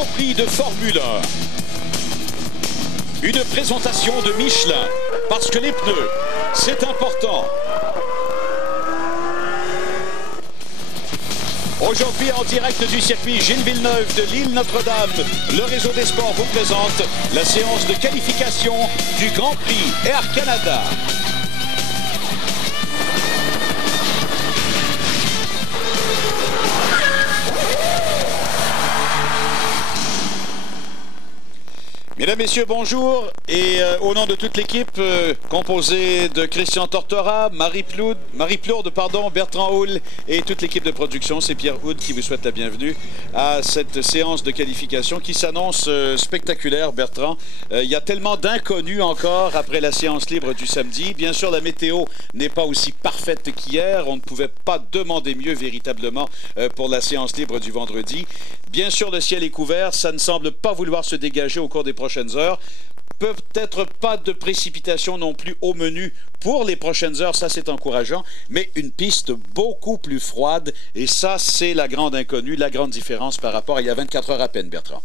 Grand Prix de Formule 1. Une présentation de Michelin, parce que les pneus, c'est important. Aujourd'hui, en direct du circuit Gilles Villeneuve de l'île Notre-Dame, le réseau des sports vous présente la séance de qualification du Grand Prix Air Canada. Mesdames, Messieurs, bonjour. Et au nom de toute l'équipe composée de Christian Tortora, Marie Plourde, Bertrand Houle et toute l'équipe de production, c'est Pierre Houd qui vous souhaite la bienvenue à cette séance de qualification qui s'annonce spectaculaire, Bertrand. Il y a tellement d'inconnus encore après la séance libre du samedi. Bien sûr, la météo n'est pas aussi parfaite qu'hier. On ne pouvait pas demander mieux véritablement pour la séance libre du vendredi. Bien sûr, le ciel est couvert. Ça ne semble pas vouloir se dégager au cours des prochaines heures. Peut-être pas de précipitation non plus au menu pour les prochaines heures, ça c'est encourageant, mais une piste beaucoup plus froide et ça c'est la grande inconnue, la grande différence par rapport à il y a 24 heures à peine, Bertrand.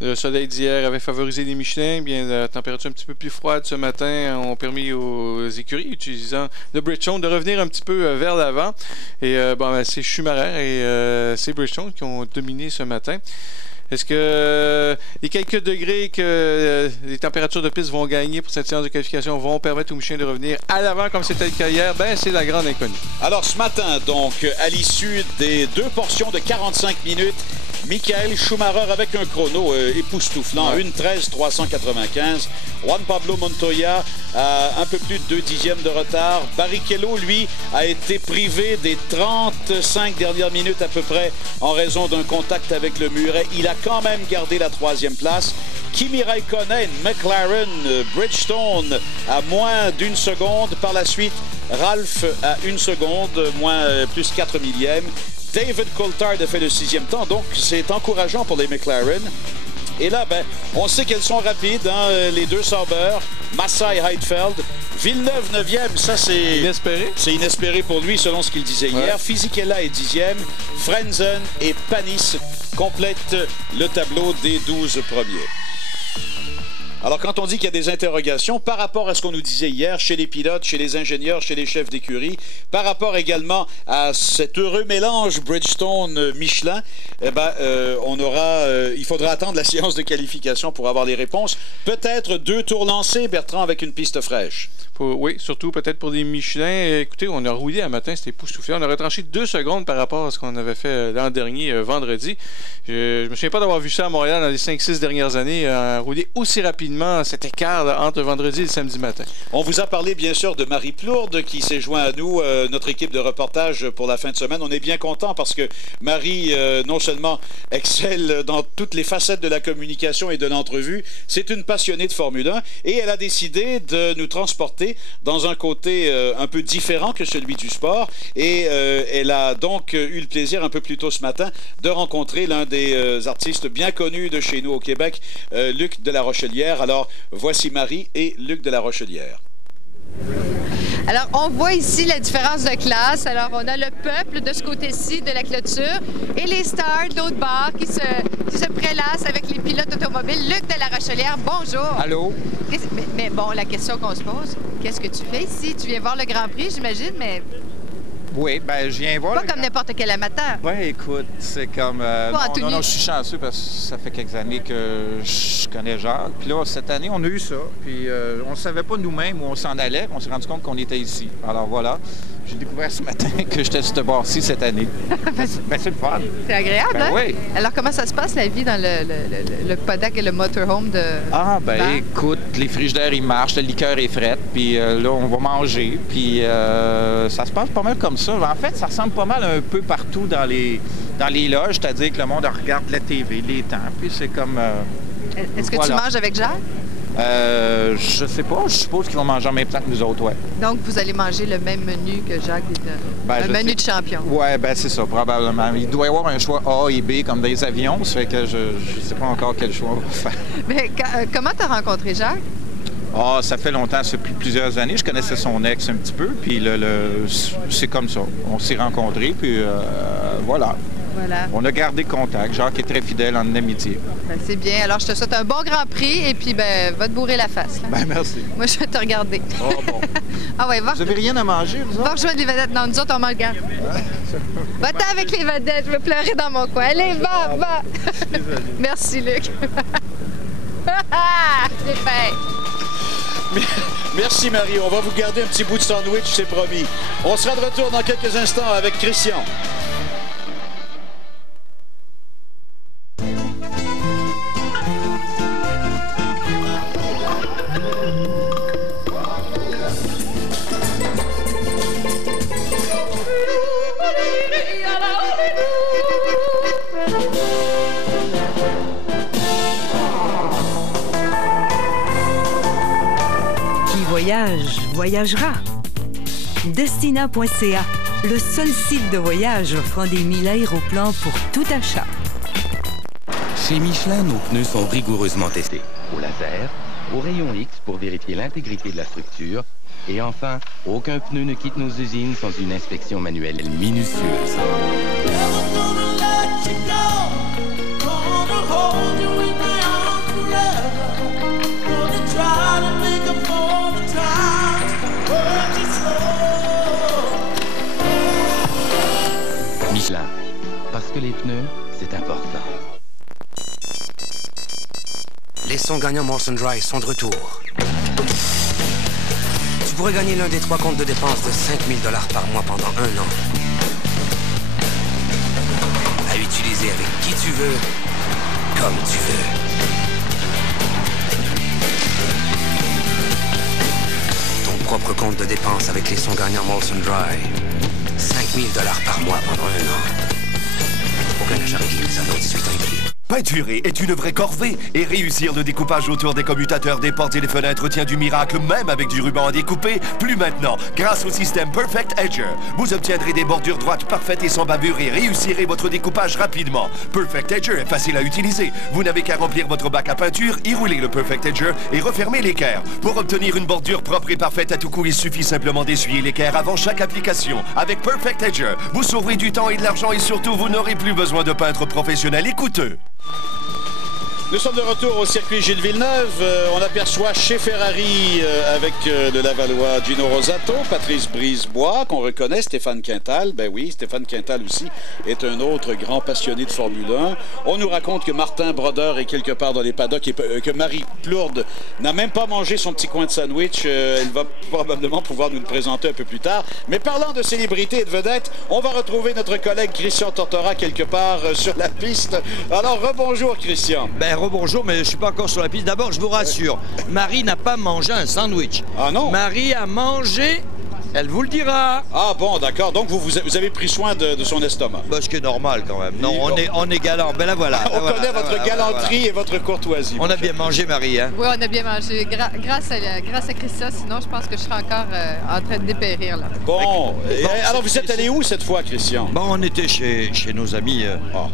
Le soleil d'hier avait favorisé les Michelin. Bien, la température un petit peu plus froide ce matin ont permis aux écuries utilisant le Bridgestone de revenir un petit peu vers l'avant. Et c'est Schumacher et c'est Bridgestone qui ont dominé ce matin. Est-ce que les quelques degrés que les températures de piste vont gagner pour cette séance de qualification vont permettre aux Michelin de revenir à l'avant comme c'était le cas hier? Ben, c'est la grande inconnue. Alors, ce matin, donc, à l'issue des deux portions de 45 minutes, Michael Schumacher avec un chrono époustouflant, 1:13.395. Juan Pablo Montoya a un peu plus de 2 dixièmes de retard. Barrichello, lui, a été privé des 35 dernières minutes à peu près en raison d'un contact avec le muret. Il a quand même gardé la 3e place. Kimi Raikkonen, McLaren, Bridgestone à moins d'1 seconde. Par la suite, Ralph à 1 seconde, plus 4 millièmes. David Coulthard a fait le 6e temps, donc c'est encourageant pour les McLaren. Et là, on sait qu'elles sont rapides, hein, les deux Sauber, Massa et Heidfeld. Villeneuve 9e, ça c'est inespéré. C'est inespéré pour lui, selon ce qu'il disait hier. Fisichella est 10e, Frenzen et Panis complètent le tableau des 12 premiers. Alors, quand on dit qu'il y a des interrogations par rapport à ce qu'on nous disait hier chez les pilotes, chez les ingénieurs, chez les chefs d'écurie, par rapport également à cet heureux mélange Bridgestone-Michelin, il faudra attendre la séance de qualification pour avoir les réponses. Peut-être 2 tours lancés, Bertrand, avec une piste fraîche. Oui, surtout peut-être pour les Michelin. Écoutez, on a roulé un matin, c'était époustouflant. On a retranché 2 secondes par rapport à ce qu'on avait fait l'an dernier, vendredi. Je me souviens pas d'avoir vu ça à Montréal dans les 5-6 dernières années, rouler aussi rapidement cet écart là, entre vendredi et le samedi matin. On vous a parlé bien sûr de Marie Plourde qui s'est joint à nous, notre équipe de reportage pour la fin de semaine. On est bien content parce que Marie, non seulement excelle dans toutes les facettes de la communication et de l'entrevue, c'est une passionnée de Formule 1 et elle a décidé de nous transporter dans un côté un peu différent que celui du sport et elle a donc eu le plaisir un peu plus tôt ce matin de rencontrer l'un des artistes bien connus de chez nous au Québec, Luc de la Rochelière. Alors voici Marie et Luc de la Rochelière. Alors, on voit ici la différence de classe. Alors, on a le peuple de ce côté-ci de la clôture et les stars de l'autre bord qui se prélassent avec les pilotes automobiles. Luc de la Rochelière, bonjour. Allô? Mais bon, la question qu'on se pose, qu'est-ce que tu fais ici? Tu viens voir le Grand Prix, j'imagine, mais... Oui, je viens voir. Pas comme n'importe quel amateur. Oui, écoute, c'est comme... non, je suis chanceux parce que ça fait quelques années que je connais Jacques. Puis là, cette année, on a eu ça. Puis on ne savait pas nous-mêmes où on s'en allait. On s'est rendu compte qu'on était ici. Alors voilà, j'ai découvert ce matin que j'étais sur ce bord-ci cette année. C'est le fun. C'est agréable, hein? Oui. Alors, comment ça se passe, la vie dans le Kodak et le motorhome de... Écoute, les frigidaires, ils marchent, le liqueur est fret. Puis là, on va manger. Puis ça se passe pas mal comme ça. En fait, ça ressemble pas mal un peu partout dans les loges, c'est-à-dire que le monde regarde la TV, les temps, puis c'est comme... Est-ce que tu manges avec Jacques? Je sais pas, je suppose qu'ils vont manger en même temps que nous autres, ouais. Donc, vous allez manger le même menu que Jacques, un menu de champion? Oui, c'est ça, probablement. Il doit y avoir un choix A et B comme des avions, ça fait que je sais pas encore quel choix on va faire. Mais comment tu as rencontré Jacques? Ah, ça fait longtemps, ça fait plusieurs années. Je connaissais son ex un petit peu, puis c'est comme ça. On s'est rencontrés, puis voilà. Voilà. On a gardé contact. Jacques est très fidèle en amitié. Ben, c'est bien. Alors, je te souhaite un bon Grand Prix et puis, ben, va te bourrer la face. Là. Ben, merci. Moi, je vais te regarder. Oh, bon. Ah ouais, va. Vous avez rien à manger, vous Va rejoindre les vedettes. Non, nous autres, on m'en regarde. Va-t'en avec les vedettes. Je vais pleurer dans mon coin. Allez, va. Merci, Luc. C'est fait. Merci, Marie. On va vous garder un petit bout de sandwich, c'est promis. On sera de retour dans quelques instants avec Christian. Voyagera. Destina.ca, le seul site de voyage offrant des 1000 aéroplans pour tout achat. Chez Michelin, nos pneus sont rigoureusement testés. Au laser, au rayon X pour vérifier l'intégrité de la structure. Et enfin, aucun pneu ne quitte nos usines sans une inspection manuelle minutieuse. Michelin, parce que les pneus, c'est important. Les sons gagnants Molson Dry sont de retour. Tu pourrais gagner l'un des 3 comptes de dépenses de 5 000 $ par mois pendant 1 an. À utiliser avec qui tu veux, comme tu veux. Ton propre compte de dépenses avec les sons gagnants Molson Dry. 5 000 $ par mois pendant 1 an. Aucun achat requis, ça vaut 18 ans inclus. Peinturer est une vraie corvée et réussir le découpage autour des commutateurs, des portes et des fenêtres tient du miracle même avec du ruban à découper. Plus maintenant, grâce au système Perfect Edger, vous obtiendrez des bordures droites parfaites et sans bavure et réussirez votre découpage rapidement. Perfect Edger est facile à utiliser. Vous n'avez qu'à remplir votre bac à peinture, y rouler le Perfect Edger et refermer l'équerre. Pour obtenir une bordure propre et parfaite à tout coup, il suffit simplement d'essuyer l'équerre avant chaque application. Avec Perfect Edger, vous sauverez du temps et de l'argent et surtout, vous n'aurez plus besoin de peintres professionnels et coûteux. Nous sommes de retour au circuit Gilles Villeneuve. On aperçoit chez Ferrari avec le Lavallois Gino Rosato, Patrice Brisebois, qu'on reconnaît, Stéphane Quintal. Ben oui, Stéphane Quintal aussi est un autre grand passionné de Formule 1. On nous raconte que Martin Brodeur est quelque part dans les paddocks et que Marie Plourde n'a même pas mangé son petit coin de sandwich. Elle va probablement pouvoir nous le présenter un peu plus tard. Mais parlant de célébrités et de vedettes, on va retrouver notre collègue Christian Tortora quelque part sur la piste. Alors, rebonjour Christian. Ben, rebonjour, mais je suis pas encore sur la piste. D'abord, je vous rassure, Marie n'a pas mangé un sandwich. Ah non? Marie a mangé, elle vous le dira. Ah bon, d'accord. Donc, vous avez pris soin de son estomac. Bah, ce qui est normal quand même. Non, on est galant. Ben là, voilà. On connaît votre galanterie et votre courtoisie. On a bien mangé, Marie, hein? Oui, on a bien mangé. Grâce à Christian, sinon, je pense que je serais encore en train de dépérir, là. Bon. Alors, vous êtes allé où cette fois, Christian? Bon, on était chez nos amis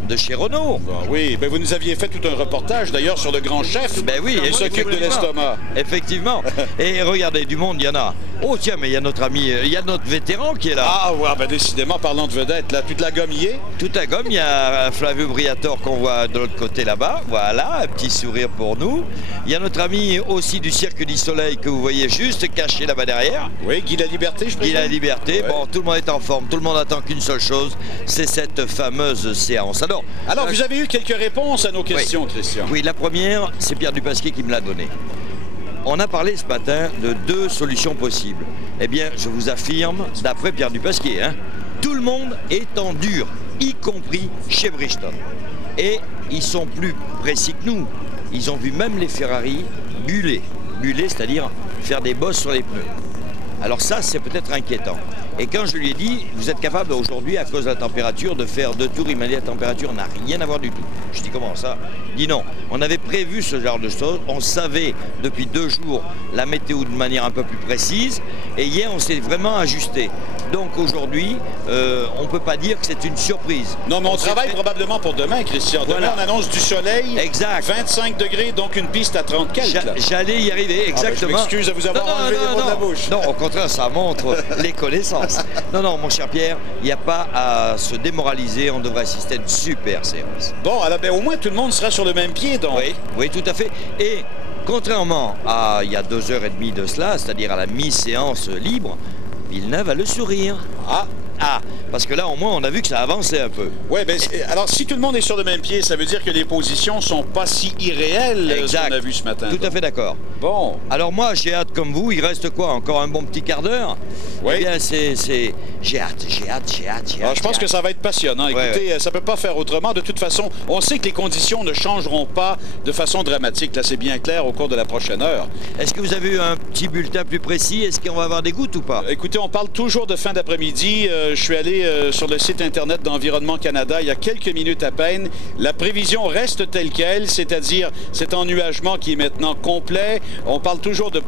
de chez Renault. Ben, oui, ben, vous nous aviez fait tout un reportage, d'ailleurs, sur le grand chef. Ben oui. Qui s'occupe de l'estomac. Effectivement. Et regardez, du monde, il y en a. Oh, tiens, mais il y a notre ami, il y a notre vétéran qui est là. Ah, ouais, ben décidément, parlant de vedette, là, toute la gomme y est. Toute la gomme, il y a Flavio Briatore qu'on voit de l'autre côté là-bas. Voilà, un petit sourire pour nous. Il y a notre ami aussi du Cirque du Soleil que vous voyez juste caché là-bas derrière. Oui, Guy La Liberté, je présume. Guy La Liberté. Ouais. Bon, tout le monde est en forme. Tout le monde attend qu'une seule chose, c'est cette fameuse séance. Alors, vous avez eu quelques réponses à nos questions, oui. Christian. Oui, la première, c'est Pierre Dupasquier qui me l'a donnée. On a parlé ce matin de 2 solutions possibles. Eh bien, je vous affirme, d'après Pierre Dupasquier, tout le monde est en dur, y compris chez Bridgestone. Et ils sont plus précis que nous. Ils ont vu même les Ferrari buller. Buller, c'est-à-dire faire des bosses sur les pneus. Alors ça, c'est peut-être inquiétant. Et quand je lui ai dit, vous êtes capable aujourd'hui, à cause de la température, de faire 2 tours, il m'a dit, la température n'a rien à voir du tout. Je dis, comment ça? Il dit non. On avait prévu ce genre de choses. On savait depuis 2 jours la météo de manière un peu plus précise. Et hier, on s'est vraiment ajusté. Donc aujourd'hui, on ne peut pas dire que c'est une surprise. Non, mais on travaille probablement pour demain, Christian. Demain, on annonce du soleil. Exact. 25 degrés, donc une piste à 30 quelques. J'allais y arriver, exactement. Je m'excuse de vous avoir enlevé les mots de la bouche. Non, au contraire, ça montre les connaissances. Non, mon cher Pierre, il n'y a pas à se démoraliser. On devrait assister à une super séance. Bon, alors au moins tout le monde sera sur le même pied, donc. Oui, tout à fait. Et contrairement à il y a 2h30 de cela, c'est-à-dire à la mi-séance libre, Villeneuve a le sourire. Parce que là, au moins, on a vu que ça avançait un peu. Oui, alors si tout le monde est sur le même pied, ça veut dire que les positions sont pas si irréelles, ce qu'on a vu ce matin. Tout à fait d'accord. Bon. Alors moi, j'ai hâte comme vous. Il reste quoi? Encore un bon petit quart d'heure? Oui. Eh bien, j'ai hâte. Alors, je pense que ça va être passionnant. Écoutez, ça peut pas faire autrement. De toute façon, on sait que les conditions ne changeront pas de façon dramatique. Là, c'est bien clair au cours de la prochaine heure. Est-ce que vous avez eu un petit bulletin plus précis? Est-ce qu'on va avoir des gouttes ou pas? Écoutez, on parle toujours de fin d'après-midi. Je suis allé sur le site Internet d'Environnement Canada il y a quelques minutes à peine. La prévision reste telle qu'elle, c'est-à-dire cet ennuagement qui est maintenant complet. On parle toujours de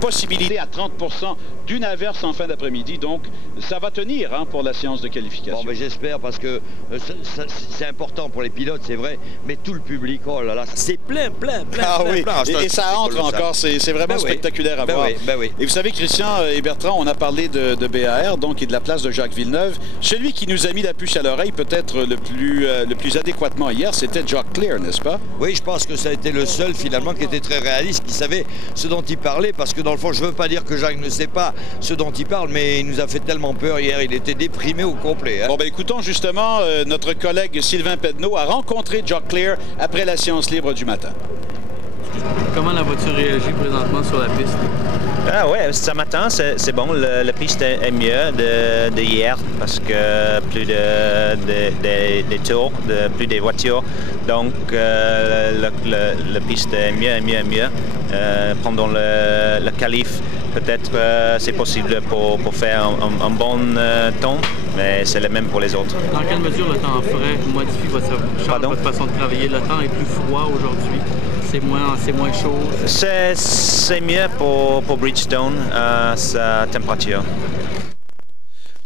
possibilité à 30 % d'une averse en fin d'après-midi. Donc, ça va tenir pour la séance de qualification. Bon, mais j'espère parce que c'est important pour les pilotes, c'est vrai. Mais tout le public, oh là là, c'est plein. Et ça entre encore. C'est vraiment spectaculaire à voir. Et vous savez, Christian et Bertrand, on a parlé de BAR, donc, et de la place de Jacques Villeneuve. Celui qui nous a mis la puce à l'oreille, peut-être le plus adéquatement hier, c'était Jock Clear, n'est-ce pas? Oui, je pense que ça a été le seul, finalement, qui était très réaliste, qui savait ce dont il parlait, parce que dans le fond, je ne veux pas dire que Jacques ne sait pas ce dont il parle, mais il nous a fait tellement peur hier, il était déprimé au complet. Bon, écoutons justement, notre collègue Sylvain Pedneau a rencontré Jock Clear après la séance libre du matin. Comment la voiture réagit présentement sur la piste? Ce matin, c'est bon. La piste est mieux d'hier parce que plus de tours, plus de voitures. Donc, la piste est mieux. Pendant le qualif, peut-être c'est possible pour faire un bon temps, mais c'est le même pour les autres. Dans quelle mesure le temps frais modifie votre façon de travailler? Le temps est plus froid aujourd'hui. C'est moins chaud? C'est mieux pour Bridgestone, sa température.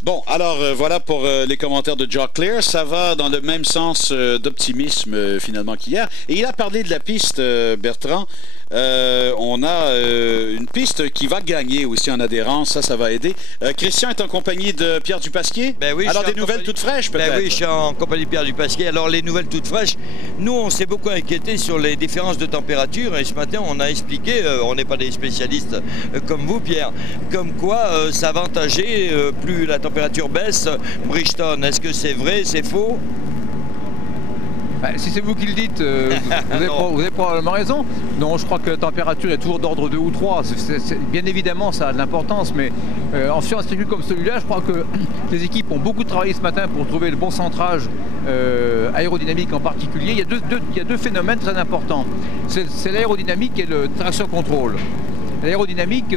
Bon, alors voilà pour les commentaires de Jock Clear. Ça va dans le même sens d'optimisme finalement qu'hier. Et il a parlé de la piste, Bertrand. On a une piste qui va gagner aussi en adhérence, ça va aider. Christian est en compagnie de Pierre Dupasquier. Alors des nouvelles toutes fraîches peut-être? Oui, je suis en compagnie de Pierre Dupasquier. Alors les nouvelles toutes fraîches, nous on s'est beaucoup inquiété sur les différences de température et ce matin on a expliqué, on n'est pas des spécialistes comme vous Pierre, comme quoi ça avantageait plus la température baisse Bridgestone. Est-ce que c'est vrai, c'est faux? Si c'est vous qui le dites, vous avez probablement raison. Non, je crois que la température est toujours d'ordre 2 ou 3. Bien évidemment, ça a de l'importance, mais sur un circuit comme celui-là, je crois que les équipes ont beaucoup travaillé ce matin pour trouver le bon centrage aérodynamique en particulier. Il y a deux phénomènes très importants. C'est l'aérodynamique et le traction control. L'aérodynamique,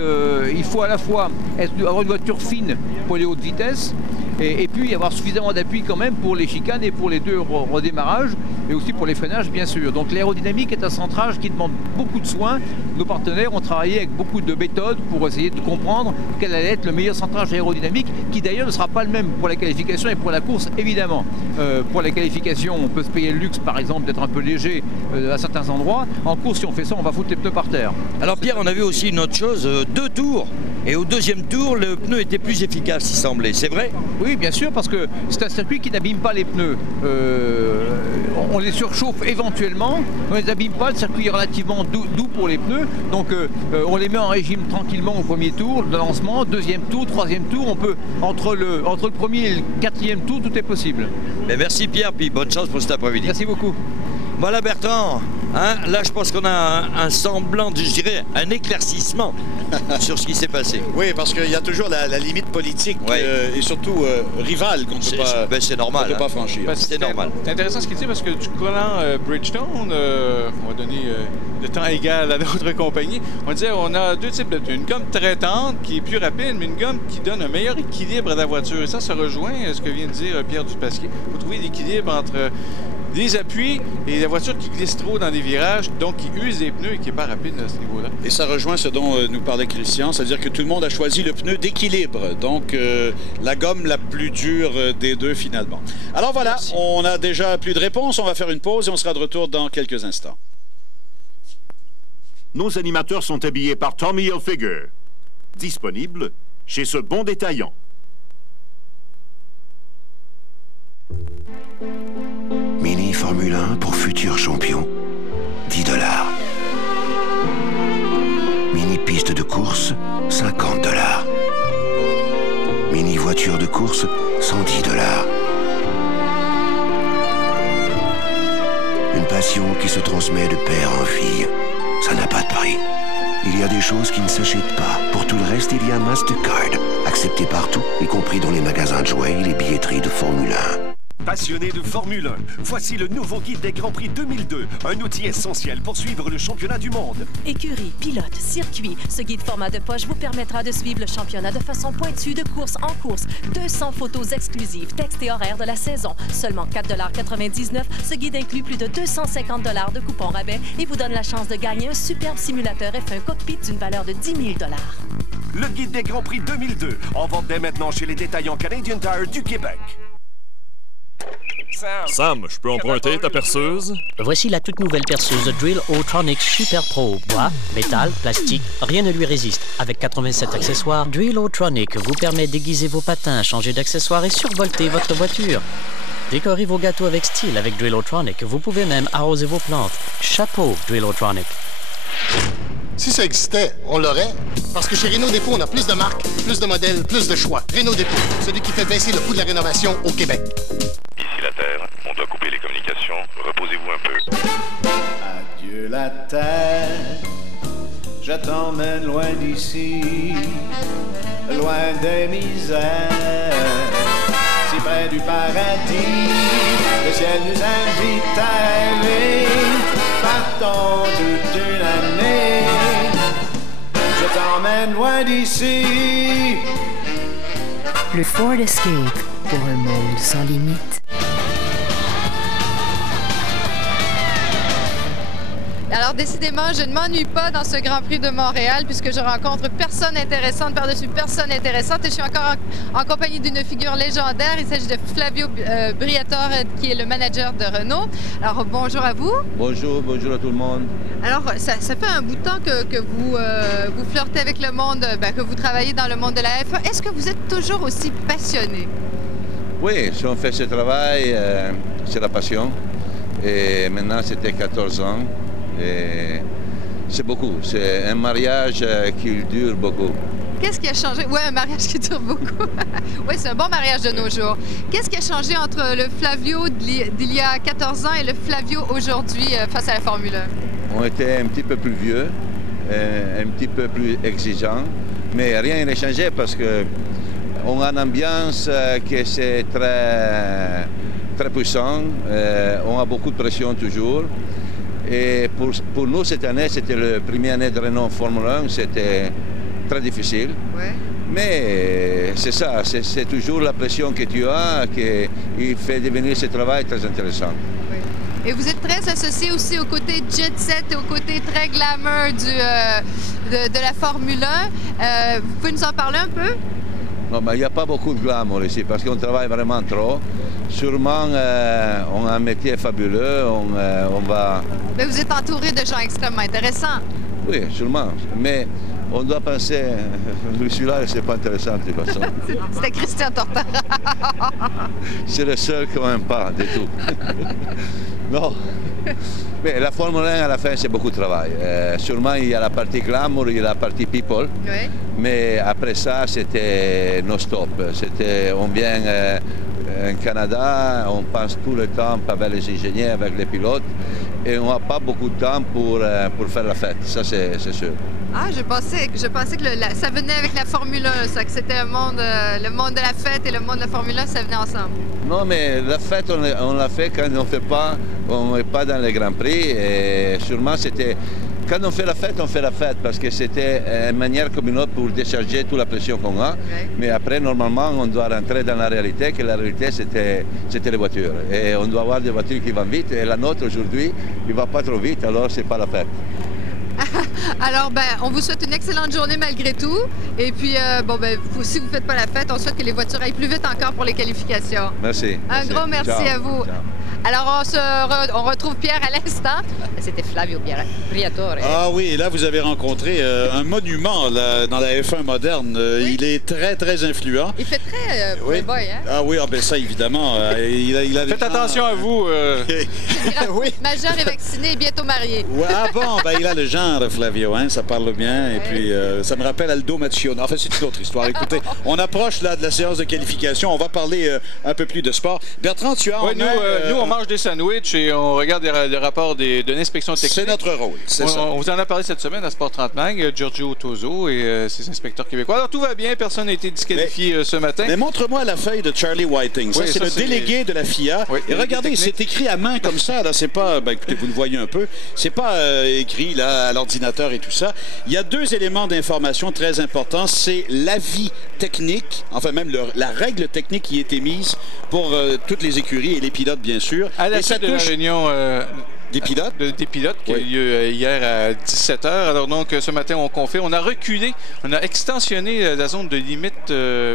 il faut à la fois avoir une voiture fine pour les hautes vitesses, et puis avoir suffisamment d'appui quand même pour les chicanes et pour les deux redémarrages, et aussi pour les freinages bien sûr. Donc l'aérodynamique est un centrage qui demande beaucoup de soins. Nos partenaires ont travaillé avec beaucoup de méthodes pour essayer de comprendre quel allait être le meilleur centrage aérodynamique, qui d'ailleurs ne sera pas le même pour la qualification et pour la course évidemment. Pour la qualification, on peut se payer le luxe par exemple d'être un peu léger à certains endroits. En course, si on fait ça, on va foutre les pneus par terre. Alors Pierre, on a vu aussi une autre chose, 2 tours. Et au deuxième tour, le pneu était plus efficace, il semblait. C'est vrai? Oui, bien sûr, parce que c'est un circuit qui n'abîme pas les pneus. On les surchauffe éventuellement, on ne les abîme pas. Le circuit est relativement doux pour les pneus. Donc on les met en régime tranquillement au premier tour de lancement, deuxième tour, troisième tour. On peut, entre le premier et le quatrième tour, tout est possible. Mais merci Pierre, puis bonne chance pour cet après-midi. Merci beaucoup. Voilà Bertrand, là je pense qu'on a un semblant, je dirais, un éclaircissement sur ce qui s'est passé. Oui, parce qu'il y a toujours la limite politique et surtout rivale qu'on ne peut pas franchir. C'est normal. C'est intéressant ce qu'il dit parce que du collant Bridgestone, on va donner de temps égal à d'autres compagnies. On disait on a 2 types de pneus. Une gomme traitante qui est plus rapide, mais une gomme qui donne un meilleur équilibre à la voiture. Et ça rejoint ce que vient de dire Pierre Dupasquier. Il faut trouver l'équilibre entre des appuis et la voiture qui glisse trop dans des virages, donc qui use des pneus et qui n'est pas rapide à ce niveau-là. Et ça rejoint ce dont nous parlait Christian, c'est-à-dire que tout le monde a choisi le pneu d'équilibre, donc la gomme la plus dure des deux finalement. Alors voilà, on a déjà plus de réponses, on va faire une pause et on sera de retour dans quelques instants. Nos animateurs sont habillés par Tommy Hilfiger. Disponible chez ce bon détaillant. Mini Formule 1 pour futurs champions, $10. Mini piste de course, $50. Mini voiture de course, $110. Une passion qui se transmet de père en fille, ça n'a pas de prix. Il y a des choses qui ne s'achètent pas. Pour tout le reste, il y a Mastercard, accepté partout, y compris dans les magasins de jouets et les billetteries de Formule 1. Passionnés de Formule 1, voici le nouveau guide des Grands Prix 2002, un outil essentiel pour suivre le championnat du monde. Écurie, pilote, circuit, ce guide format de poche vous permettra de suivre le championnat de façon pointue de course en course. 200 photos exclusives, textes et horaires de la saison. Seulement $4,99, ce guide inclut plus de $250 de coupons rabais et vous donne la chance de gagner un superbe simulateur F1 cockpit d'une valeur de $10 000. Le guide des Grands Prix 2002, en vente dès maintenant chez les détaillants Canadian Tire du Québec. Sam, je peux emprunter ta perceuse? Voici la toute nouvelle perceuse Drill O-Tronic Super Pro. Bois, métal, plastique, rien ne lui résiste. Avec 87 accessoires, Drill O-Tronic vous permet d'aiguiser vos patins, changer d'accessoires et survolter votre voiture. Décorez vos gâteaux avec style avec Drill O-Tronic. Vous pouvez même arroser vos plantes. Chapeau, Drill O-Tronic. Si ça existait, on l'aurait. Parce que chez Renault Dépôt, on a plus de marques, plus de modèles, plus de choix. Renault Dépôt, celui qui fait baisser le coût de la rénovation au Québec. Ici la Terre, on doit couper les communications. Reposez-vous un peu. Adieu la Terre, je t'emmène loin d'ici, loin des misères, si près du paradis. Le ciel nous invite à aller, partons toute une année. Je t'emmène loin d'ici. Le Ford Escape pour un monde sans limite. Alors, décidément, je ne m'ennuie pas dans ce Grand Prix de Montréal puisque je rencontre personne intéressante par-dessus personne intéressante. Et je suis encore en compagnie d'une figure légendaire. Il s'agit de Flavio Briatore, qui est le manager de Renault. Alors, bonjour à vous. Bonjour, bonjour à tout le monde. Alors, ça fait un bout de temps que vous flirtez avec le monde, que vous travaillez dans le monde de la F1. Est-ce que vous êtes toujours aussi passionné? Oui, si on fait ce travail, c'est la passion. Et maintenant, c'était 14 ans. Et c'est beaucoup. C'est un mariage qui dure beaucoup. Qu'est-ce qui a changé? Oui, un mariage qui dure beaucoup. Oui, c'est un bon mariage de nos jours. Qu'est-ce qui a changé entre le Flavio d'il y a 14 ans et le Flavio aujourd'hui face à la Formule 1? On était un petit peu plus vieux, un petit peu plus exigeant, mais rien n'a changé parce qu'on a une ambiance qui c'est très puissant. On a beaucoup de pression toujours. Et pour nous, cette année, c'était la première année de Renault en Formule 1, c'était très difficile. Ouais. Mais c'est ça, c'est toujours la pression que tu as qui fait devenir ce travail très intéressant. Oui. Et vous êtes très associé aussi au côté jet set et au côté très glamour de la Formule 1. Vous pouvez nous en parler un peu? Non, mais il n'y a pas beaucoup de glamour ici parce qu'on travaille vraiment trop. Sûrement, on a un métier fabuleux, on va... Mais vous êtes entouré de gens extrêmement intéressants. Oui, sûrement. Mais on doit penser... Celui-là, c'est pas intéressant de toute façon. C'était Christian Tortora. C'est le seul qu'on n'aime pas du tout. Non. Mais la Formule 1, à la fin, c'est beaucoup de travail. Sûrement, il y a la partie glamour, il y a la partie people. Oui. Mais après ça, c'était non-stop. On vient en Canada, on passe tout le temps avec les ingénieurs, avec les pilotes. Et on n'a pas beaucoup de temps pour faire la fête. Ça, c'est sûr. Ah, je pensais que ça venait avec la Formule 1, ça, que c'était le monde de la fête et le monde de la Formule 1, ça venait ensemble. Non, mais la fête, on l'a fait quand on n'est pas dans les Grands Prix. Et sûrement, c'était Quand on fait la fête parce que c'était une manière comme une autre pour décharger toute la pression qu'on a. Mais après, normalement, on doit rentrer dans la réalité, que la réalité, c'était les voitures. Et on doit avoir des voitures qui vont vite. Et la nôtre, aujourd'hui, il ne va pas trop vite, alors c'est pas la fête. Alors, on vous souhaite une excellente journée malgré tout. Et puis, si vous ne faites pas la fête, on souhaite que les voitures aillent plus vite encore pour les qualifications. Merci. Un gros merci à vous. Ciao. Alors, on retrouve Pierre à l'instant. C'était Flavio Briatore. Ah oui, et là, vous avez rencontré un monument là, dans la F1 moderne. Oui. Il est très, très influent. Il fait très playboy, hein? Ah oui, ça, évidemment. Faites attention à vous. Oui. Majeur et vacciné et bientôt marié. Ouais, il a le genre, Flavio, hein? Ça parle bien. Et puis, ça me rappelle Aldo Macione. Enfin, c'est une autre histoire. Écoutez, on approche là de la séance de qualification. On va parler un peu plus de sport. Bertrand, tu as nous, on mange des sandwichs et on regarde les rapports de l'inspection technique. C'est notre rôle, c'est ça. On vous en a parlé cette semaine à Sport 30 Mag, Giorgio Toso et ses inspecteurs québécois. Alors tout va bien, personne n'a été disqualifié ce matin. Mais montre-moi la feuille de Charlie Whiting. Ça, c'est le délégué de la FIA. Oui, et regardez, c'est écrit à main comme ça. Là, c'est pas, écoutez, vous le voyez un peu. C'est pas écrit là à l'ordinateur et tout ça. Il y a deux éléments d'information très importants. C'est l'avis technique, enfin même la règle technique qui a été mise pour toutes les écuries et les pilotes, bien sûr. À la suite de la réunion des pilotes? Des pilotes qui a eu lieu hier à 17h. Alors donc, ce matin, on a reculé, on a extensionné la zone de limite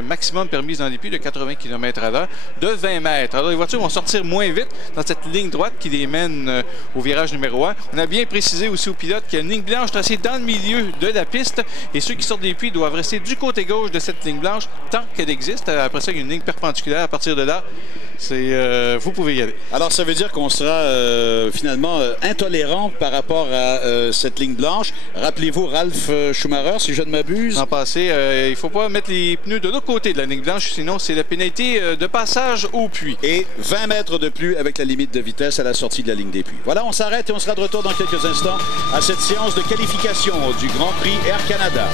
maximum permise dans les puits de 80 km/h de 20 mètres. Alors les voitures vont sortir moins vite dans cette ligne droite qui les mène au virage numéro 1. On a bien précisé aussi aux pilotes qu'il y a une ligne blanche tracée dans le milieu de la piste et ceux qui sortent des puits doivent rester du côté gauche de cette ligne blanche tant qu'elle existe. Après ça, il y a une ligne perpendiculaire. À partir de là, vous pouvez y aller. Alors, ça veut dire qu'on sera finalement intolérant par rapport à cette ligne blanche. Rappelez-vous Ralf Schumacher, si je ne m'abuse. En passé, il ne faut pas mettre les pneus de l'autre côté de la ligne blanche, sinon c'est la pénalité de passage au puits. Et 20 mètres de plus avec la limite de vitesse à la sortie de la ligne des puits. Voilà, on s'arrête et on sera de retour dans quelques instants à cette séance de qualification du Grand Prix Air Canada.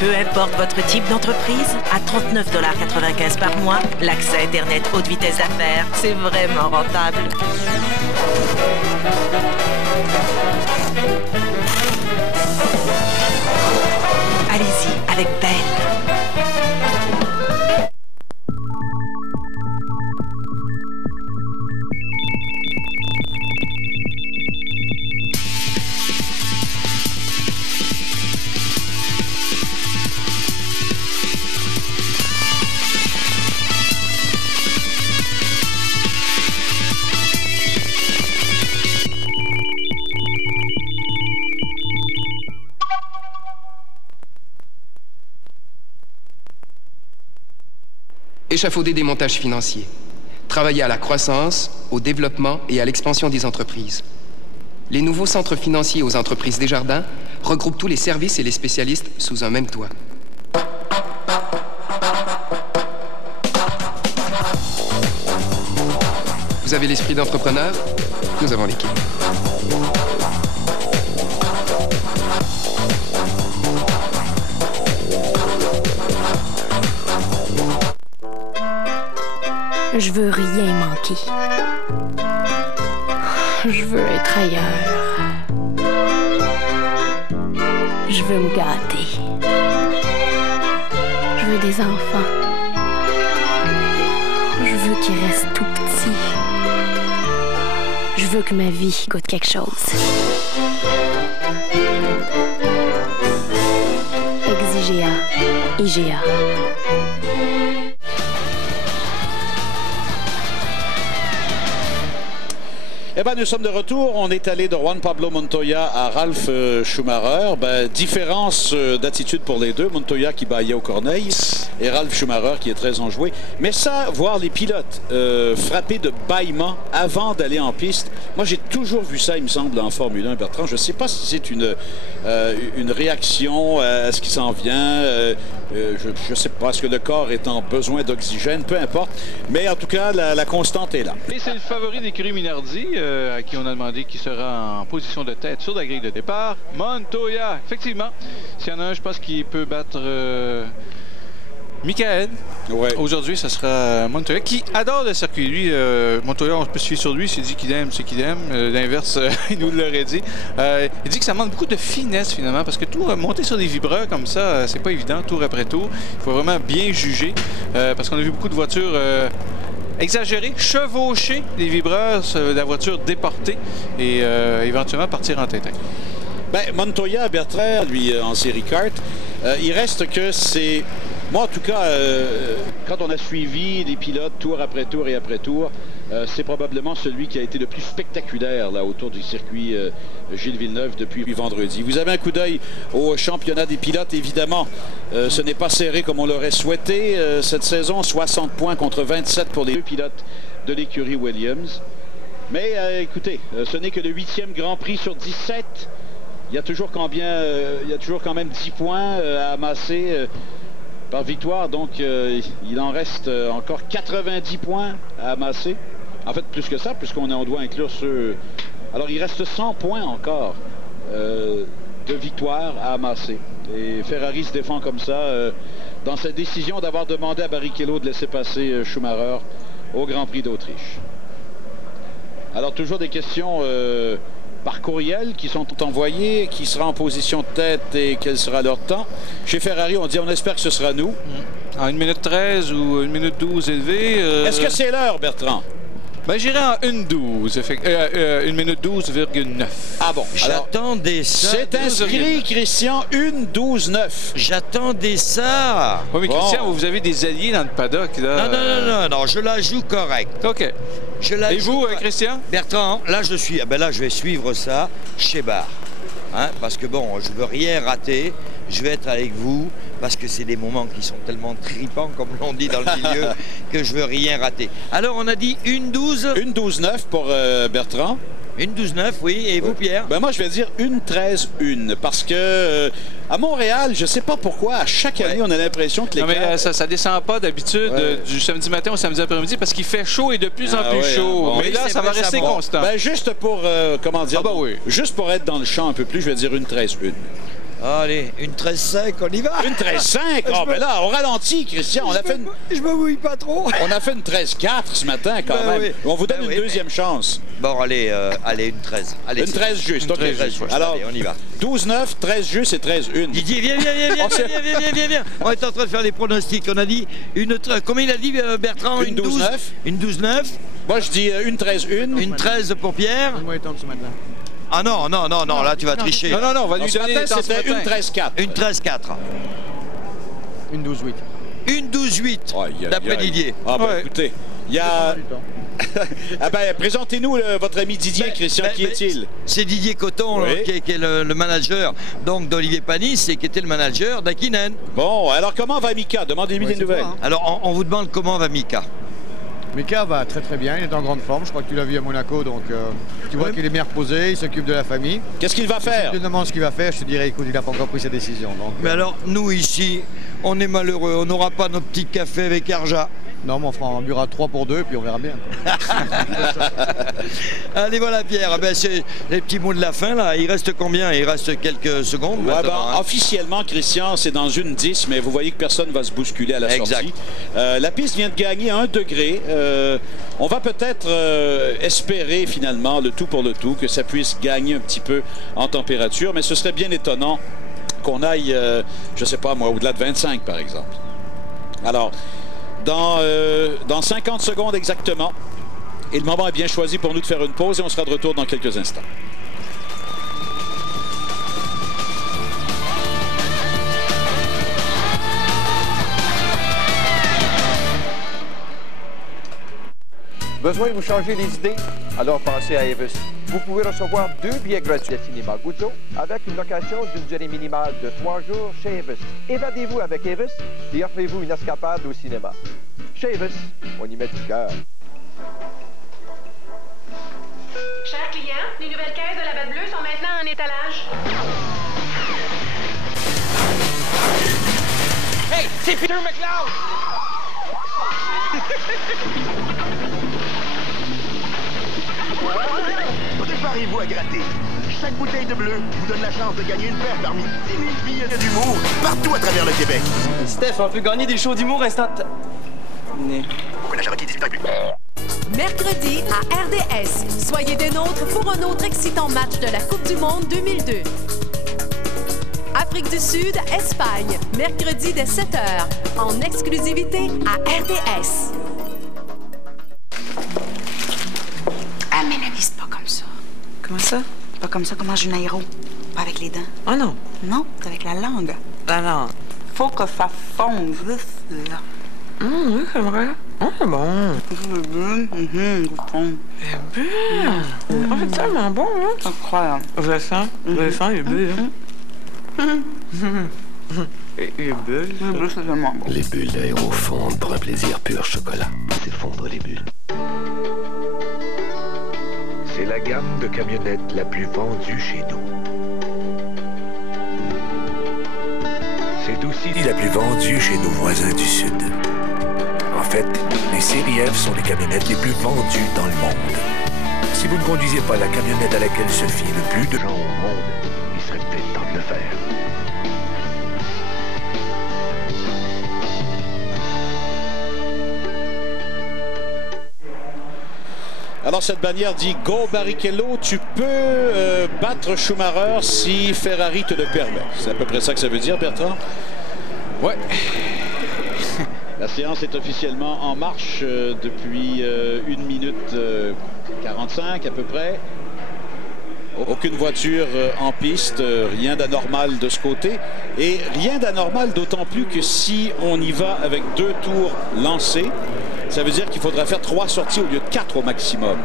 Peu importe votre type d'entreprise, à 39,95 $ par mois, l'accès à Internet haute vitesse d'affaires, c'est vraiment rentable. Allez-y, avec Bell. Échafauder des montages financiers. Travailler à la croissance, au développement et à l'expansion des entreprises. Les nouveaux centres financiers aux entreprises Desjardins regroupent tous les services et les spécialistes sous un même toit. Vous avez l'esprit d'entrepreneur? Nous avons l'équipe. Je veux rien manquer. Je veux être ailleurs. Je veux me gâter. Je veux des enfants. Je veux qu'ils restent tout petits. Je veux que ma vie goûte quelque chose. Exigea. IGA. Eh bien, nous sommes de retour. On est allé de Juan Pablo Montoya à Ralf Schumacher. Différence d'attitude pour les deux. Montoya qui baillait aux corneilles et Ralf Schumacher qui est très enjoué. Mais ça, voir les pilotes frapper de bâillements avant d'aller en piste, moi j'ai toujours vu ça, il me semble, en Formule 1, Bertrand. Je ne sais pas si c'est une réaction à ce qui s'en vient. Je ne sais pas, est-ce que le corps est en besoin d'oxygène, peu importe. Mais en tout cas, la constante est là. Et c'est le favori d'écurie Minardi, à qui on a demandé qui sera en position de tête sur la grille de départ. Montoya, effectivement. S'il y en a un, je pense qu'il peut battre Michael. Ouais. Aujourd'hui, ce sera Montoya, qui adore le circuit. Lui, Montoya, on peut se fier sur lui. Il dit qu'il aime ce qu'il aime. L'inverse, il nous l'aurait dit. Il dit que ça manque beaucoup de finesse, finalement, parce que tout monter sur des vibreurs comme ça, c'est pas évident, tour après tour. Il faut vraiment bien juger, parce qu'on a vu beaucoup de voitures exagérer, chevaucher les vibreurs, la voiture déportée et éventuellement partir en tête. Ben, Montoya, Bertrand, lui, en série kart, il reste que c'est... Moi, en tout cas, quand on a suivi les pilotes tour après tour et après tour, c'est probablement celui qui a été le plus spectaculaire là, autour du circuit Gilles Villeneuve depuis vendredi. Vous avez un coup d'œil au championnat des pilotes, évidemment. Ce n'est pas serré comme on l'aurait souhaité cette saison. 60 points contre 27 pour les deux pilotes de l'écurie Williams. Mais écoutez, ce n'est que le 8e Grand Prix sur 17. Il y a toujours quand même 10 points à amasser par victoire, donc il en reste encore 90 points à amasser. En fait, plus que ça, puisqu'on doit inclure ceux... Alors, il reste 100 points encore de victoire à amasser. Et Ferrari se défend comme ça dans sa décision d'avoir demandé à Barrichello de laisser passer Schumacher au Grand Prix d'Autriche. Alors, toujours des questions... par courriel qui sont envoyés, qui sera en position de tête et quel sera leur temps. Chez Ferrari, on dit on espère que ce sera nous. En 1 minute 13 ou 1 minute 12 élevé. Est-ce que c'est l'heure, Bertrand? Ben, j'irai en 1-12, 1 minute 12,9. Ah bon? J'attendais ça. C'est inscrit, Christian, 1-12-9. J'attendais ça. Oui, mais bon. Christian, vous avez des alliés dans le paddock, là. Non, je la joue correct. OK. Et vous, Christian? Bertrand, là, je vais suivre ça chez Bar. Hein, parce que bon, je veux rien rater. Je vais être avec vous parce que c'est des moments qui sont tellement tripants, comme l'on dit dans le milieu, que je veux rien rater. Alors, on a dit 1-12. 1-12-9 pour Bertrand. 1-12-9, oui. Et vous, Pierre? Ben moi, je vais dire 1-13-1. Parce que à Montréal, je ne sais pas pourquoi, à chaque année, on a l'impression que les mais ça descend pas d'habitude du samedi matin au samedi après-midi parce qu'il fait chaud et de plus en plus chaud. Bon, mais là, ça va rester constant. Ben, juste pour, comment dire, juste pour être dans le champ un peu plus, je vais dire 1-13-1. Allez, 1-13-5, on y va. 1-13-5? Oh, ben là, on ralentit, Christian. Je me mouille pas trop. On a fait une 13-4 ce matin, quand même. Oui. On vous donne une deuxième chance. Bon, allez, une 13. Allez, une 13 juste. Une 13 juste. Alors, allez, on y va. 12-9, 13 juste et 13-1. Didier, viens. On est en train de faire des pronostics. On a dit combien il a dit, Bertrand? Une 12-9. Une 12-9. Moi, je dis une 13-1. Une 13 pour Pierre. Moi, il tombe ce matin. Ah non, là tu vas tricher. Non, on va lui donner les temps. C'était une 13-4. Une 13-4. Une 12-8. Une 12-8, d'après Didier. Ah ben écoutez, il y a... ah ben, présentez-nous votre ami Didier, Christian, qui est-il? C'est Didier Coton, qui est le manager donc d'Olivier Panis et qui était le manager d'Hakkinen. Bon, alors comment va Mika? Demandez-lui des nouvelles. Alors, on vous demande comment va Mika. Mika va très très bien, il est en grande forme, je crois que tu l'as vu à Monaco, donc tu vois qu'il est bien reposé, il s'occupe de la famille. Qu'est-ce qu'il va faire? Si tu te demandes ce qu'il va faire, je te dirais, écoute, il n'a pas encore pris sa décision. Donc, mais alors, nous ici, on est malheureux, on n'aura pas nos petits cafés avec Arja. Non, mais on fera un bureau 3 pour 2 et puis on verra bien. Allez, voilà, Pierre. Ben, c'est les petits mots de la fin, là. Il reste combien? Il reste quelques secondes. Officiellement, Christian, c'est dans une 10, mais vous voyez que personne ne va se bousculer à la sortie. La piste vient de gagner 1 degré. On va peut-être espérer, finalement, le tout pour le tout, que ça puisse gagner un petit peu en température, mais ce serait bien étonnant qu'on aille, je ne sais pas moi, au-delà de 25, par exemple. Alors... Dans 50 secondes exactement. Et le moment est bien choisi pour nous de faire une pause et on sera de retour dans quelques instants. Besoin de vous changer les idées? Alors pensez à Evis. Vous pouvez recevoir 2 billets gratuits à Cinéma Guzzo avec une location d'une durée minimale de 3 jours chez Evis. Évadez-vous avec Evis et offrez-vous une escapade au cinéma. Chez Evis, on y met du cœur. Chers clients, les nouvelles caisses de la Bête Bleue sont maintenant en étalage. Hey, C'est Peter McLeod! Préparez-vous à gratter. Chaque bouteille de bleu vous donne la chance de gagner une paire parmi 10 000 billets d'humour partout à travers le Québec. Steph, on peut gagner des shows d'humour instantanés. Mercredi à RDS, soyez des nôtres pour un autre excitant match de la Coupe du Monde 2002. Afrique du Sud, Espagne, mercredi dès 7h, en exclusivité à RDS. Ah, Mélanie, c'est pas comme ça. Comment ça? Pas comme ça qu'on mange une aéro. Pas avec les dents. Oh non. Non, c'est avec la langue. La langue. Faut que ça fonde juste là. Oui, c'est vrai. Oh, c'est bon. C'est bien. Oh, c'est tellement bon, hein? Incroyable. Vous le sentez? Vous le sentez, il est bleu, hein? Il est bleu. Le bleu, c'est tellement bon. Les bulles d'aéro fondent pour un plaisir pur chocolat. C'est fondre les bulles. C'est la gamme de camionnettes la plus vendue chez nous. C'est aussi la plus vendue chez nos voisins du Sud. En fait, les séries F sont les camionnettes les plus vendues dans le monde. Si vous ne conduisez pas la camionnette à laquelle se fient le plus de gens au monde, il serait peut-être temps de le faire. Alors, cette bannière dit « Go Barrichello », tu peux battre Schumacher si Ferrari te le permet. C'est à peu près ça que ça veut dire, Bertrand? Ouais. La séance est officiellement en marche depuis 1 minute 45 à peu près. Aucune voiture en piste, rien d'anormal de ce côté. Et rien d'anormal d'autant plus que si on y va avec 2 tours lancés, ça veut dire qu'il faudra faire 3 sorties au lieu de 4 au maximum.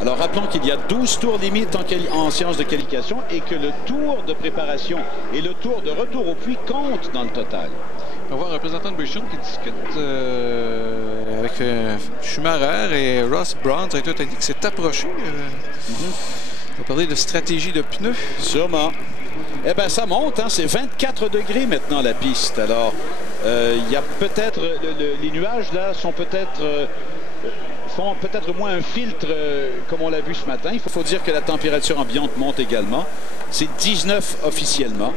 Alors rappelons qu'il y a 12 tours limites en séance de qualification et que le tour de préparation et le tour de retour au puits comptent dans le total. On va voir un représentant de Bridgestone qui discute avec Schumacher et Ross Brawn. Ça a été un qui s'est approché. On va parler de stratégie de pneus. Sûrement. Eh bien, ça monte. Hein? C'est 24 degrés maintenant la piste. Alors, il y a peut-être... les nuages, là, sont peut-être... font peut-être moins un filtre comme on l'a vu ce matin. Il faut dire que la température ambiante monte également. C'est 19 officiellement.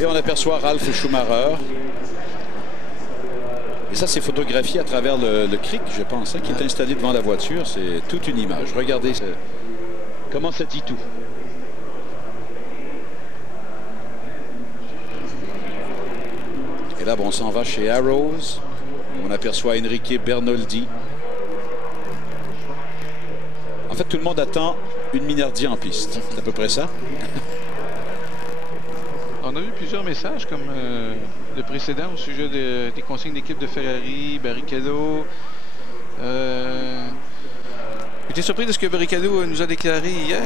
Et on aperçoit Ralf Schumacher. Et ça, c'est photographié à travers le cric, je pense, hein, qui est installé devant la voiture. C'est toute une image. Regardez comment ça dit tout. Et là, bon, on s'en va chez Arrows. On aperçoit Enrique Bernoldi. En fait, tout le monde attend une Minardi en piste. C'est à peu près ça. On a eu plusieurs messages comme le précédent au sujet des consignes d'équipe de Ferrari, Barrichello. J'étais surpris de ce que Barrichello nous a déclaré hier,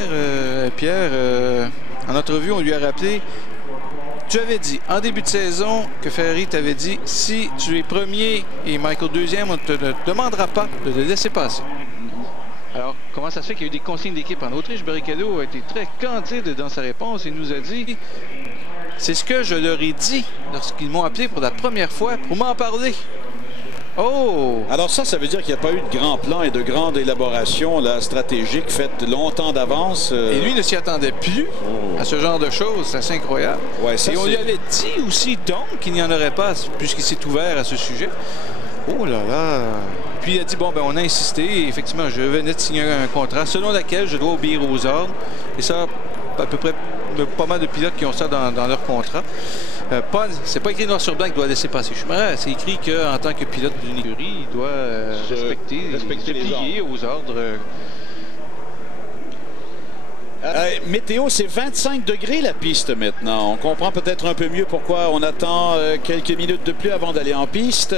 Pierre. En entrevue, on lui a rappelé, tu avais dit en début de saison que Ferrari t'avait dit, si tu es premier et Michael deuxième, on ne te demandera pas de le laisser passer. Alors, comment ça se fait qu'il y a eu des consignes d'équipe en Autriche? Barrichello a été très candide dans sa réponse. Il nous a dit... C'est ce que je leur ai dit lorsqu'ils m'ont appelé pour la première fois pour m'en parler. Oh! Alors ça veut dire qu'il n'y a pas eu de grand plan et de grande élaboration là, stratégique faite longtemps d'avance. Et lui ne s'y attendait plus à ce genre de choses. C'est assez incroyable. Ouais, ça, et on lui avait dit aussi donc qu'il n'y en aurait pas puisqu'il s'est ouvert à ce sujet. Oh là là! Puis il a dit, bon, ben on a insisté. Et effectivement, je venais de signer un contrat selon lequel je dois obéir aux ordres. Et ça, à peu près pas mal de pilotes qui ont ça dans leur contrat. C'est pas écrit noir sur blanc qu'il doit laisser passer Schumacher. C'est écrit qu'en tant que pilote d'une écurie, il doit respecter les ordres. Aux ordres. Météo, c'est 25 degrés la piste maintenant. On comprend peut-être un peu mieux pourquoi on attend quelques minutes de pluie avant d'aller en piste.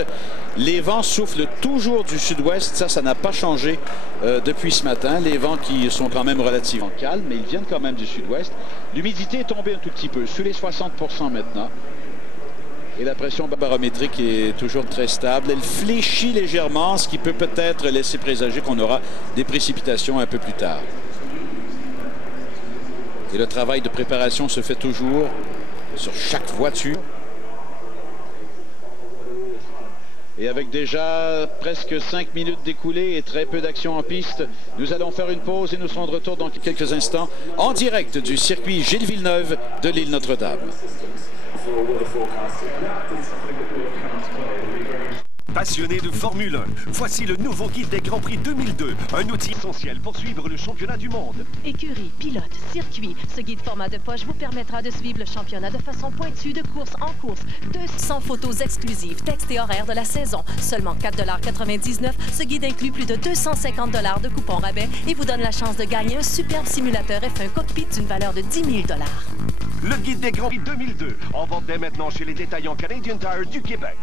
Les vents soufflent toujours du sud-ouest. Ça n'a pas changé depuis ce matin. Les vents qui sont quand même relativement calmes, mais ils viennent quand même du sud-ouest. L'humidité est tombée un tout petit peu, sous les 60% maintenant. Et la pression barométrique est toujours très stable. Elle fléchit légèrement, ce qui peut peut-être laisser présager qu'on aura des précipitations un peu plus tard. Et le travail de préparation se fait toujours sur chaque voiture. Et avec déjà presque 5 minutes découlées et très peu d'action en piste, nous allons faire une pause et nous serons de retour dans quelques instants en direct du circuit Gilles Villeneuve de l'île Notre-Dame. Passionné de Formule 1, voici le nouveau guide des Grands Prix 2002, un outil essentiel pour suivre le championnat du monde. Écurie, pilote, circuit, ce guide format de poche vous permettra de suivre le championnat de façon pointue de course en course. 200 photos exclusives, textes et horaires de la saison. Seulement 4,99 $. Ce guide inclut plus de 250 $ de coupons rabais et vous donne la chance de gagner un superbe simulateur F1 cockpit d'une valeur de 10 000 $. Le guide des Grands Prix 2002, en vente dès maintenant chez les détaillants Canadian Tire du Québec.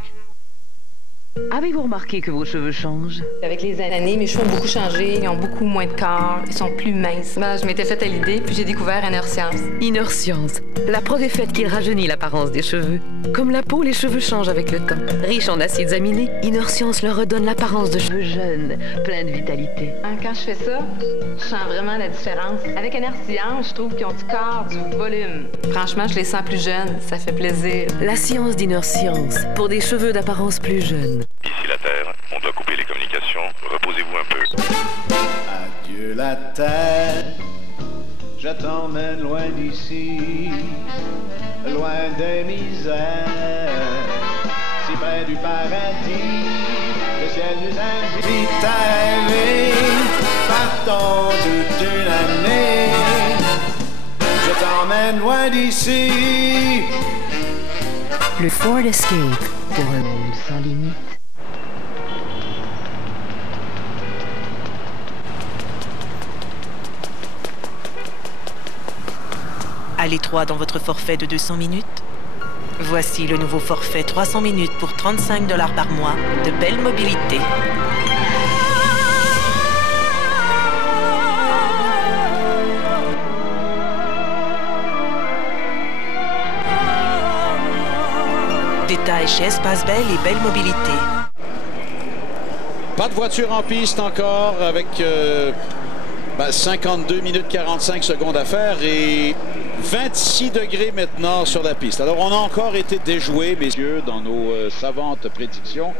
Avez-vous remarqué que vos cheveux changent? Avec les années, mes cheveux ont beaucoup changé, ils ont beaucoup moins de corps, ils sont plus minces. Je m'étais faite à l'idée, puis j'ai découvert Inner Science. Inner Science, la preuve est faite qu'il rajeunit l'apparence des cheveux. Comme la peau, les cheveux changent avec le temps. Riche en acides aminés, Inner Science leur redonne l'apparence de cheveux jeunes, pleins de vitalité. Quand je fais ça, je sens vraiment la différence. Avec Inner Science, je trouve qu'ils ont du corps, du volume. Franchement, je les sens plus jeunes, ça fait plaisir. La science d'Inner Science, pour des cheveux d'apparence plus jeunes. Ici la Terre, on doit couper les communications. Reposez-vous un peu. Adieu la Terre, je t'emmène loin d'ici, loin des misères, si près du paradis, le ciel nous invite à rêver, partons toute une année, je t'emmène loin d'ici. Le Ford Escape, pour un monde sans limite. À l'étroit dans votre forfait de 200 minutes? Voici le nouveau forfait 300 minutes pour 35 $ par mois de Belle Mobilité. Détails chez Espace Belle et Belle Mobilité. Pas de voiture en piste encore avec 52 minutes 45 secondes à faire et 26 degrés maintenant sur la piste. Alors, on a encore été déjoués, messieurs, dans nos savantes prédictions.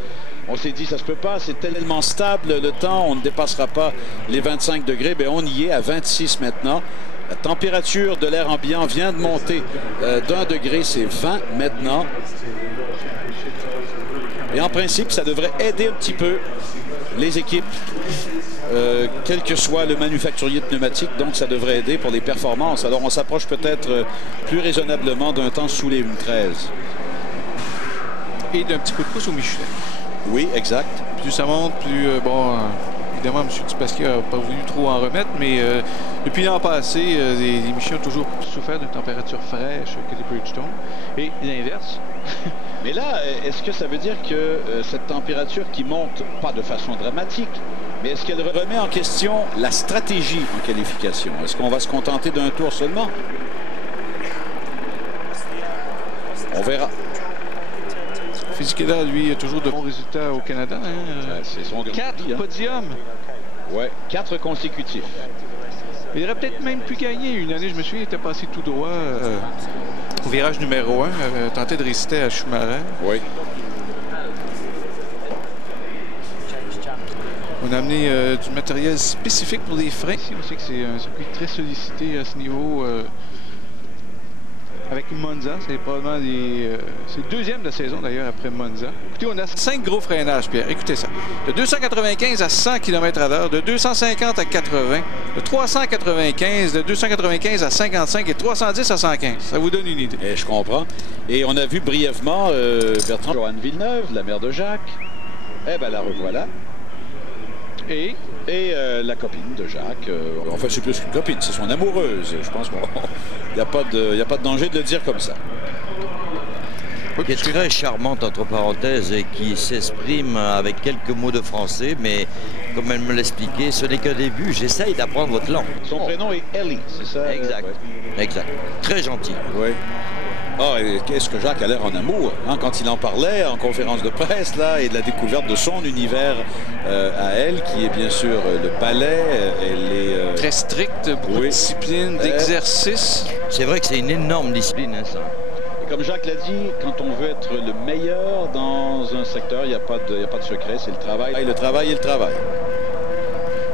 On s'est dit, ça se peut pas, c'est tellement stable le temps, on ne dépassera pas les 25 degrés. Bien, on y est à 26 maintenant. La température de l'air ambiant vient de monter d'1 degré, c'est 20 maintenant. Et en principe, ça devrait aider un petit peu les équipes, quel que soit le manufacturier de pneumatiques, donc ça devrait aider pour les performances. Alors on s'approche peut-être plus raisonnablement d'un temps sous les 1,13. Et d'un petit coup de pouce au Michelin. Oui, exact. Plus ça monte, plus évidemment, M. Dupasquier n'a pas voulu trop en remettre, mais depuis l'an passé, les Michelin ont toujours souffert d'une température fraîche que les Bridgestone. Et l'inverse. Mais là, est-ce que ça veut dire que cette température qui monte, pas de façon dramatique, mais est-ce qu'elle remet en question la stratégie en qualification? Est-ce qu'on va se contenter d'un tour seulement? On verra. Fisichella, lui, a toujours de bons résultats au Canada. Hein? C'est son 4 podiums. Ouais, 4 consécutifs. Il aurait peut-être même pu gagner. Une année, je me souviens, il était passé tout droit au virage numéro 1, tenté de résister à Schumacher. Oui. On a amené du matériel spécifique pour les freins. Ici, on sait que c'est un circuit très sollicité à ce niveau. Avec Monza, c'est probablement c'est le deuxième de la saison d'ailleurs après Monza. Écoutez, on a 5 gros freinages, Pierre. Écoutez ça. De 295 à 100 km/h, de 250 à 80, de 395, de 295 à 55 et 310 à 115. Ça vous donne une idée. Et je comprends. Et on a vu brièvement Bertrand Joanne Villeneuve, la mère de Jacques. Eh bien, la revoilà. Et la copine de Jacques. Enfin, c'est plus qu'une copine, c'est son amoureuse. Je pense qu'il n'y a pas de danger de le dire comme ça. Qui est très charmante, entre parenthèses, et qui s'exprime avec quelques mots de français, mais comme elle me l'expliquait, ce n'est qu'un début. J'essaye d'apprendre votre langue. Son prénom est Ellie, c'est ça? Exact. Ouais. Exact. Très gentil. Oui. Ah, qu'est-ce que Jacques a l'air en amour, hein, quand il en parlait en conférence de presse, là, et de la découverte de son univers à elle, qui est bien sûr le ballet. Elle est très stricte, beaucoup de discipline, d'exercice. C'est vrai que c'est une énorme discipline, hein, ça. Comme Jacques l'a dit, quand on veut être le meilleur dans un secteur, il n'y a pas de secret, c'est le travail. Et le travail et le travail.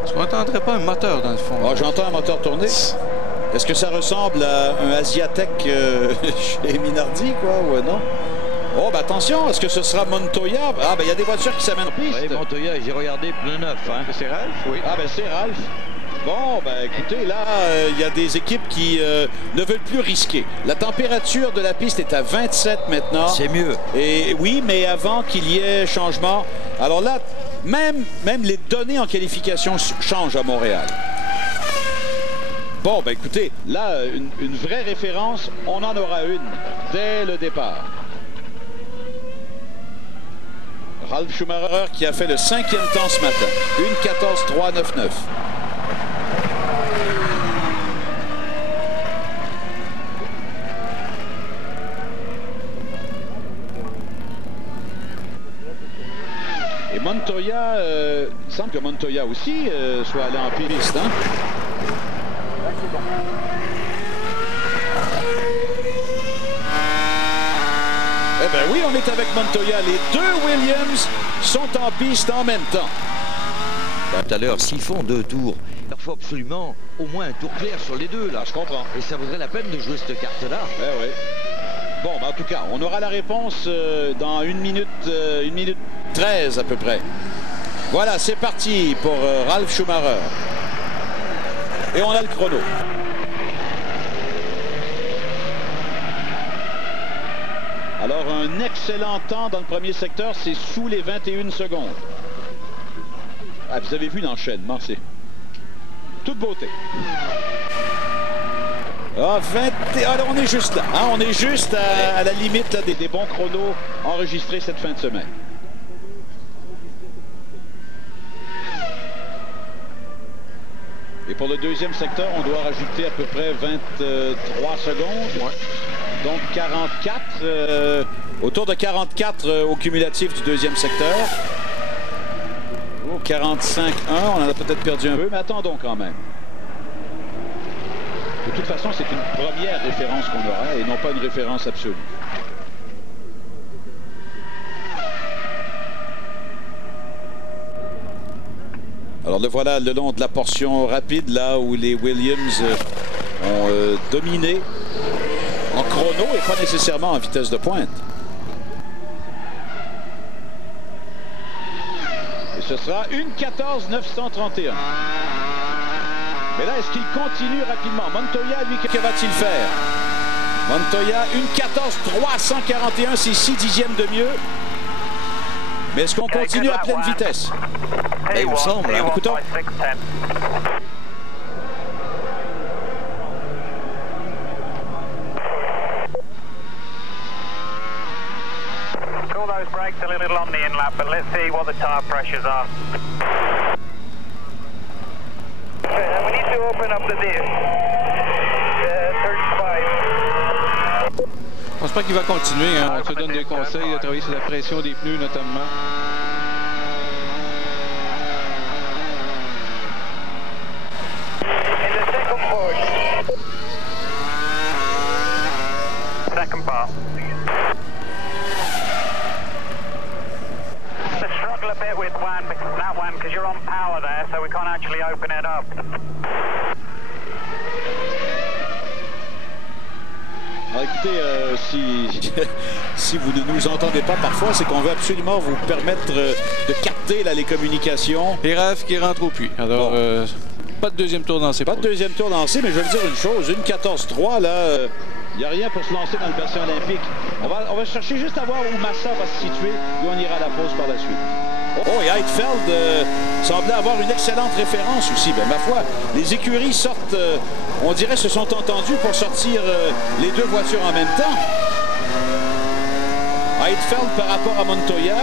Est-ce qu'on n'entendrait pas un moteur dans le fond? Oh, j'entends un moteur tourner. Est-ce que ça ressemble à un Asiatech chez Minardi, quoi, ou non? Oh, ben attention, est-ce que ce sera Montoya? Ah, ben il y a des voitures qui s'amènent en piste. Oui, Montoya, j'ai regardé plein neuf. Hein. C'est Ralph? Oui. Ah, ben c'est Ralph. Bon, ben écoutez, là, il y a des équipes qui ne veulent plus risquer. La température de la piste est à 27 maintenant. C'est mieux. Et oui, mais avant qu'il y ait changement. Alors là, même les données en qualification changent à Montréal. Bon, ben écoutez, là, une vraie référence, on en aura une dès le départ. Ralf Schumacher qui a fait le 5e temps ce matin. 1:14.399. Et Montoya, il semble que Montoya aussi soit allé en piste, hein? Eh bien oui, on est avec Montoya. Les deux Williams sont en piste en même temps. Tout à l'heure, s'ils font 2 tours, il faut absolument au moins un tour clair sur les deux, là. Je comprends. Et ça vaudrait la peine de jouer cette carte-là. Eh oui. Bon, ben, en tout cas, on aura la réponse dans 1 minute 13 à peu près. Voilà, c'est parti pour Ralf Schumacher. Et on a le chrono. Alors, un excellent temps dans le premier secteur, c'est sous les 21 secondes. Ah, vous avez vu l'enchaînement, c'est toute beauté. Ah, 20... Alors, on est juste là. Hein? On est juste à la limite là, des bons chronos enregistrés cette fin de semaine. Et pour le deuxième secteur, on doit rajouter à peu près 23 secondes. Ouais. Donc 44, autour de 44 au cumulatif du deuxième secteur. Oh, 45-1, on en a peut-être perdu un peu, mais attendons quand même. De toute façon, c'est une première référence qu'on aura et non pas une référence absolue. Alors le voilà le long de la portion rapide, là où les Williams ont dominé en chrono et pas nécessairement en vitesse de pointe. Et ce sera 1:14.931. Mais là, est-ce qu'il continue rapidement? Montoya, lui, que va-t-il faire? Montoya, 1:14.341, c'est 6 dixièmes de mieux. Mais est-ce qu'on continue à pleine vitesse? Il me semble. Hein? Écoutons. Pull those brakes a little on the inlap, but let's see what the tyre pressures are. We need to open up the diff. 35. Je pense pas qu'il va continuer. Hein. On se donne des conseils de travailler sur la pression des pneus notamment. Second bar. Just struggle a bit with that one because you're on power there, so we can't actually open it up. Alors écoutez, si vous ne nous entendez pas parfois, c'est qu'on veut absolument vous permettre de capter là, les communications. Et Raph qui rentre au puits. Alors, bon. Pas de deuxième tour dansé. Pas de deuxième tour dansé, mais je vais vous dire une chose. 1:14.3, là, il n'y a rien pour se lancer dans le bassin olympique. On va chercher juste à voir où Massa va se situer, et on ira à la pause par la suite. Oh, et Heidfeld semblait avoir une excellente référence aussi. Ben, ma foi, les écuries sortent, on dirait, se sont entendus pour sortir les deux voitures en même temps. Heidfeld par rapport à Montoya,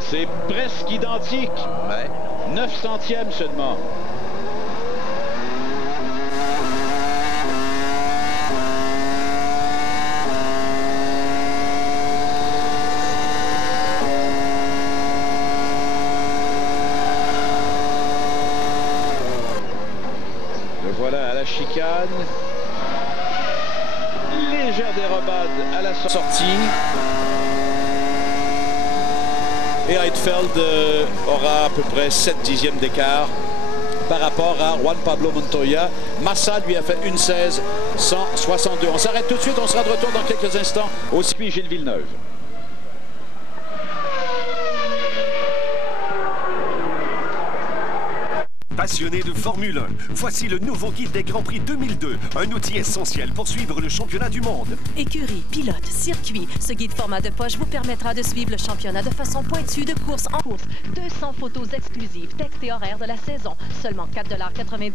c'est presque identique. Ouais. 9 centièmes seulement. Le voilà à la chicane. Légère Pierre Desrobades à la sortie. Et Heidfeld aura à peu près 7 dixièmes d'écart par rapport à Juan Pablo Montoya. Massa lui a fait 1:16.162. On s'arrête tout de suite, on sera de retour dans quelques instants au circuit Gilles Villeneuve. Passionné de Formule 1, voici le nouveau guide des Grands Prix 2002, un outil essentiel pour suivre le championnat du monde. Écurie, pilote, circuit, ce guide format de poche vous permettra de suivre le championnat de façon pointue de course en course. 200 photos exclusives, textes et horaires de la saison. Seulement 4,99 $.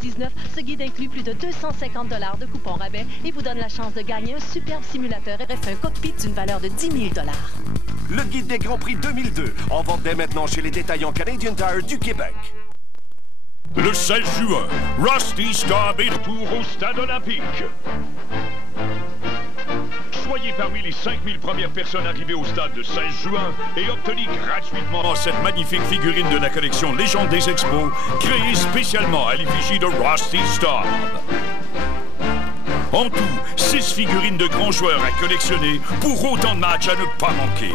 Ce guide inclut plus de 250 $ de coupons rabais et vous donne la chance de gagner un superbe simulateur RF1 cockpit d'une valeur de 10 000 $. Le guide des Grands Prix 2002, en vente dès maintenant chez les détaillants Canadian Tire du Québec. Le 16 juin, Rusty Star est retour au Stade olympique. Soyez parmi les 5000 premières personnes arrivées au stade le 16 juin et obtenez gratuitement cette magnifique figurine de la collection Légende des Expos, créée spécialement à l'effigie de Rusty Star. En tout, 6 figurines de grands joueurs à collectionner pour autant de matchs à ne pas manquer.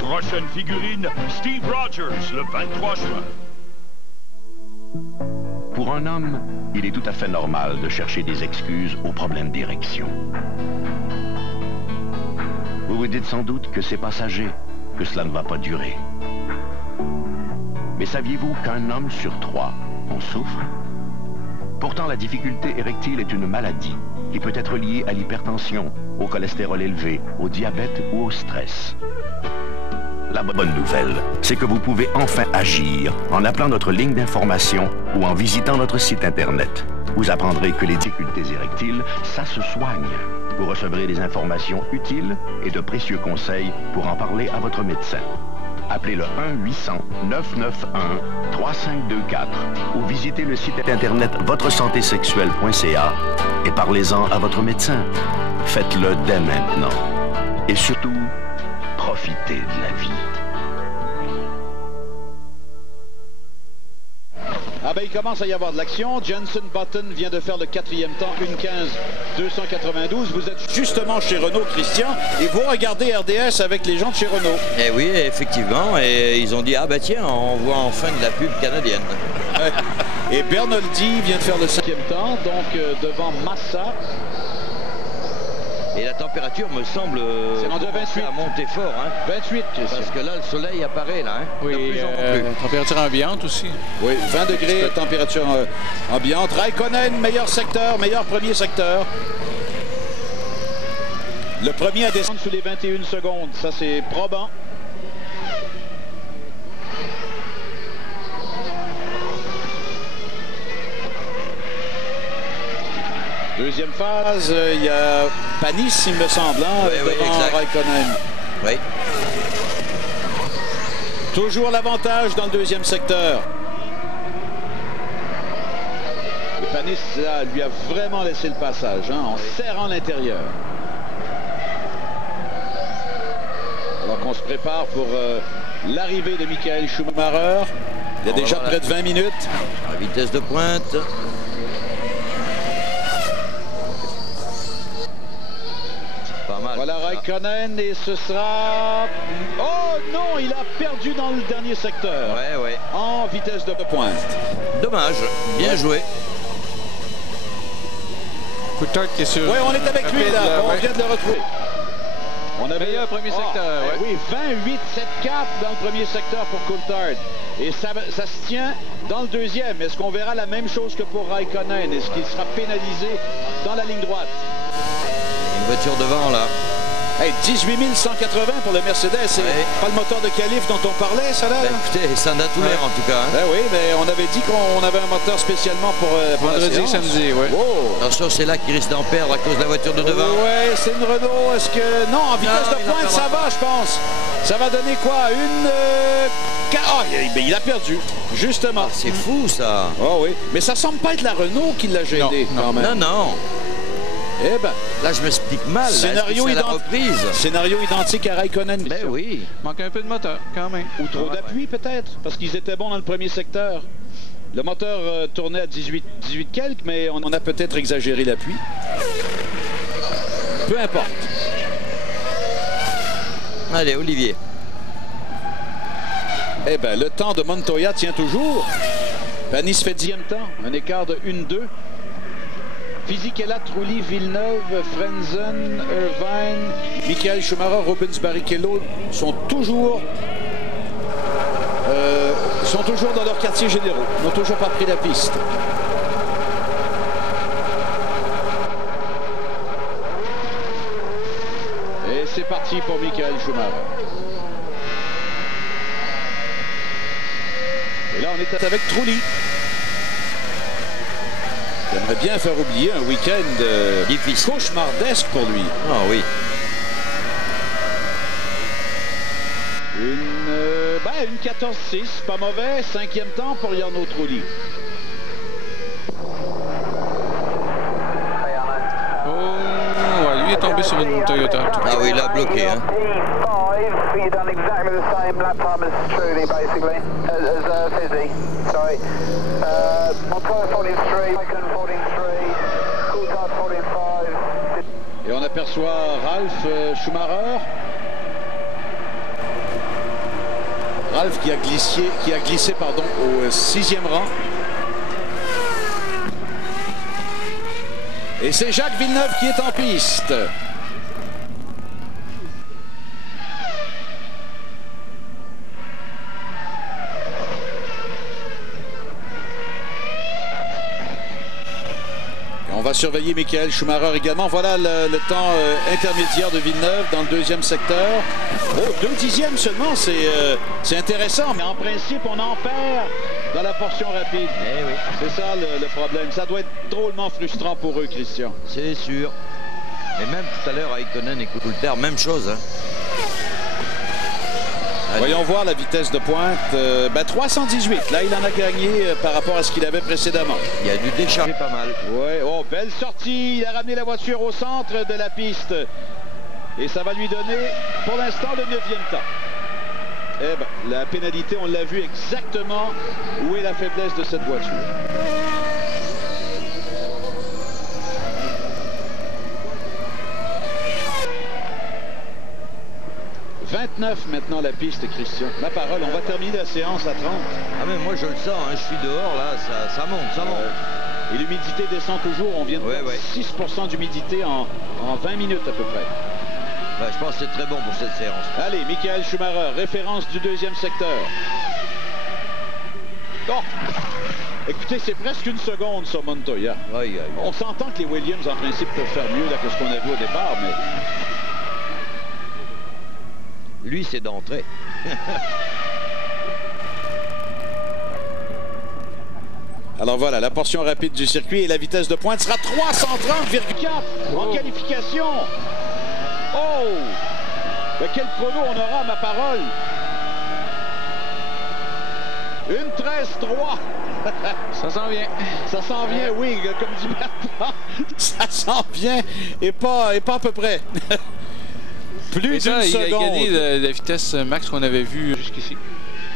Prochaine figurine, Steve Rogers, le 23 juin. Pour un homme, il est tout à fait normal de chercher des excuses aux problèmes d'érection. Vous vous dites sans doute que c'est passager, que cela ne va pas durer. Mais saviez-vous qu'un homme sur 3 en souffre? Pourtant, la difficulté érectile est une maladie qui peut être liée à l'hypertension, au cholestérol élevé, au diabète ou au stress. La bonne nouvelle, c'est que vous pouvez enfin agir en appelant notre ligne d'information ou en visitant notre site Internet. Vous apprendrez que les difficultés érectiles, ça se soigne. Vous recevrez des informations utiles et de précieux conseils pour en parler à votre médecin. Appelez le 1-800-991-3524 ou visitez le site Internet votresantésexuelle.ca et parlez-en à votre médecin. Faites-le dès maintenant. Et surtout, profitez de la vie. Ah ben, il commence à y avoir de l'action. Jenson Button vient de faire le 4e temps, 1:15.292. Vous êtes justement chez Renault, Christian, et vous regardez RDS avec les gens de chez Renault. Eh oui, effectivement, et ils ont dit, ah ben tiens, on voit enfin de la pub canadienne. Et Bernoldi vient de faire le 5e temps, donc devant Massa. Et la température me semble à monter fort. Hein. 28, Christian. Parce que là, le soleil apparaît, là. Hein, oui, de plus en plus. Température ambiante aussi. Oui, 20 degrés, température ambiante. Raikkonen, meilleur secteur, meilleur premier secteur. Le premier à descendre sous les 21 secondes. Ça, c'est probant. Deuxième phase, il y a Panis, il me semble, hein, devant Raikkonen. Oui. Toujours l'avantage dans le deuxième secteur. Et Panis là, lui a vraiment laissé le passage, hein, en serrant l'intérieur. Alors qu'on se prépare pour l'arrivée de Michael Schumacher. Il y a déjà près de 20 minutes. À vitesse de pointe. Voilà Raikkonen et ce sera... Oh non, il a perdu dans le dernier secteur. Ouais. En vitesse de pointe. Dommage, bien joué. Coulthard qui est sur... Oui, on est avec lui là, on vient de le retrouver. On avait un premier secteur. Oui, 28-7-4 dans le premier secteur pour Coulthard. Et ça se tient dans le deuxième. Est-ce qu'on verra la même chose que pour Raikkonen? Est-ce qu'il sera pénalisé dans la ligne droite? Une voiture devant là. Hey, 18 180 pour le Mercedes. C'est pas le moteur de qualif dont on parlait, ça là? Écoutez, ça en a tout l'air en tout cas. Hein. Ben oui, mais on avait dit qu'on avait un moteur spécialement pour vendredi, samedi, oui. Oh. Attention, c'est là qu'il risque d'en perdre à cause de la voiture de devant. Oui, c'est une Renault. Est-ce que... Non, en vitesse de pointe, ça va, je pense. Ça va donner quoi? Il a perdu, justement. Ah, c'est fou, ça. Oh oui, mais ça semble pas être la Renault qui l'a gêné, quand même. Non. Eh ben, là, je m'explique mal. Scénario, la reprise. Scénario identique à Raikkonen. Ben oui. Manque un peu de moteur, quand même. Ou trop d'appui, peut-être, parce qu'ils étaient bons dans le premier secteur. Le moteur tournait à 18 quelques, mais on a peut-être exagéré l'appui. peu importe. Allez, Olivier. Eh bien, le temps de Montoya tient toujours. Panis fait 10e temps, un écart de 1-2. Fisichella, Trulli, Villeneuve, Frenzen, Irvine, Michael Schumacher, Rubens Barrichello sont toujours dans leurs quartiers généraux. N'ont toujours pas pris la piste. Et c'est parti pour Michael Schumacher. Et là, on est avec Trulli. J'aimerais bien faire oublier un week-end cauchemardesque pour lui. Ah oui. Une 14-6, pas mauvais. 5e temps pour Jarno Trulli. Oh, ouais, lui est tombé sur une Toyota. Ah oui, il a bloqué. Hein. Et on aperçoit Ralf Schumacher. Ralf qui a glissé au 6e rang. Et c'est Jacques Villeneuve qui est en piste. On va surveiller Michael Schumacher également. Voilà le temps intermédiaire de Villeneuve dans le 2e secteur. Oh, 2 dixièmes seulement, c'est intéressant. Mais en principe, on en perd dans la portion rapide. Eh oui. C'est ça le problème. Ça doit être drôlement frustrant pour eux, Christian. C'est sûr. Et même tout à l'heure, Aikonen et Coulter, même chose. Hein. Voyons voir la vitesse de pointe. 318. Là, il en a gagné par rapport à ce qu'il avait précédemment. Il a dû décharger pas mal. Ouais. Oh, belle sortie. Il a ramené la voiture au centre de la piste. Et ça va lui donner, pour l'instant, le 9e temps. Eh bien, la pénalité, on l'a vu exactement où est la faiblesse de cette voiture. « 29 maintenant la piste, Christian. Ma parole, on va terminer la séance à 30. Ah mais moi je le sens, hein, je suis dehors là, ça monte. Et l'humidité descend toujours, on vient de 6% d'humidité en 20 minutes à peu près. Je pense que c'est très bon pour cette séance. Allez, Michael Schumacher, référence du 2e secteur. Bon, écoutez, c'est presque une seconde sur Montoya. On s'entend que les Williams en principe peuvent faire mieux là, que ce qu'on a vu au départ, mais... Lui, c'est d'entrée. Alors voilà, la portion rapide du circuit et la vitesse de pointe sera 330,4 en qualification. Oh! Mais quel chrono on aura, ma parole? Une 13-3. Ça s'en vient. Ça s'en vient, oui, comme dit Bertrand. Ça s'en vient et pas à peu près. Plus d'une seconde. Il a gagné la vitesse max qu'on avait vue jusqu'ici.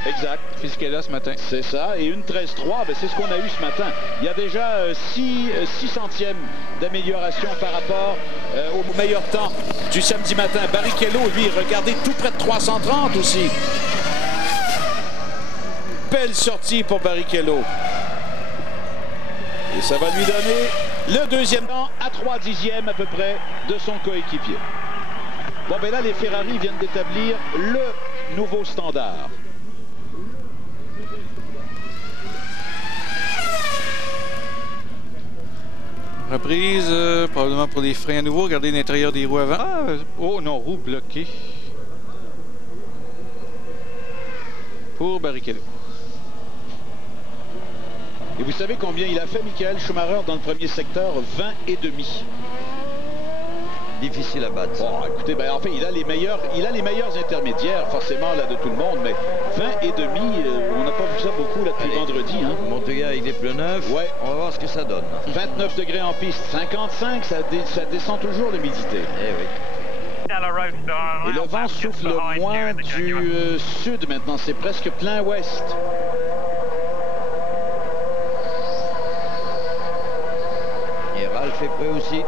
Exact. Fisichella ce matin. C'est ça. Et une 13-3, c'est ce qu'on a eu ce matin. Il y a déjà 6 centièmes d'amélioration par rapport au meilleur temps du samedi matin. Barrichello, lui, regardez, tout près de 330 aussi. Belle sortie pour Barrichello. Et ça va lui donner le 2e temps à 3 dixièmes à peu près de son coéquipier. Bon, ben là, les Ferrari viennent d'établir le nouveau standard. Reprise, probablement pour les freins à nouveau. Regardez l'intérieur des roues avant. Ah, oh non, roue bloquée. Pour Barrichello. Et vous savez combien il a fait, Michael Schumacher, dans le premier secteur? 20,5. Difficile à battre. Bon, écoutez, ben, en fait, il a les meilleurs intermédiaires, forcément, là, de tout le monde, mais 20,5, on n'a pas vu ça beaucoup, là, depuis vendredi. Hein. Montoya avec les pneus neufs, ouais. On va voir ce que ça donne. 29 degrés en piste, 55, ça descend toujours l'humidité. Eh oui. Et le vent souffle moins du sud maintenant, c'est presque plein ouest. Et Ralf est prêt aussi.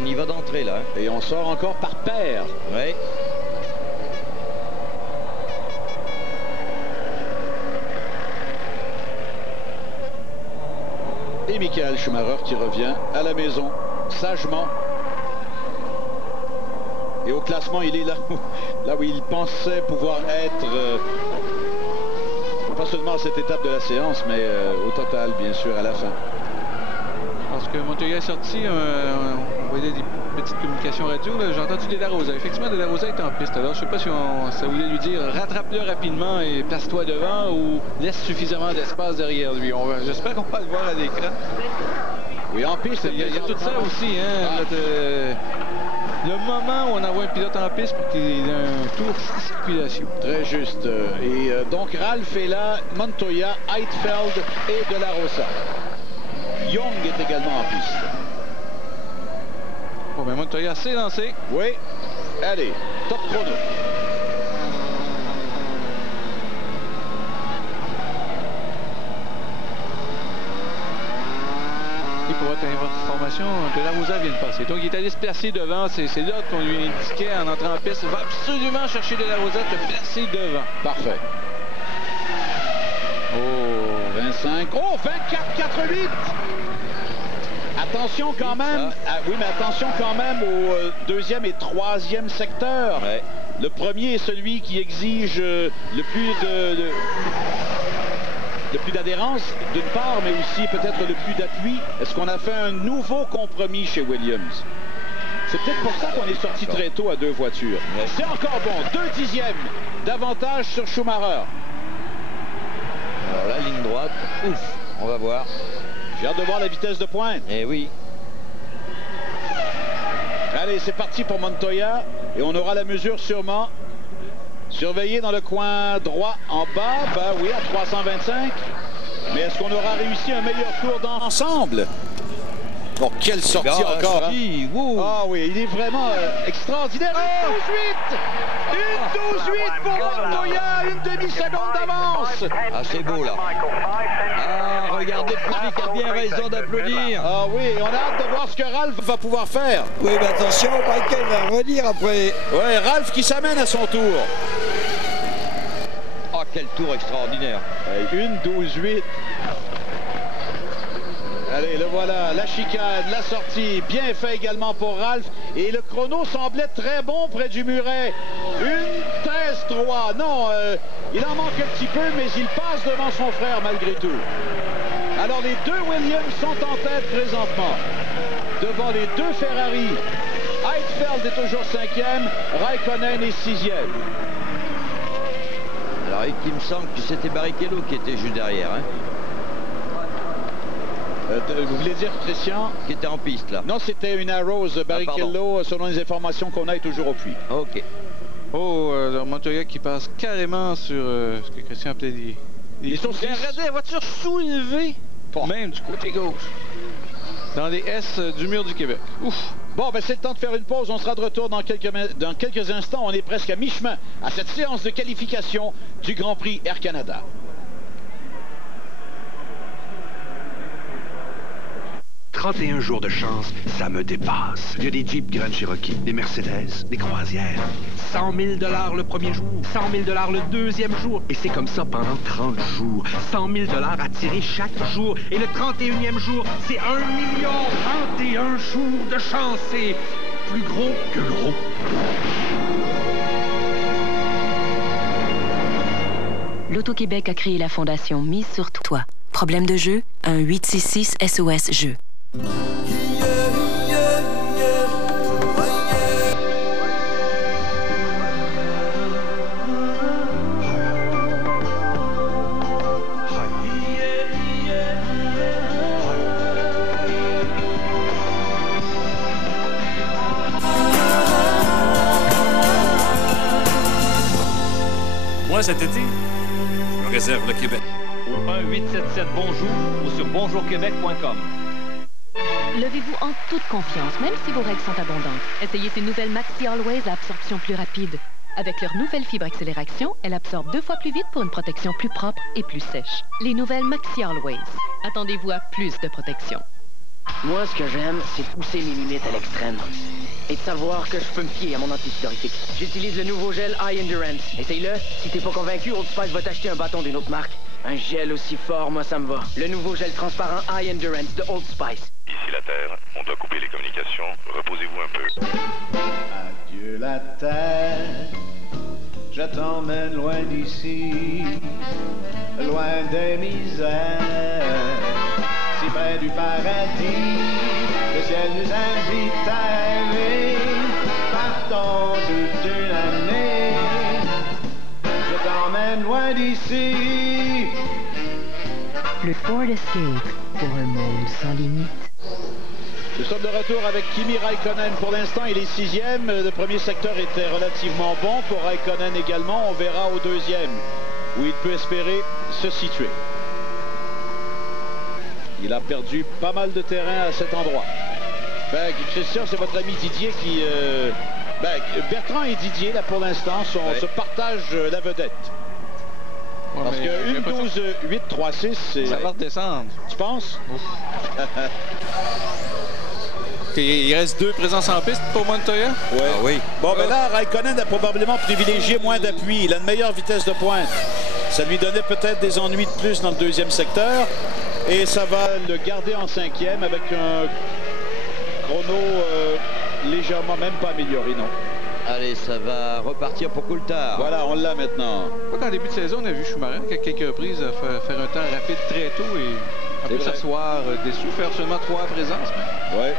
on y va d'entrée là. Et on sort encore par paire. Oui. Et Michael Schumacher qui revient à la maison, sagement. Et au classement, il est là où il pensait pouvoir être, pas seulement à cette étape de la séance, mais au total, bien sûr, à la fin. Parce que Montoya est sorti, on voyait des petites communications radio. J'ai entendu De La Rosa. Effectivement, De La Rosa est en piste. Alors, je ne sais pas si ça voulait lui dire rattrape-le rapidement et place-toi devant ou laisse suffisamment d'espace derrière lui. J'espère qu'on va le voir à l'écran. Oui, en piste. Il y a tout ça aussi. Hein, le moment où on envoie un pilote en piste pour qu'il ait un tour sans circulation. Très juste. Et donc, Ralph est là, Montoya, Heidfeld et De La Rosa. Young est également en piste. Bon, ben Montoya s'est lancé. Oui. Allez, top chrono. Et pour votre information, De La Rosa vient de passer. Donc, il est allé se placer devant. C'est là qu'on lui indiquait en entrant en piste. Va absolument chercher De La Rosa, te placer devant. Parfait. Oh, 25. Oh, 24, 4-8. Attention quand même. Oui, mais attention quand même au deuxième et troisième secteur. Ouais. Le premier est celui qui exige le plus d'adhérence, d'une part, mais aussi peut-être le plus d'appui. Est-ce qu'on a fait un nouveau compromis chez Williams? C'est peut-être pour ça qu'on est sorti très tôt à 2 voitures. Ouais. C'est encore bon. 2 dixièmes d'avantage sur Schumacher. Alors la ligne droite, ouf, on va voir. J'ai hâte de voir la vitesse de pointe. Eh oui. Allez, c'est parti pour Montoya. Et on aura la mesure sûrement. Surveillé dans le coin droit en bas. Ben oui, à 325. Mais est-ce qu'on aura réussi un meilleur tour d'ensemble? Bon, quelle sortie encore. Hein? Wow. Ah oui, il est vraiment extraordinaire. 1-12-8! Une 12-8 pour Montoya, une demi-seconde d'avance. Ah, c'est beau là. Ah, regardez le public a bien raison d'applaudir. Ah oui, on a hâte de voir ce que Ralph va pouvoir faire. Oui, mais attention, Michael va revenir après. Oui, Ralph qui s'amène à son tour. Ah, quel tour extraordinaire. Une 12-8. Allez, le voilà, la chicane, la sortie, bien fait également pour Ralph. Et le chrono semblait très bon près du muret. Une 13-3. Non, il en manque un petit peu, mais il passe devant son frère malgré tout. Alors, les 2 Williams sont en tête présentement. Devant les 2 Ferrari. Heidfeld est toujours 5e, Raikkonen est 6e. Alors, il me semble que c'était Barrichello qui était juste derrière, hein. Vous voulez dire, Christian? Qui était en piste, là. Non, c'était une Arrows. Barrichello, selon les informations qu'on a, est toujours au puits. OK. Oh, Montoya qui passe carrément sur ce que Christian appelait les regardez la voiture soulevée, même du côté gauche. Dans les S du mur du Québec. Ouf! Bon, ben c'est le temps de faire une pause. On sera de retour dans quelques instants. On est presque à mi-chemin à cette séance de qualification du Grand Prix Air Canada. 31 jours de chance, ça me dépasse. Il y a des Jeep Grand Cherokee, des Mercedes, des croisières. 100 000 $ le premier jour, 100 000 $ le deuxième jour. Et c'est comme ça pendant 30 jours. 100 000 $ à tirer chaque jour. Et le 31e jour, c'est 1 million. 31 jours de chance, c'est plus gros que gros. L'Auto-Québec a créé la fondation Mise sur toi. Problème de jeu? 1-866 SOS Jeux. Moi, cet été, je me réserve le Québec. Au 1-877-BONJOUR ou sur bonjourquebec.com. Levez-vous en toute confiance, même si vos règles sont abondantes. Essayez ces nouvelles Maxi Always à absorption plus rapide. Avec leur nouvelle fibre accélération, elle absorbe 2 fois plus vite pour une protection plus propre et plus sèche. Les nouvelles Maxi Always. Attendez-vous à plus de protection. Moi, ce que j'aime, c'est pousser mes limites à l'extrême. Et de savoir que je peux me fier à mon anti-sudorifique. J'utilise le nouveau gel High Endurance. Essaye-le. Si t'es pas convaincu, Old Spice va t'acheter un bâton d'une autre marque. Un gel aussi fort, moi, ça me va. Le nouveau gel transparent High Endurance de Old Spice. Ici la Terre, on doit couper les communications. Reposez-vous un peu. Adieu la Terre, je t'emmène loin d'ici, loin des misères, si près du paradis, le ciel nous invite à aller, partons toute une année, je t'emmène loin d'ici. Le Ford Escape, pour un monde sans limite. Nous sommes de retour avec Kimi Raikkonen. Pour l'instant, il est 6e. Le premier secteur était relativement bon pour Raikkonen également. On verra au deuxième où il peut espérer se situer. Il a perdu pas mal de terrain à cet endroit. Ben, Christian, c'est votre ami Didier qui... Bertrand et Didier, là, pour l'instant, se partagent la vedette. Ouais, parce que 1-12-8-3-6, c'est... Ça va redescendre. Tu penses? Il reste 2 présences en piste pour Montoya? Ouais. Ah oui. Bon, ben là, Raikkonen a probablement privilégié moins d'appui. Il a une meilleure vitesse de pointe. Ça lui donnait peut-être des ennuis de plus dans le deuxième secteur. Et ça va le garder en 5e avec un chrono légèrement, même pas amélioré, non. Allez, ça va repartir pour Coulthard. Voilà, on l'a maintenant. En début de saison, on a vu Schumacher qu'à quelques reprises faire un temps rapide très tôt et un peu s'asseoir déçu, faire seulement 3 présences. Ouais.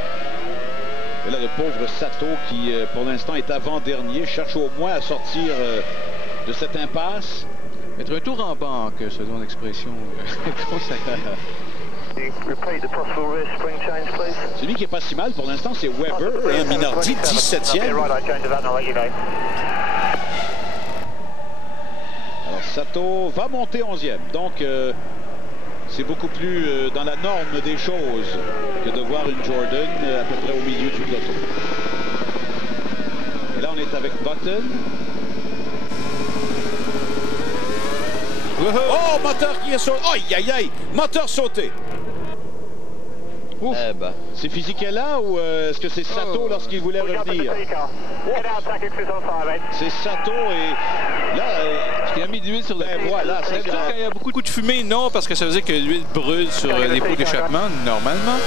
Et là, le pauvre Sato qui, pour l'instant, est avant-dernier, cherche au moins à sortir de cette impasse. Mettre un tour en banque, selon l'expression consacrée. Celui qui est pas si mal pour l'instant, c'est Weber et un Minardi 17e. Alors Sato va monter 11e. Donc c'est beaucoup plus dans la norme des choses que de voir une Jordan à peu près au milieu du peloton. Et là on est avec Button. Oh, moteur qui est sauté. Aïe, aïe, aïe. Moteur sauté. Eh ben. C'est Fisichella ou est-ce que c'est Sato lorsqu'il voulait revenir? C'est Sato et là... Parce qu'il a mis de l'huile sur la piste. Voilà, ça veut dire qu'il y a beaucoup de fumée, non, parce que ça veut dire que l'huile brûle sur les pots d'échappement, normalement.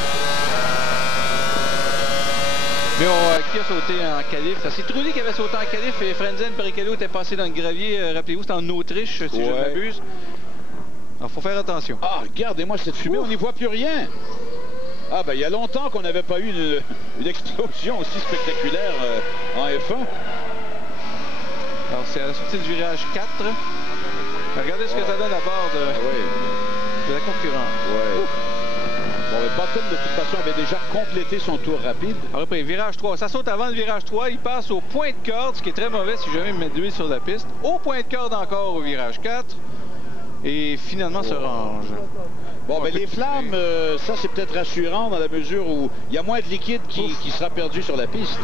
Mais qui a sauté en qualif? C'est Trulli qui avait sauté en qualif et Frenzen Barrichello était passé dans le gravier. Rappelez-vous, c'était en Autriche, si je ne m'abuse. Alors, il faut faire attention. Ah, regardez-moi cette fumée, on n'y voit plus rien. Ah, ben, il y a longtemps qu'on n'avait pas eu une explosion aussi spectaculaire en F1. Alors, c'est à la sortie du virage 4. Regardez ce que ça donne à bord de la concurrence. Ouais. Bon, le Button, de toute façon, avait déjà complété son tour rapide. Alors, après, virage 3. Ça saute avant le virage 3. Il passe au point de corde, ce qui est très mauvais si jamais il met de l'huile sur la piste. Au point de corde encore au virage 4. Et finalement, se range. Bon, ben les flammes, ça, c'est peut-être rassurant dans la mesure où il y a moins de liquide qui sera perdu sur la piste.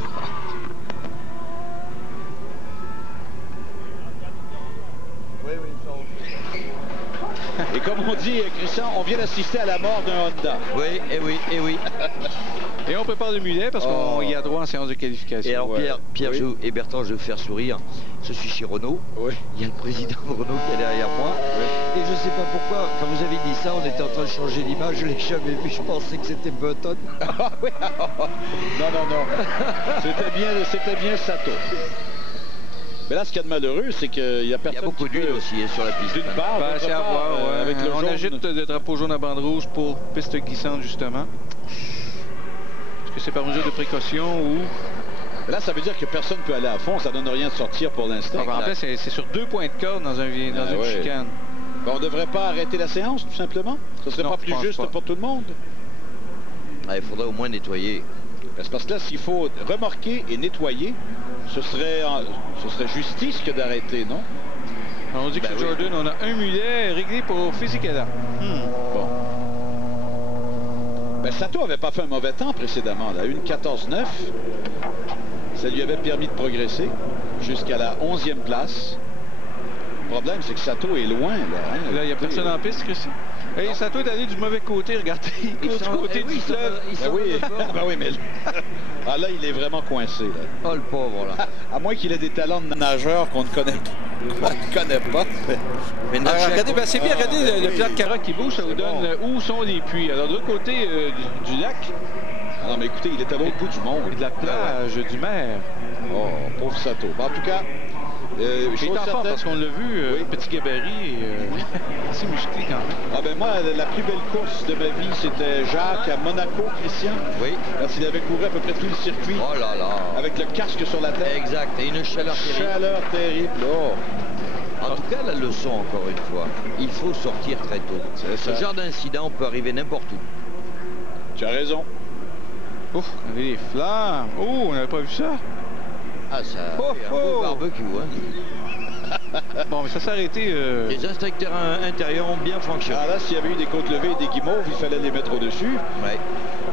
Et comme on dit, Christian, on vient d'assister à la mort d'un Honda. Oui, et oui, et oui. Et on prépare le mulet parce qu'on y a droit en séance de qualification. Et alors, Pierre et Bertrand, je vais vous faire sourire. Je suis chez Renault. Oui. Il y a le président de Renault qui est derrière moi. Oui. Et je ne sais pas pourquoi, quand vous avez dit ça, on était en train de changer d'image. Je ne l'ai jamais vu. Je pensais que c'était Button. Non, non, non. C'était bien Sato. Mais là, ce qu'il y a de malheureux, c'est qu'il y a personne. Il y a beaucoup d'huile aussi sur la piste. D'une part, c'est à voir. avec le on jaune. agite le drapeau jaune à bande rouge pour piste glissante, justement. Est-ce que c'est par mesure de précaution ou... Là, ça veut dire que personne ne peut aller à fond. Ça ne donne rien de sortir pour l'instant. En fait, c'est sur 2 points de corde dans une chicane. Ben, on ne devrait pas arrêter la séance, tout simplement? Ce serait pas plus juste pour tout le monde? Ah, il faudrait au moins nettoyer. C'est parce que là, s'il faut remorquer et nettoyer, ce serait justice que d'arrêter, non? Alors, on dit que chez Jordan, on a un mulet réglé pour Fisichella. Bon. Ben, Sato n'avait pas fait un mauvais temps précédemment. Là. 1:14.9. Ça lui avait permis de progresser jusqu'à la 11e place. Le problème, c'est que Sato est loin. Là, il n'y a personne en piste, Christian. Hey, Sato est allé du mauvais côté, regardez. Il court du côté du fleuve. Ben oui, ben oui, mais ah, là, il est vraiment coincé. Là. Oh, le pauvre, là. À moins qu'il ait des talents de nageur qu'on ne connaît pas. Mais regardez, ben, c'est bien, regardez le plat de carotte qui bouge, ça vous donne où sont les puits. Alors, de l'autre côté du lac. Non, mais écoutez, il est à l'autre bout du monde. Et de la plage du mer. Oh, pauvre Sato. Ben, en tout cas, il est en forme parce qu'on l'a vu, petit gabarit, assez musclé quand même. Ah ben moi, la plus belle course de ma vie, c'était Jacques à Monaco, Christian. Oui. Quand il avait couru à peu près tout le circuit. Oh là là. Avec le casque sur la tête. Exact, et une chaleur terrible. Chaleur terrible, oh. En tout cas, la leçon, encore une fois, il faut sortir très tôt. Ce genre d'incident peut arriver n'importe où. Tu as raison. Ouf, on avait des flammes. Oh, on n'avait pas vu ça. Ah, ça fait un beau barbecue, hein. Bon, mais ça s'est arrêté. Les instincteurs intérieurs ont bien fonctionné. Ah là, s'il y avait eu des côtes levées et des guimauves, il fallait les mettre au-dessus. Ouais.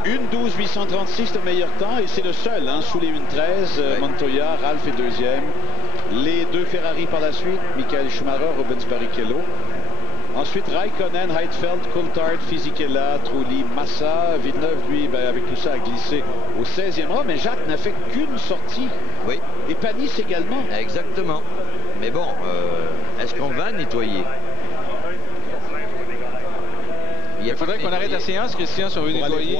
1:12.836 le meilleur temps, et c'est le seul, hein, sous les 1:13. Montoya, Ralph est deuxième. Les deux Ferrari par la suite, Michael Schumacher, Rubens Barrichello. Ensuite, Raikkonen, Heidfeld, Coulthard, Fisichella, Trulli, Massa. Villeneuve, lui, ben, avec tout ça, a glissé au 16e rang. Mais Jacques n'a fait qu'une sortie. Oui. Et Panis également. Exactement. Mais bon, est-ce qu'on va nettoyer? Il faudrait qu'on arrête la séance, Christian, si on veut nettoyer.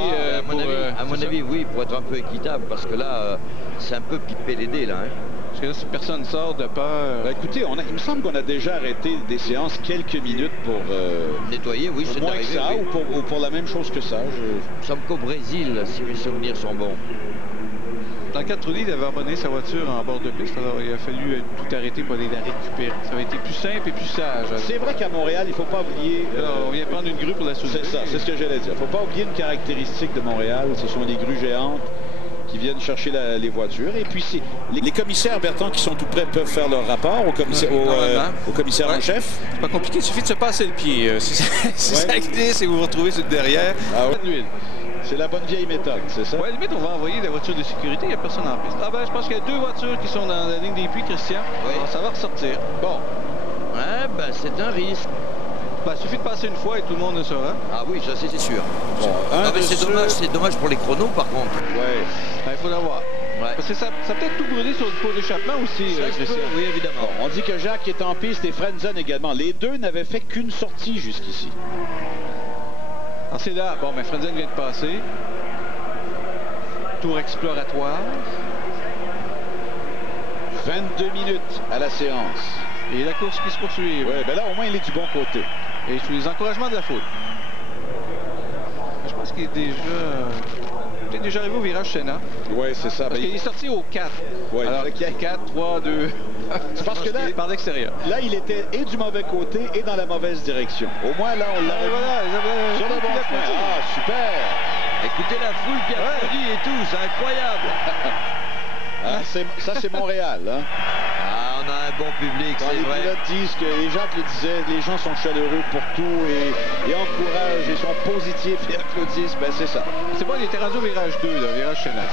À mon avis, oui, pour être un peu équitable. Parce que là, c'est un peu pipé les dés, là. Hein. Parce que là, si personne sort de peur... Ben, écoutez, il me semble qu'on a déjà arrêté des séances quelques minutes pour... nettoyer, oui, c'est moins arrivé, que ça, oui. ou pour la même chose que ça. Nous sommes qu'au Brésil, si mes souvenirs sont bons. Dans le cas de Trulli, il avait abonné sa voiture en bord de piste, alors il a fallu tout arrêter pour aller la récupérer. Ça avait été plus simple et plus sage. C'est vrai qu'à Montréal, il ne faut pas oublier... on vient prendre une grue pour la soulever. C'est ça, c'est ce que j'allais dire. Il ne faut pas oublier une caractéristique de Montréal. Ce sont les grues géantes qui viennent chercher les voitures. Et puis, les commissaires, Bertrand, qui sont tout près, peuvent faire leur rapport au commissaire en chef. C'est pas compliqué, il suffit de se passer le pied. Si ça glisse et vous vous retrouvez sur le derrière, pas de l'huile. C'est la bonne vieille méthode, c'est ça? Ouais, limite, on va envoyer la voiture de sécurité, il n'y a personne en piste. Ah ben, je pense qu'il y a deux voitures qui sont dans la ligne des puits, Christian. Oui. Alors, ça va ressortir. Bon. Ouais, ben, c'est un risque. Ben, il suffit de passer une fois et tout le monde le saura. Ah oui, ça c'est sûr. Bon, non, mais c'est dommage pour les chronos, par contre. Ouais. Ben, il faut l'avoir. Ouais. Parce que ça a peut-être tout brûlé sur le pot d'échappement aussi, Christian. Oui, évidemment. Bon, on dit que Jacques est en piste et Frenzen également. Les deux n'avaient fait qu'une sortie jusqu'ici. Alors c'est là, bon, mais Frenzen vient de passer. Tour exploratoire. 22 minutes à la séance. Et la course qui se poursuit. Oui, ben là, au moins, il est du bon côté. Et sous les encouragements de la foule. Je pense qu'il est déjà arrivé au virage Senna. Oui, c'est ça. Parce qu'il est sorti au 4. Ouais, alors, il y a 4, 3, 2... C'est parce que là, par l'extérieur. Là, il était et du mauvais côté et dans la mauvaise direction. Au moins, là, on l'a sur le bon chemin. Ah, super! Écoutez la foule qui applaudit et tout, c'est incroyable. Ça, c'est Montréal. Hein? Ah, on a un bon public, c'est vrai. Les pilotes disent que, et Jacques le disait, les gens sont chaleureux pour tout et encouragent et sont positifs et applaudissent. Ben, c'est ça. C'est bon, il était rendu au virage 2, le virage Senna.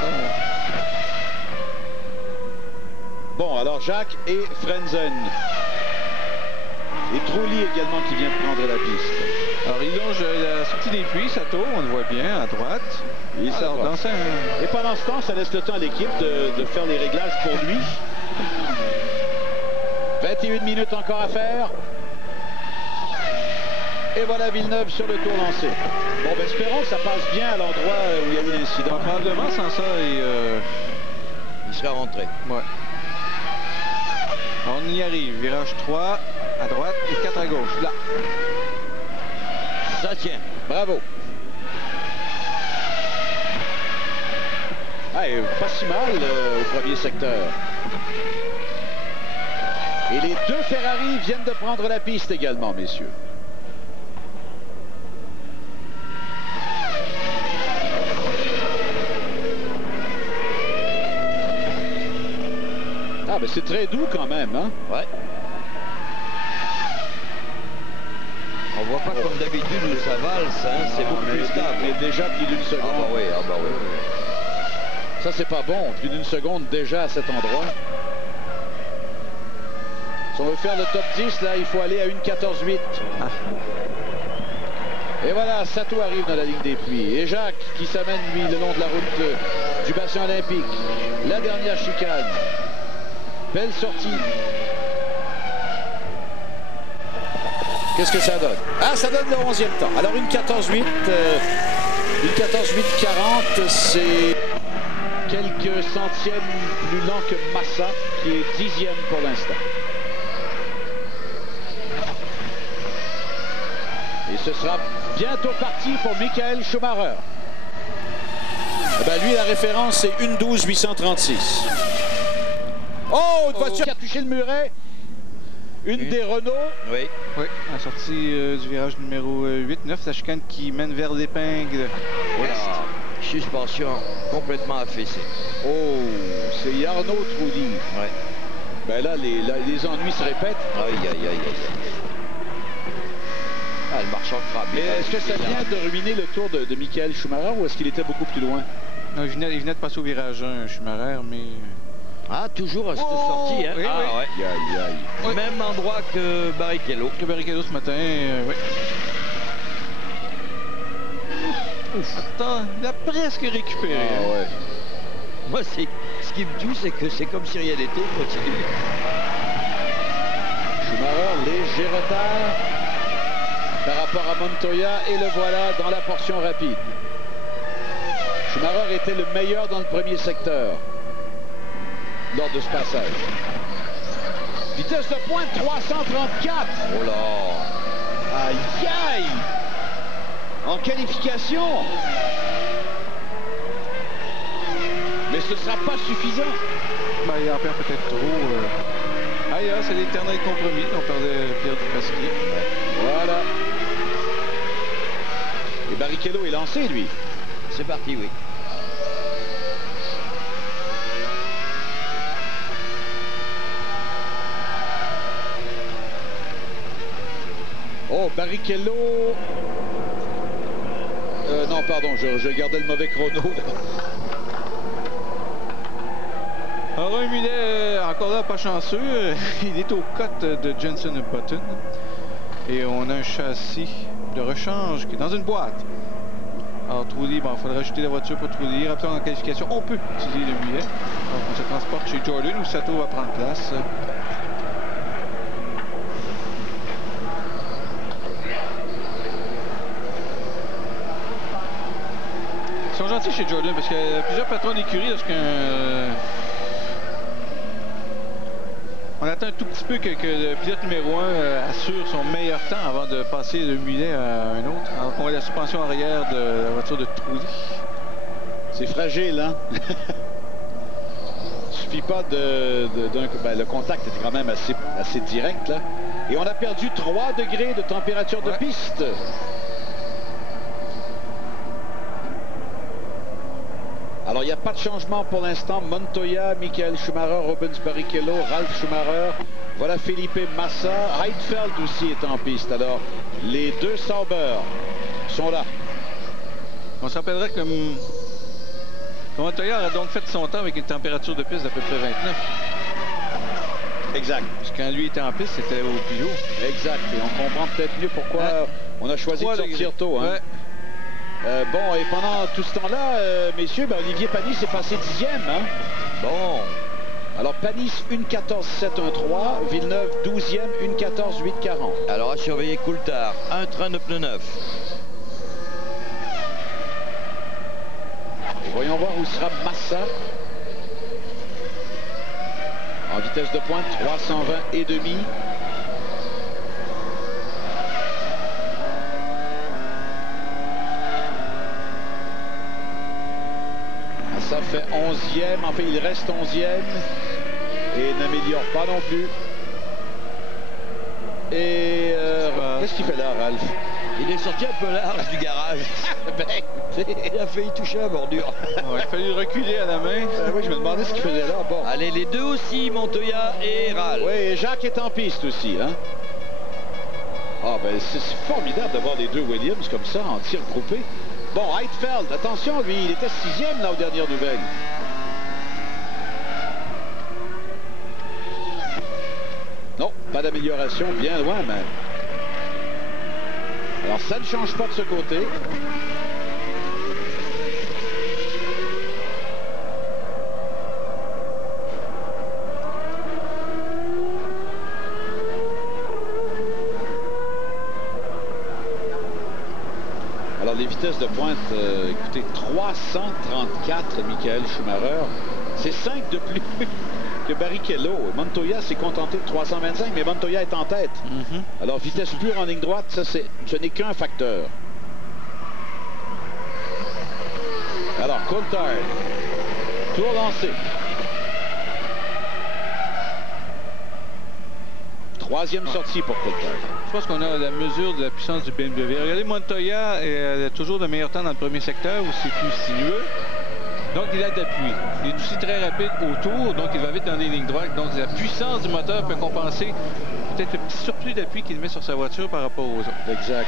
Bon, alors Jacques et Frenzen. Et Trulli également qui vient prendre la piste. Alors il longe la sortie des puits, Sato, on le voit bien, à droite. Et pendant ce temps, ça laisse le temps à l'équipe de faire les réglages pour lui. 21 minutes encore à faire. Et voilà Villeneuve sur le tour lancé. Bon, ben espérons que ça passe bien à l'endroit où il y a eu l'incident. Probablement, sans ça, il serait rentré. Ouais. On y arrive. Virage 3 à droite et 4 à gauche. Là. Ça tient. Bravo. Hey, pas si mal au premier secteur. Et les deux Ferrari viennent de prendre la piste également, messieurs. Ah, ben c'est très doux quand même, hein? Ouais. On voit pas comme d'habitude où ça valse, hein? C'est beaucoup plus stable. Il est déjà plus d'une seconde. Ah bah oui, ah bah oui. Ça, c'est pas bon. Plus d'une seconde déjà à cet endroit. Si on veut faire le top 10, là, il faut aller à 1:14.8. Ah. Et voilà, Sato arrive dans la ligne des puits. Et Jacques qui s'amène, lui, le long de la route du bassin olympique. La dernière chicane. Belle sortie. Qu'est-ce que ça donne? Ah, ça donne le 11e temps. Alors, une 14-8. Une 14-8-40, c'est quelques centièmes plus lent que Massa, qui est 10e pour l'instant. Et ce sera bientôt parti pour Michael Schumacher. Eh ben, lui, la référence, c'est 1:12-836. Oh, une voiture qui a touché le muret. Une des Renault. Oui. Oui, à la sortie du virage numéro 8-9, la chicane qui mène vers l'épingle. Voilà. Suspension complètement affaissée. Oh, c'est Arnaud Trulli. Ouais. Ben là, les ennuis se répètent. Aïe, aïe, aïe, aïe. Ah, le marchand crabe. Mais est-ce que ça vient de ruiner le tour de Michael Schumacher ou est-ce qu'il était beaucoup plus loin? Non, il venait de passer au virage 1, Schumacher, mais... Ah, toujours à cette sortie, hein? Oui, ah, oui. Ouais. Aïe, aïe. Oui. Même endroit que Barrichello. Que Barrichello ce matin, oui. Attends, il a presque récupéré. Ah, ouais. Moi, ce qui me tue, c'est que c'est comme si rien n'était, il continue. Schumacher, léger retard par rapport à Montoya, et le voilà dans la portion rapide. Schumacher était le meilleur dans le premier secteur lors de ce passage. Vitesse de pointe 334. Oh là. Aïe aïe. En qualification. Mais ce ne sera pas suffisant. Ben, il en perd peut-être trop. Aïe, c'est l'éternel compromis. On perdait Pierre Dupasquier. Voilà. Et Barrichello est lancé, lui. C'est parti, oui. Oh, Barrichello. Non, pardon, je gardais le mauvais chrono. Alors, un mulet, encore là, pas chanceux. Il est au cote de Jenson Button. Et on a un châssis de rechange qui est dans une boîte. Alors, Trulli, bon, il faudra ajouter la voiture pour Trulli. Rapidement en qualification, on peut utiliser le mulet. Donc, on se transporte chez Jordan où Sato va prendre place. Ils sont gentils chez Jordan parce qu'il y a plusieurs patrons d'écurie lorsqu'un... On attend un tout petit peu que le pilote numéro 1 assure son meilleur temps avant de passer le mulet à un autre. Alors qu'on voit la suspension arrière de la voiture de Trulli. C'est fragile, hein? Il suffit pas ben, le contact était quand même assez direct, là. Et on a perdu 3 degrés de température de piste. Alors, il n'y a pas de changement pour l'instant. Montoya, Michael Schumacher, Rubens Barrichello, Ralf Schumacher. Voilà Felipe Massa. Heidfeld aussi est en piste. Alors, les deux Sauber sont là. On se rappellera que Montoya a donc fait son temps avec une température de piste d'à peu près 29. Exact. Parce que quand lui était en piste, c'était au plus haut. Exact. Et on comprend peut-être mieux pourquoi on a choisi de sortir tôt. Hein. Ouais. Bon, et pendant tout ce temps-là, messieurs, ben, Olivier Panis est passé 10e. Hein? Bon. Alors, Panis, 1:14.713. Villeneuve, 12e, 1:14.840. Alors, à surveiller Coulthard, 1:13.999. Et voyons voir où sera Massa. En vitesse de pointe, 320 et demi. Ça fait 11e, enfin il reste 11e et n'améliore pas non plus. Et qu'est-ce qu'il fait là, Ralph? Il est sorti un peu large du garage. Il a failli toucher la bordure. Il a fallu reculer à la main. Oui, je me demandais ce qu'il faisait là. Bon. Allez, les deux aussi, Montoya et Ralph. Oui, et Jacques est en piste aussi. Hein? Ah, ben c'est formidable d'avoir les deux Williams comme ça en tir groupé. Bon, Heidfeld, attention, lui, il était 6e là aux dernières nouvelles. Non, pas d'amélioration, bien loin même. Alors, ça ne change pas de ce côté. Alors, les vitesses de pointe, écoutez, 334, Michael Schumacher. C'est 5 de plus que Barrichello. Montoya s'est contenté de 325, mais Montoya est en tête. Alors, vitesse pure en ligne droite, ça, ce n'est qu'un facteur. Alors, Coulthard, tour lancé. Troisième sortie pour Coulthard. Je pense qu'on a la mesure de la puissance du BMW. Regardez, Montoya a toujours de meilleurs temps dans le premier secteur où c'est plus sinueux. Donc, il a d'appui. Il est aussi très rapide autour, donc il va vite dans les lignes droites. Donc, la puissance du moteur peut compenser peut-être le petit surplus d'appui qu'il met sur sa voiture par rapport aux autres. Exact.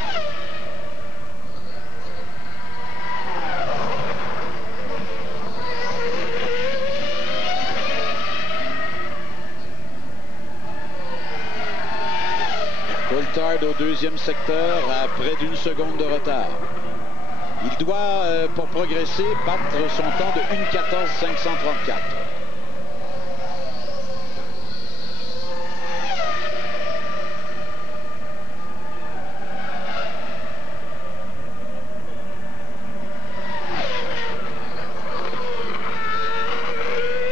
Coulthard au deuxième secteur à près d'une seconde de retard. Il doit, pour progresser, battre son temps de 1:14,534.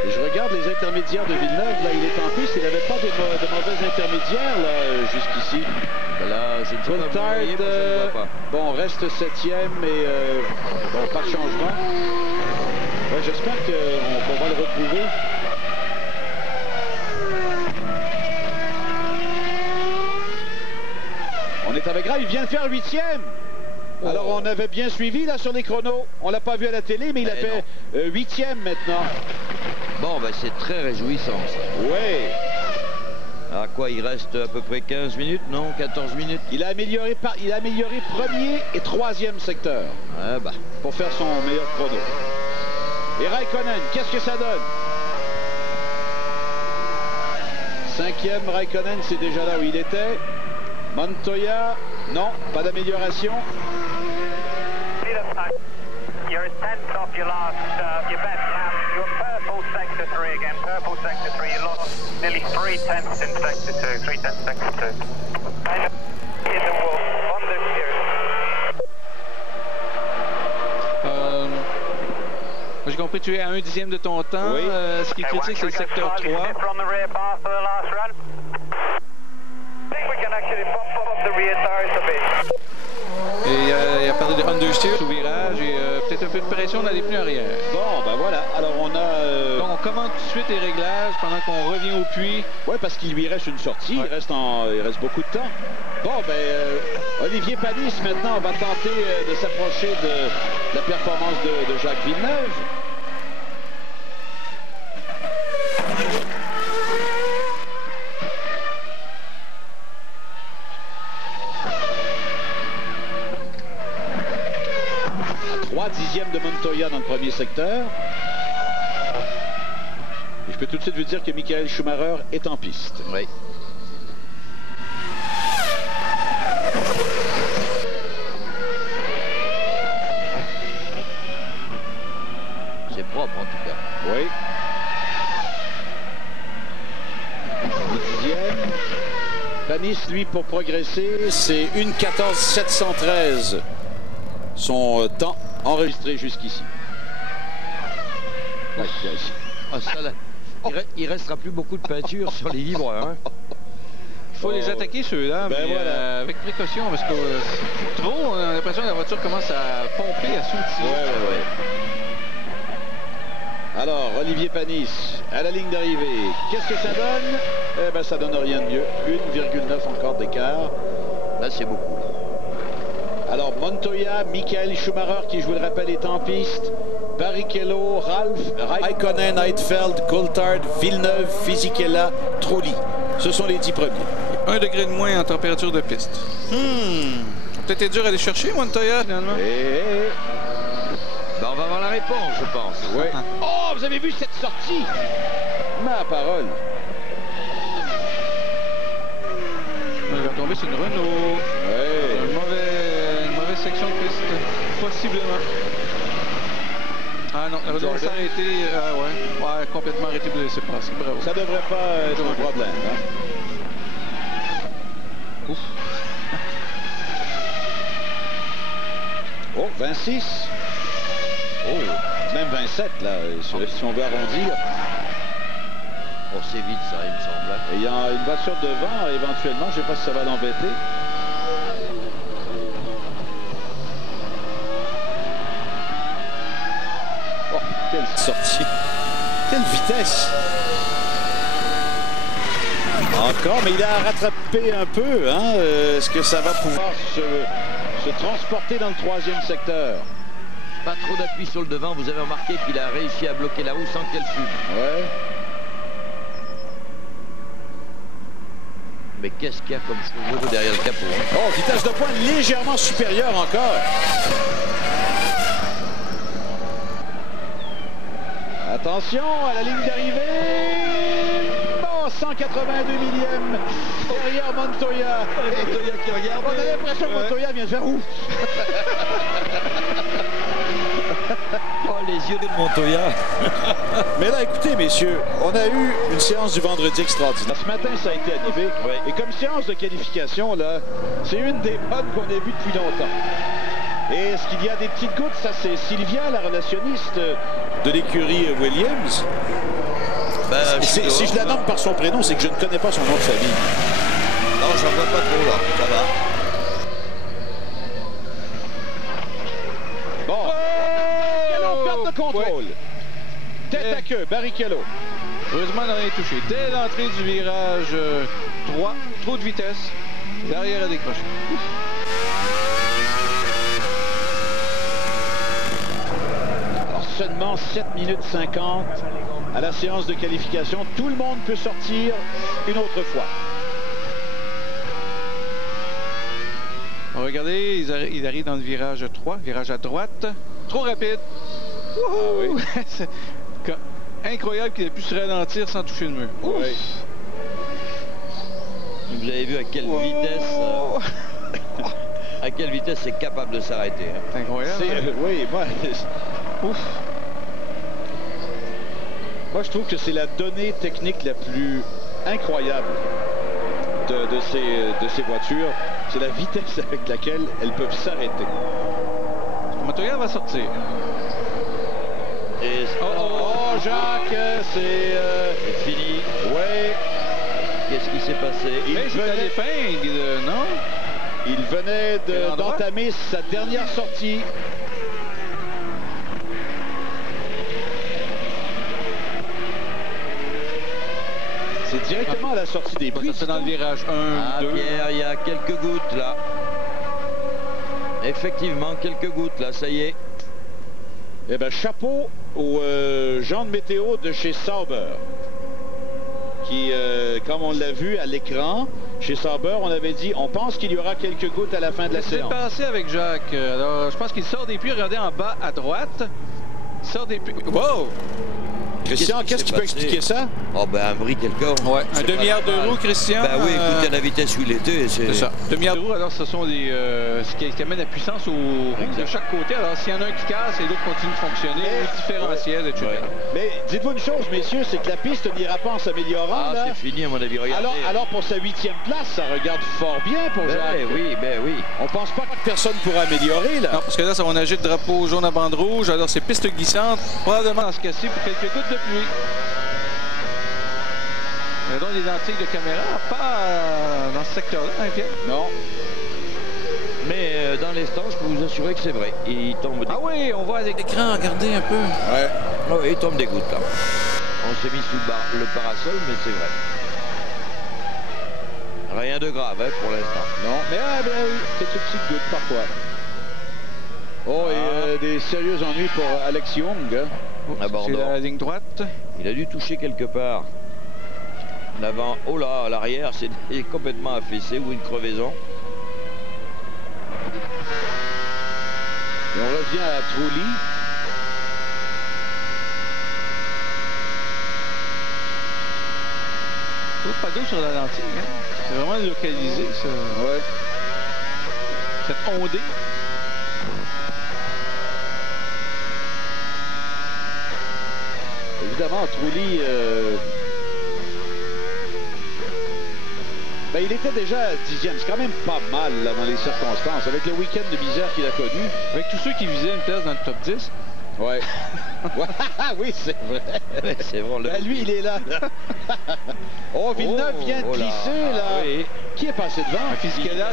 Et je regarde les intermédiaires de Villeneuve. Là, il est en piste. Il n'avait pas de mauvais intermédiaires là, jusqu'ici. Là, je ne sais pas, Coulthard, je ne vois pas. bon, reste 7e et bon, pas de changement. Ouais, j'espère qu'on va le retrouver. On est avec Grave, il vient de faire 8e. Oh. Alors, on avait bien suivi là sur les chronos. On l'a pas vu à la télé, mais il a fait 8e maintenant. Bon, ben c'est très réjouissant, ça. Oui. À quoi il reste à peu près 15 minutes, non? 14 minutes? Il a amélioré premier et troisième secteur. Ah bah. Pour faire son meilleur chrono. Et Raikkonen, qu'est-ce que ça donne? 5e, Raikkonen, c'est déjà là où il était. Montoya, non, pas d'amélioration. You're a tenth off your last, your best lap. You're purple sector 3 again. Purple sector 3. You lost nearly 3 tenths in sector 2. 3 tenths sector 2. And in the wall, on the steering. J'ai compris que tu es à 1/10 de ton temps. Oui. Ce qui est critique, c'est le secteur 3. On the rear bar for the last run. I think we can actually bump up the rear tires a bit. Et il a parlé de understeer au virage et peut-être un peu de pression dans les pneus arrière. Bon, ben voilà. Alors on a... Donc on commande tout de suite les réglages pendant qu'on revient au puits. Oui, parce qu'il lui reste une sortie. Ouais. Il reste beaucoup de temps. Bon, ben Olivier Panis maintenant va tenter de s'approcher de la performance de Jacques Villeneuve. À 3/10 de Montoya dans le premier secteur. Et je peux tout de suite vous dire que Michael Schumacher est en piste. Oui. C'est propre en tout cas. Oui. 10e. Panis, lui, pour progresser, c'est 1:14,713. Son temps enregistré jusqu'ici. Oh, ça, là, il restera plus beaucoup de peinture sur les livres. Hein. Il faut les attaquer ceux-là, ben mais voilà. avec précaution, parce que trop, on a l'impression que la voiture commence à pomper, à sautiller. Ouais. Alors, Olivier Panis, à la ligne d'arrivée. Qu'est-ce que ça donne? Eh bien, ça donne rien de mieux. 1,9 encore d'écart. Là, c'est beaucoup. Alors, Montoya, Michael Schumacher, qui, je vous le rappelle, est en piste. Barrichello, Raikkonen, Heidfeld, Coulthard, Villeneuve, Fisichella, Trulli. Ce sont les 10 premiers. 1 degré de moins en température de piste. Peut-être été dur à aller chercher, Montoya, finalement. Ben, on va avoir la réponse, je pense. Oui. Oh, vous avez vu cette sortie? Ma parole. On va tomber sur une Renault. Oui. Un mauvais section de piste, possiblement. Ah non, elle doit s'arrêter. Ouais, complètement arrêté de laisser passer. Bravo. Ça devrait pas être un problème. Hein? Ouf. Oh, 26. Oh, même 27, là, si on veut arrondir. Oh, c'est vite, ça, il me semble. Et il y a une voiture devant, éventuellement. Je ne sais pas si ça va l'embêter. Oh, quelle sortie. Quelle vitesse. Encore, mais il a rattrapé un peu. Hein? Est-ce que ça va pouvoir se transporter dans le 3e secteur? Pas trop d'appui sur le devant. Vous avez remarqué qu'il a réussi à bloquer la roue sans qu'elle fume. Ouais. Mais qu'est-ce qu'il y a comme cheveux derrière le capot? Hein? Oh, vitesse de pointe légèrement supérieure encore. Attention à la ligne d'arrivée. Oh, 182 millième derrière Montoya. Montoya qui regarde. On a l'impression que Montoya vient de faire ouf. Oh, les yeux de Montoya. Mais là, écoutez, messieurs, on a eu une séance du vendredi extraordinaire. Ce matin, ça a été animé. Ouais. Et comme séance de qualification, là, c'est une des bonnes qu'on a vues depuis longtemps. Et est-ce qu'il y a des petites gouttes? Ça, c'est Sylvia, la relationniste de l'écurie Williams. Ben, si je la nomme par son prénom, c'est que je ne connais pas son nom de famille. Non, j'en vois pas trop, là. Ça va. Bon. Perte de contrôle. Tête à queue, Barrichello. Heureusement, on n'a rien touché. Dès l'entrée du virage 3, trop de vitesse. L'arrière a décroché. Alors, seulement 7 minutes 50 à la séance de qualification. Tout le monde peut sortir une autre fois. Regardez, ils arrivent dans le virage 3, virage à droite. Trop rapide. Ah oui. C'est incroyable qu'il ait pu se ralentir sans toucher le mur. Oui. Vous avez vu à quelle vitesse c'est capable de s'arrêter. Hein. C'est incroyable. Oui, moi, ouf. Moi, je trouve que c'est la donnée technique la plus incroyable de ces voitures. C'est la vitesse avec laquelle elles peuvent s'arrêter. Montoya va sortir. Et oh, Jacques, c'est fini. Ouais. Qu'est-ce qui s'est passé? Mais c'est l'épingle, non? Il venait d'entamer sa dernière sortie. C'est directement à la sortie des pluies. C'est dans le virage 1, 2. Pierre, il y a quelques gouttes là. Effectivement, quelques gouttes là, ça y est. Eh bien, chapeau aux gens de météo de chez Sauber. Qui, comme on l'a vu à l'écran, chez Sauber, on avait dit, on pense qu'il y aura quelques gouttes à la fin de la séance. Qu'est-ce qui s'est passé avec Jacques? Alors, je pense qu'il sort des puits. Regardez en bas à droite. Il sort des puits. Wow! Christian, qu'est-ce qui peut expliquer ça? Oh, ben, un bris quelqu'un. Ouais, un demi-heure de roue, Christian. Ben oui, écoutez, à la vitesse où il était, c'est ça. Demi-heure de roue, alors ce sont des. Ce qui amène la puissance aux roues de chaque côté. Alors, s'il y en a un qui casse et l'autre continue de fonctionner, différentiel, etc. Ouais. Mais dites-vous une chose, messieurs, c'est que la piste n'ira pas en s'améliorant. Ah, c'est fini, à mon avis. Regardez. Alors, pour sa 8e place, ça regarde fort bien pour Jacques. Ben oui. On pense pas que personne pourra améliorer, là. Non, parce que là, ça va nager de drapeau jaune à bande rouge. Alors, c'est piste glissante, probablement dans ce cas-ci, pour quelques gouttes de pluie. Donc, les lentilles de caméra, pas dans ce secteur-là, hein, Pierre? Non. Mais dans l'instant, je peux vous assurer que c'est vrai. Il tombe des... Ah oui, on voit avec l'écran, regardez un peu. Ouais. Oh, il tombe des gouttes, là. On s'est mis sous le parasol, mais c'est vrai. Rien de grave, hein, pour l'instant. Non, mais ben oui, quelques petites gouttes parfois. Oh, et des sérieux ennuis pour Alex Young. Hein? C'est la ligne droite. Il a dû toucher quelque part. L'avant, oh là, à l'arrière, c'est complètement affaissé ou une crevaison. Et on revient à Trulli. Pas d'eau sur la lentille. Hein? C'est vraiment localisé, ça. Ouais. Cette ondée. Évidemment, Trulli, ben, il était déjà 10e. C'est quand même pas mal là, dans les circonstances. Avec le week-end de misère qu'il a connu. Avec tous ceux qui visaient une place dans le top 10. Ouais. Oui, c'est vrai. C'est vrai. Ben, lui, il est là. Oh, Villeneuve vient de glisser, là. Oui. Qui est passé devant? Fisichella,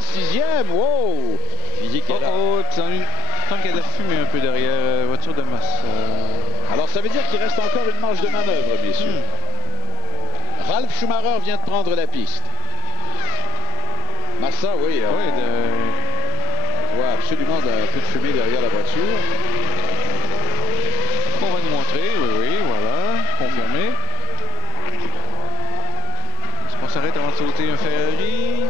6e. Wow! Fisichella. Tu sens qu'elle a fumé un peu derrière. Voiture de masse. Alors, ça veut dire qu'il reste encore une marge de manœuvre, messieurs. Ralf Schumacher vient de prendre la piste. Massa, oui. On voit absolument un peu de fumée derrière la voiture. On va nous montrer, oui, voilà, confirmé. Est-ce qu'on s'arrête avant de sauter un Ferrari?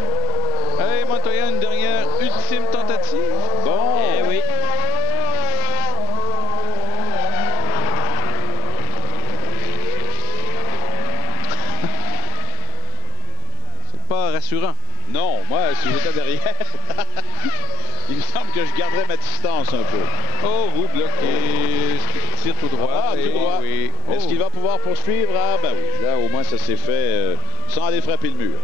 Hey, Montoya, une dernière ultime tentative. Bon. Eh oui. C'est pas rassurant. Non, moi, si j'étais derrière, il me semble que je garderais ma distance un peu. Oh, vous bloquez. Est-ce qu'il tire tout droit? Ah, tout droit. Oui. Est-ce qu'il va pouvoir poursuivre? Ah, ben oui. Là, au moins, ça s'est fait sans aller frapper le mur.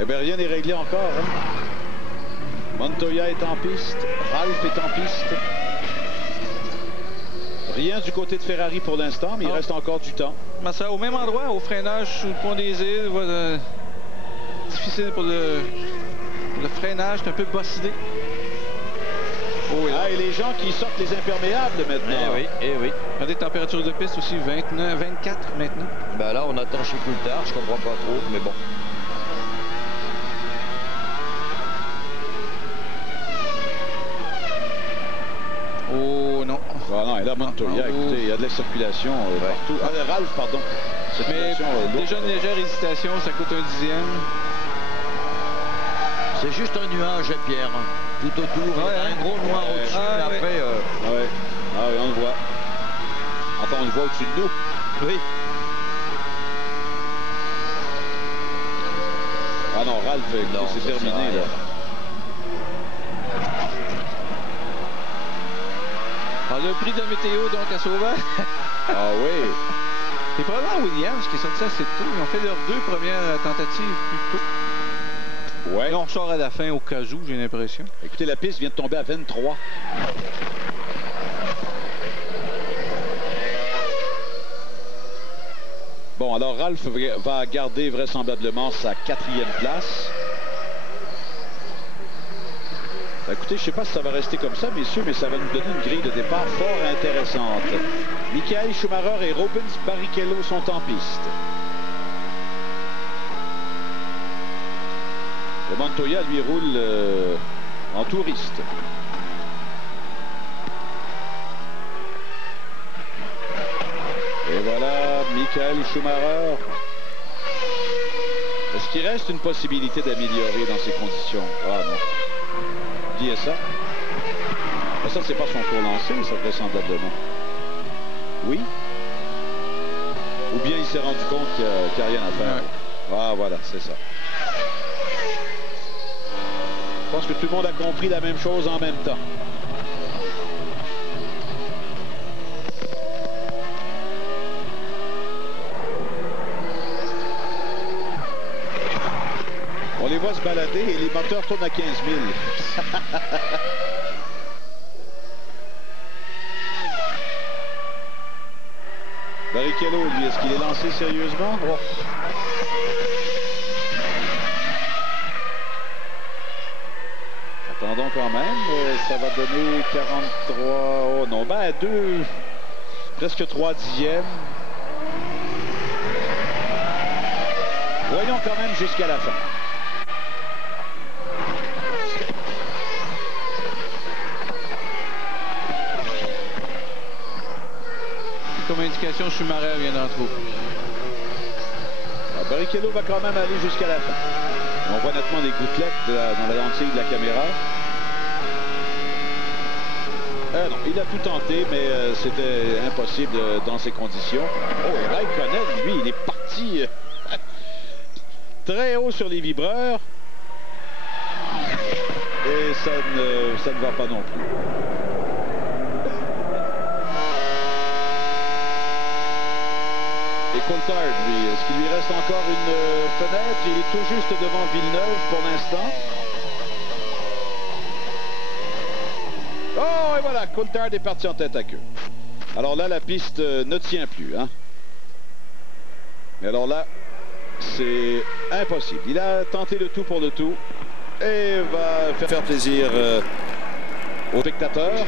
Eh bien, rien n'est réglé encore. Hein? Montoya est en piste. Ralf est en piste. Rien du côté de Ferrari pour l'instant, mais il reste encore du temps. Massa, au même endroit, au freinage sous le pont des îles. Voilà, difficile pour le freinage, c'est un peu bossidé. Oh, oui. Ah, et les gens qui sortent les imperméables maintenant. Eh oui. Regardez, température de piste aussi, 29, 24 maintenant. Ben là, on attend chez Coulthard, je comprends pas trop, mais bon. Oh non. Ah non, et là, Montoya, écoutez, il y a de la circulation partout. Ah, Ralf, pardon. Mais déjà une légère hésitation, ça coûte un 10e. C'est juste un nuage, Pierre. Tout autour, un gros noir au-dessus, mais après... Ah oui, on le voit. Enfin, on le voit au-dessus de nous. Oui. Ah non, Ralf, c'est terminé, là. Le prix de la météo, donc, à Sauveur. Ah oui. C'est probablement Williams qui est sorti assez tôt. Ils ont fait leurs 2 premières tentatives plus tôt. Ouais. Là, on sort à la fin au cas où, j'ai l'impression. Écoutez, la piste vient de tomber à 23. Bon, alors Ralf va garder vraisemblablement sa 4e place. Écoutez, je ne sais pas si ça va rester comme ça, messieurs, mais ça va nous donner une grille de départ fort intéressante. Michael Schumacher et Rubens Barrichello sont en piste. Le Montoya, lui, roule en touriste. Et voilà, Michael Schumacher. Est-ce qu'il reste une possibilité d'améliorer dans ces conditions? Ah non. Oubliez ça. Ça, c'est pas son tour lancé, ça, vraisemblablement. Oui. Ou bien il s'est rendu compte qu'il n'y a rien à faire. Ouais. Ah, voilà, c'est ça. Je pense que tout le monde a compris la même chose en même temps. On les voit se balader et les moteurs tournent à 15 000. Barrichello, lui, est-ce qu'il est lancé sérieusement? Oh. Attendons quand même. Ça va donner 43... Oh non, ben 2... Presque 3 dixièmes. Voyons quand même jusqu'à la fin. Comme indication, Schumacher vient d'en trouver. Barrichello va quand même aller jusqu'à la fin. On voit nettement les gouttelettes dans la lentille de la caméra. Non, il a tout tenté, mais c'était impossible dans ces conditions. Oh, et Raikkonen, lui, il est parti très haut sur les vibreurs. Et ça ne va pas non plus. Et Coulthard, lui, est-ce qu'il lui reste encore une fenêtre? Il est tout juste devant Villeneuve pour l'instant. Oh, et voilà, Coulthard est parti en tête à queue. Alors là, la piste ne tient plus, hein. Mais alors là, c'est impossible. Il a tenté le tout pour le tout et va faire plaisir aux spectateurs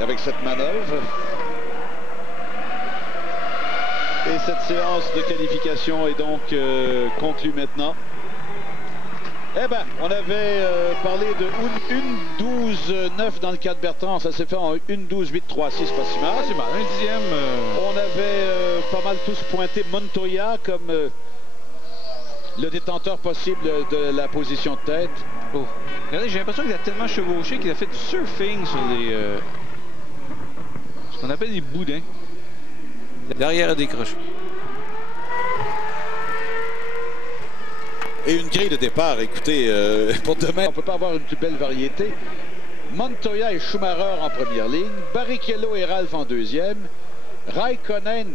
avec cette manœuvre. Et cette séance de qualification est donc conclue maintenant. Eh bien, on avait parlé de 1:12.9 dans le cas de Bertrand. Ça s'est fait en 1:12.8.3.6, pas si mal. C'est mal, un dixième. On avait pas mal tous pointé Montoya comme le détenteur possible de la position de tête. Oh. Regardez, j'ai l'impression qu'il a tellement chevauché qu'il a fait du surfing sur les... ce qu'on appelle des boudins. Derrière à décrocher. Et une grille de départ, écoutez, pour demain, on ne peut pas avoir une plus belle variété. Montoya et Schumacher en première ligne, Barrichello et Ralph en deuxième, Raikkonen,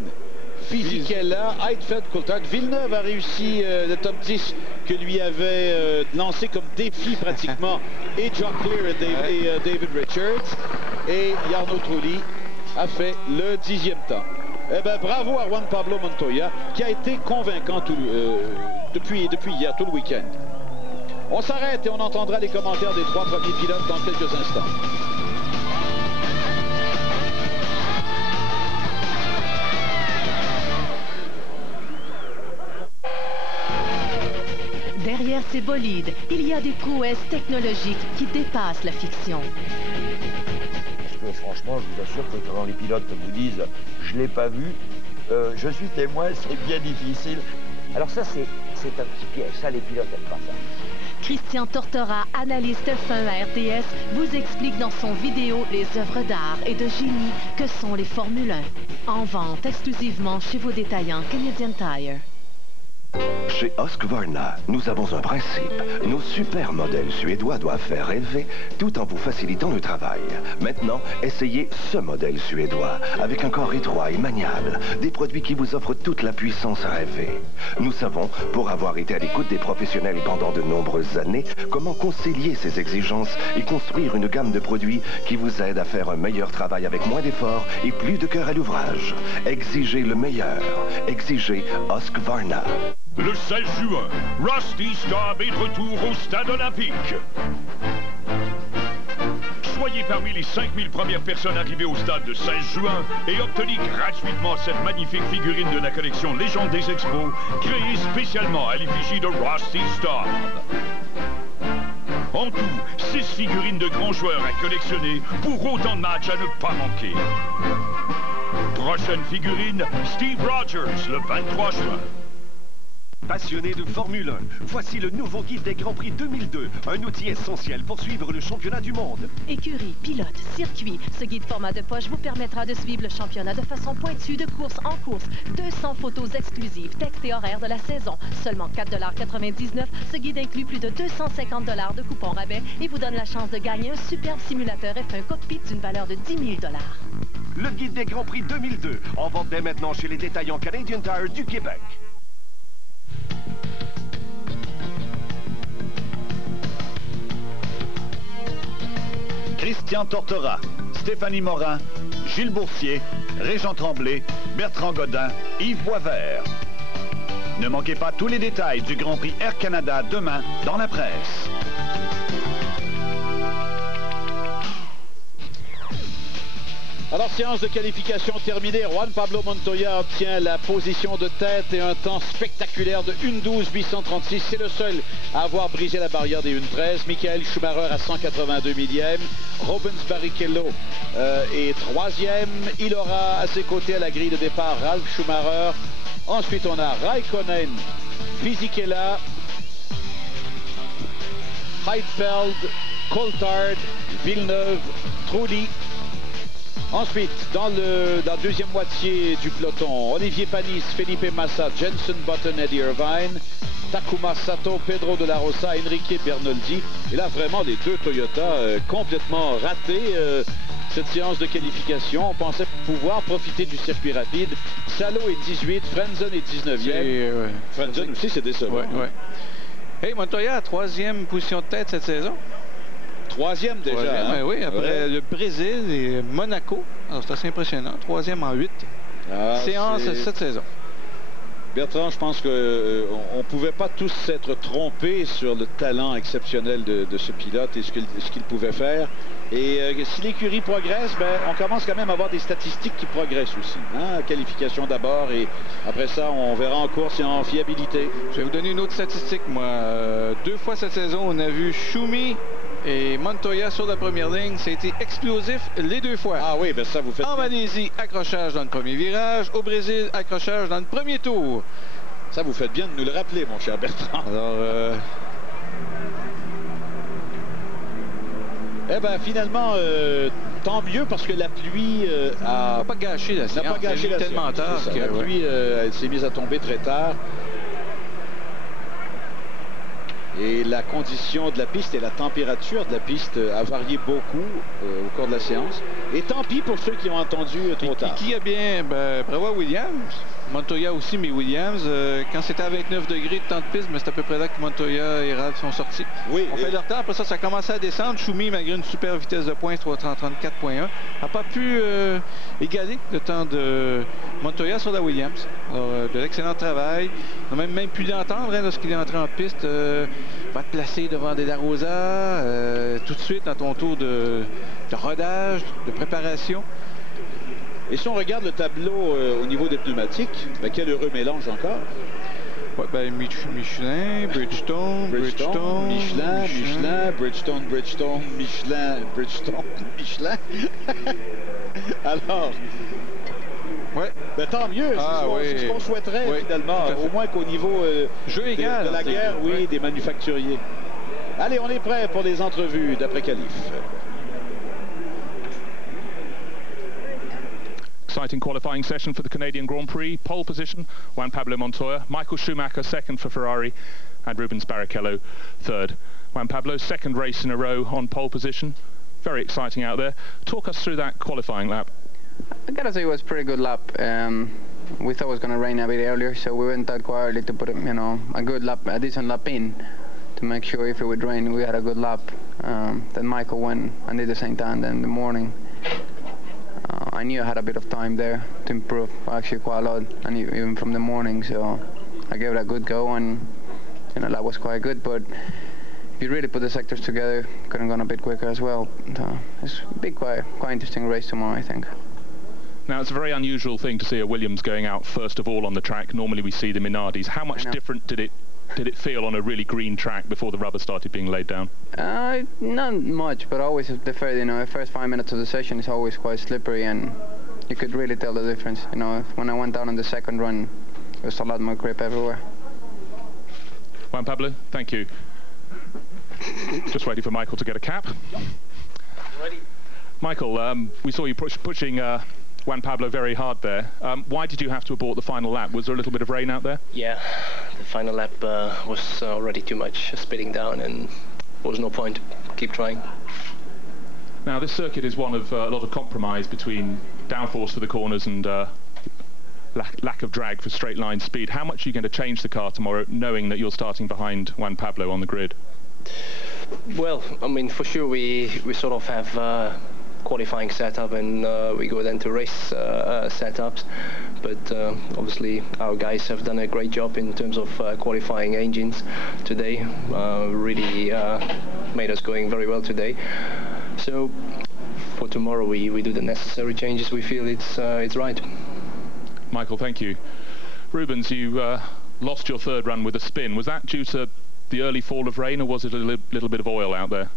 Fisichella, Heidfeld, Coulthard. Villeneuve a réussi le top 10 que lui avait lancé comme défi pratiquement et Jock Clear et David Richards. Et Jarno Trulli a fait le 10e temps. Eh bien, bravo à Juan Pablo Montoya, qui a été convaincant depuis hier, tout le week-end. On s'arrête et on entendra les commentaires des 3 premiers pilotes dans quelques instants. Derrière ces bolides, il y a des prouesses technologiques qui dépassent la fiction. Franchement, je vous assure que quand les pilotes vous disent « je ne l'ai pas vu, je suis témoin », c'est bien difficile. Alors ça, c'est un petit piège. Ça, les pilotes n'aiment pas ça. Christian Tortora, analyste F1 à RTS, vous explique dans son vidéo les œuvres d'art et de génie que sont les Formule 1. En vente exclusivement chez vos détaillants Canadian Tire. Chez Husqvarna, nous avons un principe. Nos super modèles suédois doivent faire rêver tout en vous facilitant le travail. Maintenant, essayez ce modèle suédois avec un corps étroit et maniable. Des produits qui vous offrent toute la puissance rêvée. Nous savons, pour avoir été à l'écoute des professionnels pendant de nombreuses années, comment concilier ces exigences et construire une gamme de produits qui vous aident à faire un meilleur travail avec moins d'efforts et plus de cœur à l'ouvrage. Exigez le meilleur. Exigez Husqvarna. Le 16 juin, Rusty Staub est de retour au Stade olympique. Soyez parmi les 5000 premières personnes arrivées au stade le 16 juin et obtenez gratuitement cette magnifique figurine de la collection Légende des Expos, créée spécialement à l'effigie de Rusty Staub. En tout, 6 figurines de grands joueurs à collectionner pour autant de matchs à ne pas manquer. Prochaine figurine, Steve Rogers, le 23 juin. Passionnés de Formule 1, voici le nouveau guide des Grands Prix 2002, un outil essentiel pour suivre le championnat du monde. Écurie, pilote, circuit, ce guide format de poche vous permettra de suivre le championnat de façon pointue de course en course. 200 photos exclusives, textes et horaires de la saison. Seulement 4,99 $. Ce guide inclut plus de 250 $ de coupons rabais et vous donne la chance de gagner un superbe simulateur F1 cockpit d'une valeur de 10 000 $. Le guide des Grands Prix 2002, en vente dès maintenant chez les détaillants Canadian Tire du Québec. Christian Tortora, Stéphanie Morin, Gilles Boursier, Régent Tremblay, Bertrand Godin, Yves Boisvert. Ne manquez pas tous les détails du Grand Prix Air Canada demain dans la presse. Alors, séance de qualification terminée. Juan Pablo Montoya obtient la position de tête et un temps spectaculaire de 1:12.836. C'est le seul à avoir brisé la barrière des 1:13. Michael Schumacher à 182 millième. Rubens Barrichello est 3e. Il aura à ses côtés à la grille de départ Ralf Schumacher. Ensuite, on a Raikkonen, Fisichella, Heidfeld, Coulthard, Villeneuve, Trulli. Ensuite, dans la deuxième moitié du peloton, Olivier Panis, Felipe Massa, Jenson Button, Eddie Irvine, Takuma Sato, Pedro de la Rosa, Enrique Bernoldi. Et là, vraiment, les deux Toyota complètement ratés cette séance de qualification. On pensait pouvoir profiter du circuit rapide. Salo est 18, Frenzen est 19e. Frenzen aussi, c'est décevant. Hey, Montoya, 3e position de tête cette saison. 3e déjà. 3e, hein? Oui, après le Brésil et Monaco. Alors, c'est assez impressionnant. 3e en 8 séances cette saison. Bertrand, je pense qu'on ne pouvait pas tous s'être trompés sur le talent exceptionnel de ce pilote et ce qu'il pouvait faire. Et si l'écurie progresse, ben, on commence quand même à avoir des statistiques qui progressent aussi. Hein? Qualification d'abord et après ça, on verra en course et en fiabilité. Je vais vous donner une autre statistique, moi. 2 fois cette saison, on a vu Schumi et Montoya sur la première ligne. Ça a été explosif les 2 fois. Ah oui, ben ça vous faites... En Malaisie, accrochage dans le premier virage. Au Brésil, accrochage dans le premier tour. Ça vous fait bien de nous le rappeler, mon cher Bertrand. Alors... Eh bien, finalement, tant mieux parce que la pluie n'a pas gâché la séance. N'a pas gâché la tellement tard. La pluie s'est mise à tomber très tard. Et la condition de la piste et la température de la piste a varié beaucoup au cours de la séance. Et tant pis pour ceux qui ont entendu trop tard. Qui a bien... Ben, Bravo Williams. Montoya aussi, mais Williams, quand c'était à 29 degrés de temps de piste, c'est à peu près là que Montoya et Ralph sont sortis. Oui, on fait leur temps, après ça, ça a commencé à descendre. Schumi, malgré une super vitesse de pointe, 34.1, n'a pas pu égaler le temps de Montoya sur la Williams. Alors, de l'excellent travail. On n'a même pu l'entendre lorsqu'il est entré en piste. Va te placer devant De La Rosa tout de suite dans ton tour de rodage, de préparation. Et si on regarde le tableau au niveau des pneumatiques, ben, quel heureux mélange encore. Ouais, ben, Michelin, Bridgestone, Michelin, Bridgestone, Michelin. Alors, ouais. Ben, tant mieux, c'est ce qu'on souhaiterait finalement, au moins qu'au niveau jeu égal, de la guerre, des manufacturiers. Allez, on est prêt pour les entrevues d'après-qualif. Exciting qualifying session for the Canadian Grand Prix. Pole position, Juan Pablo Montoya. Michael Schumacher, second for Ferrari. And Rubens Barrichello, third. Juan Pablo, second race in a row on pole position. Very exciting out there. Talk us through that qualifying lap. I gotta say it was a pretty good lap. We thought it was gonna rain a bit earlier, so we went out quite early to put a good lap, a decent lap in, to make sure if it would rain, we had a good lap. Then Michael went and did the same time. Then in the morning, I knew I had a bit of time there to improve, actually quite a lot, and even from the morning, so I gave it a good go, and that was quite good. But if you really put the sectors together, could have gone a bit quicker as well. So it's a big, quite interesting race tomorrow, I think. Now, it's a very unusual thing to see a Williams going out first of all on the track. Normally we see the Minardis. How much different did it feel on a really green track before the rubber started being laid down? Not much, but always the first 5 minutes of the session is always quite slippery, and you could really tell the difference. When I went down on the second run, there was a lot more grip everywhere. Juan Pablo, thank you. Just waiting for Michael to get a cap. Ready. Michael, we saw you pushing Juan Pablo very hard there. Why did you have to abort the final lap? Was there a little bit of rain out there? Yeah, the final lap was already too much spitting down, and there was no point. Keep trying. Now, this circuit is one of a lot of compromise between downforce for the corners and lack of drag for straight line speed. How much are you going to change the car tomorrow, knowing that you're starting behind Juan Pablo on the grid? Well, I mean, for sure we sort of have qualifying setup, and we go then to race setups, but obviously our guys have done a great job in terms of qualifying engines today. Really made us going very well today. So for tomorrow we do the necessary changes. We feel it's right. Michael, thank you. Rubens, you lost your third run with a spin. Was that due to the early fall of rain, or was it a little bit of oil out there?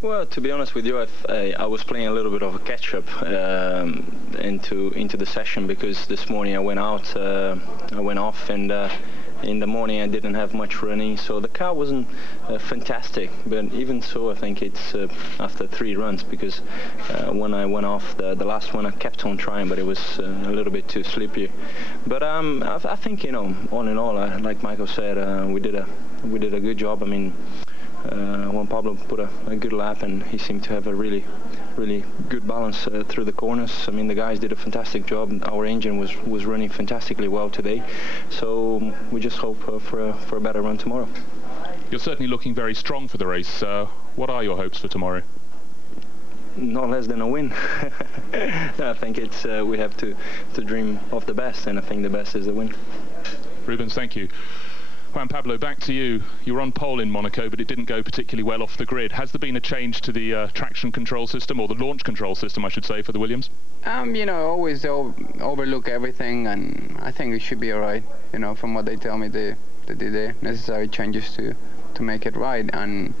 Well, to be honest with you, I was playing a little bit of a catch-up into the session, because this morning I went out, I went off, and in the morning I didn't have much running, so the car wasn't fantastic. But even so, I think it's after 3 runs, because when I went off the last one, I kept on trying, but it was a little bit too sleepy. But I think, you know, all in all, like Michael said, we did a good job. I mean, Juan Pablo put a good lap, and he seemed to have a really good balance through the corners. I mean, the guys did a fantastic job. Our engine was running fantastically well today, so we just hope for a better run tomorrow. You're certainly looking very strong for the race. What are your hopes for tomorrow? Not less than a win. I think it's we have to dream of the best, and I think the best is a win. Rubens, thank you. Juan Pablo, back to you. You were on pole in Monaco, but it didn't go particularly well off the grid. Has there been a change to the traction control system, or the launch control system, I should say, for the Williams? You know, always overlook everything, and I think it should be all right. You know, from what they tell me, they did the necessary changes to make it right, and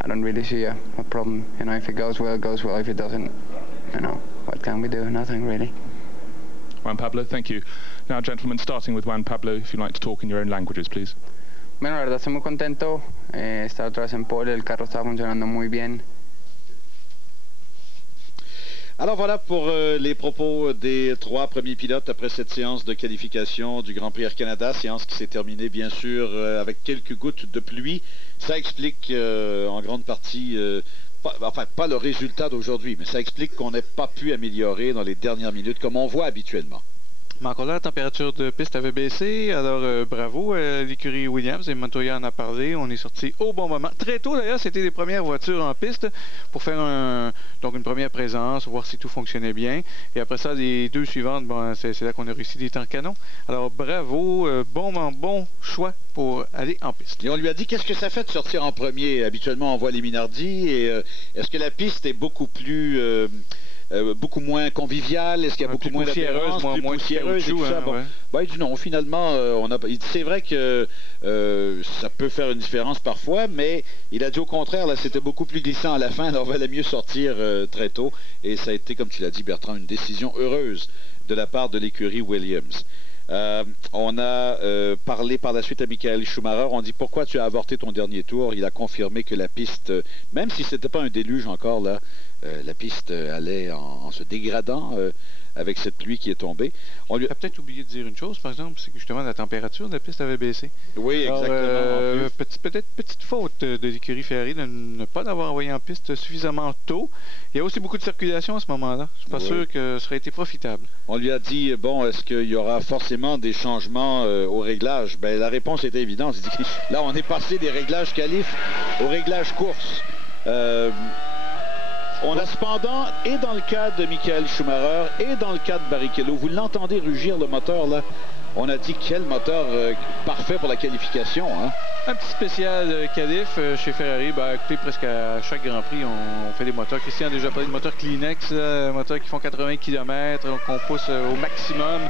I don't really see a problem. You know, if it goes well, it goes well. If it doesn't, you know, what can we do? Nothing really. Juan Pablo, thank you. Now, gentlemen, starting with Juan Pablo, if you'd like to talk in your own languages, please. Bueno, la verdad estoy muy contento. Estar otra vez en pole, el carro está funcionando muy bien. Alors voilà pour les propos des 3 premiers pilotes après cette séance de qualification du Grand Prix Air Canada, séance qui s'est terminée bien sûr avec quelques gouttes de pluie. Ça explique en grande partie, pas le résultat d'aujourd'hui, mais ça explique qu'on n'ait pas pu améliorer dans les dernières minutes comme on voit habituellement. Mais encore là, la température de piste avait baissé, alors bravo à l'écurie Williams, et Montoya en a parlé, on est sorti au bon moment. Très tôt d'ailleurs, c'était les premières voitures en piste pour faire donc une première présence, voir si tout fonctionnait bien. Et après ça, les 2 suivantes, bon, c'est là qu'on a réussi des temps canon. Alors bravo, bon choix pour aller en piste. Et on lui a dit, qu'est-ce que ça fait de sortir en premier? Habituellement, on voit les Minardi, et est-ce que la piste est beaucoup plus... beaucoup moins convivial, est-ce qu'il y a beaucoup moins d'apparence, plus poussiéreuse et tout ça? Bon, ouais. Non, finalement, c'est vrai que ça peut faire une différence parfois, mais il a dit au contraire, là, c'était beaucoup plus glissant à la fin, alors valait mieux sortir très tôt, et ça a été, comme tu l'as dit, Bertrand, une décision heureuse de la part de l'écurie Williams. On a parlé par la suite à Michael Schumacher. On dit pourquoi tu as avorté ton dernier tour. Il a confirmé que la piste, même si c'était pas un déluge encore là, la piste allait en se dégradant avec cette pluie qui est tombée. On lui a peut-être oublié de dire une chose, par exemple, c'est que justement la température de la piste avait baissé. Oui, alors, exactement. Peut-être petite faute de l'écurie Ferrari de ne pas l'avoir envoyé en piste suffisamment tôt. Il y a aussi beaucoup de circulation à ce moment-là. Je ne suis pas sûr que ça aurait été profitable. On lui a dit, bon, est-ce qu'il y aura forcément des changements au réglage? Ben, la réponse était évidente. Là, on est passé des réglages qualif aux réglages course. On a cependant, et dans le cas de Michael Schumacher, et dans le cas de Barrichello, vous l'entendez rugir le moteur là, on a dit quel moteur parfait pour la qualification. Hein? Un petit spécial qualif chez Ferrari. Ben, écoutez, presque à chaque Grand Prix, on fait des moteurs. Christian a déjà parlé de moteurs Kleenex, moteurs qui font 80 km, qu'on pousse au maximum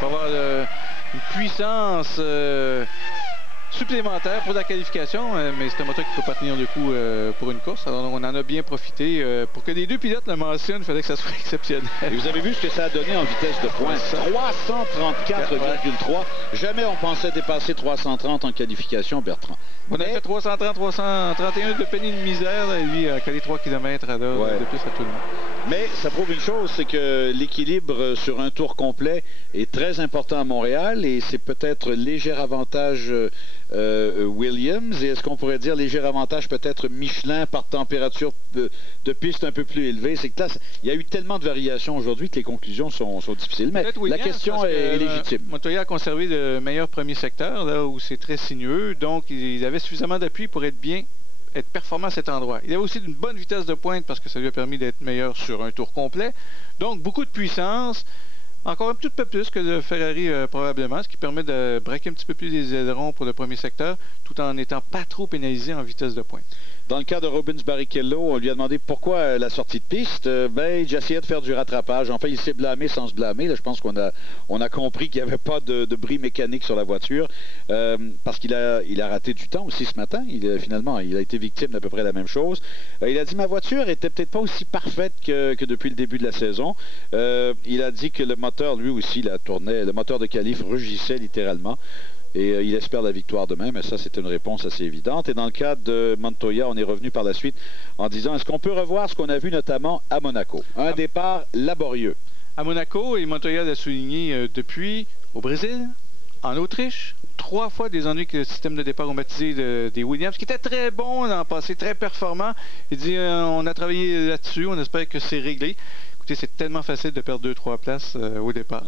pour avoir une puissance supplémentaire pour la qualification, mais c'est un moteur qui ne peut pas tenir le coup pour une course. Alors on en a bien profité. Pour que les 2 pilotes le mentionnent, il fallait que ça soit exceptionnel. Et vous avez vu ce que ça a donné en vitesse de pointe. 334,3. Jamais on pensait dépasser 330 en qualification, Bertrand. On a fait 330, 331 de peine et de misère, là, et lui a calé 3 km à l'heure de plus à tout le monde. Mais ça prouve une chose, c'est que l'équilibre sur un tour complet est très important à Montréal, et c'est peut-être léger avantage Williams, et est-ce qu'on pourrait dire léger avantage peut-être Michelin par température de piste un peu plus élevée. C'est que là, il y a eu tellement de variations aujourd'hui que les conclusions sont difficiles. Mais la question est légitime. Montoya a conservé le meilleur premier secteur, là où c'est très sinueux, donc il avait suffisamment d'appui pour être performant à cet endroit. Il avait aussi une bonne vitesse de pointe parce que ça lui a permis d'être meilleur sur un tour complet. Donc, beaucoup de puissance. Encore un petit peu plus que le Ferrari probablement, ce qui permet de braquer un petit peu plus les ailerons pour le premier secteur, tout en n'étant pas trop pénalisé en vitesse de pointe. Dans le cas de Rubens Barrichello, on lui a demandé pourquoi la sortie de piste. Ben, j'essayais de faire du rattrapage. Enfin, il s'est blâmé sans se blâmer. Là, je pense qu'on a compris qu'il n'y avait pas de bris mécanique sur la voiture parce qu'il a raté du temps aussi ce matin. Finalement, il a été victime d'à peu près la même chose. Il a dit ma voiture était peut-être pas aussi parfaite que depuis le début de la saison. Il a dit que le moteur, lui aussi, la tournait. Le moteur de qualif rugissait littéralement. Et il espère la victoire demain, mais ça, c'est une réponse assez évidente. Et dans le cas de Montoya, on est revenu par la suite en disant, est-ce qu'on peut revoir ce qu'on a vu notamment à Monaco? Un départ laborieux. À Monaco, et Montoya l'a souligné depuis, au Brésil, en Autriche, 3 fois des ennuis que le système de départ ont baptisé des Williams, qui était très bon l'an passé, très performant. Il dit, on a travaillé là-dessus, on espère que c'est réglé. Écoutez, c'est tellement facile de perdre 2-3 places au départ.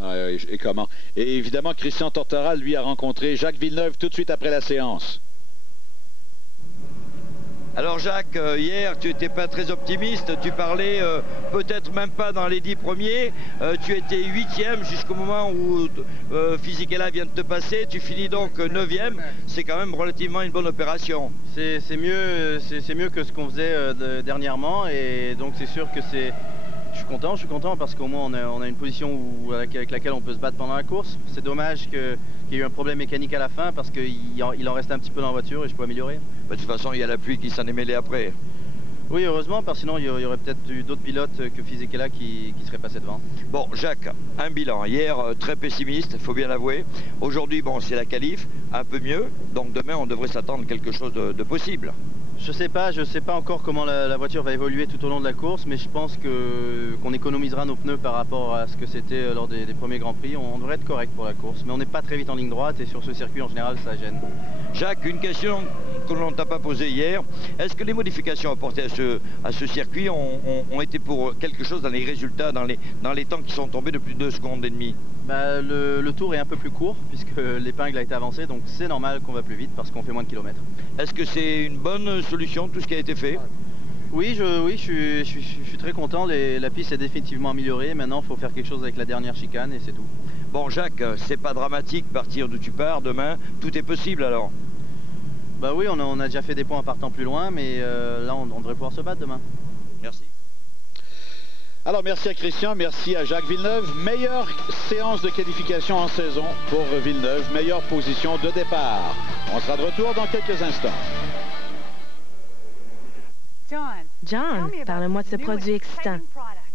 Et comment? Et évidemment, Christian Tortora, lui, a rencontré Jacques Villeneuve tout de suite après la séance. Alors Jacques, hier, tu n'étais pas très optimiste. Tu parlais peut-être même pas dans les 10 premiers. Tu étais 8e jusqu'au moment où Fisichella vient de te passer. Tu finis donc 9e. C'est quand même relativement une bonne opération. C'est mieux que ce qu'on faisait dernièrement. Et donc c'est sûr que c'est... Je suis content parce qu'au moins on a une position avec laquelle on peut se battre pendant la course. C'est dommage qu'il y ait eu un problème mécanique à la fin parce qu'il en restait un petit peu dans la voiture et je peux améliorer. De toute façon, il y a la pluie qui s'en est mêlée après. Oui, heureusement, parce que sinon il y aurait peut-être eu d'autres pilotes que Fisichella qui seraient passés devant. Bon, Jacques, un bilan. Hier, très pessimiste, il faut bien l'avouer. Aujourd'hui, bon, c'est la qualif, un peu mieux. Donc demain, on devrait s'attendre à quelque chose de possible. Je sais pas encore comment la voiture va évoluer tout au long de la course, mais je pense qu'on économisera nos pneus par rapport à ce que c'était lors des premiers Grands Prix. On devrait être correct pour la course, mais on n'est pas très vite en ligne droite et sur ce circuit en général ça gêne. Jacques, une question que l'on ne t'a pas posée hier. Est-ce que les modifications apportées à ce circuit ont été pour quelque chose dans les résultats, dans les temps qui sont tombés de plus de 2 secondes et demie? Le tour est un peu plus court puisque l'épingle a été avancée, donc c'est normal qu'on va plus vite parce qu'on fait moins de kilomètres. Est-ce que c'est une bonne solution tout ce qui a été fait? Oui, je suis très content. La piste est définitivement améliorée. Maintenant, il faut faire quelque chose avec la dernière chicane et c'est tout. Bon, Jacques, c'est pas dramatique partir d'où tu pars demain. Tout est possible alors? Bah oui, on a déjà fait des points en partant plus loin, mais là, on devrait pouvoir se battre demain. Merci. Alors, merci à Christian, merci à Jacques Villeneuve. Meilleure séance de qualification en saison pour Villeneuve. Meilleure position de départ. On sera de retour dans quelques instants. John, parle-moi de ce produit excitant.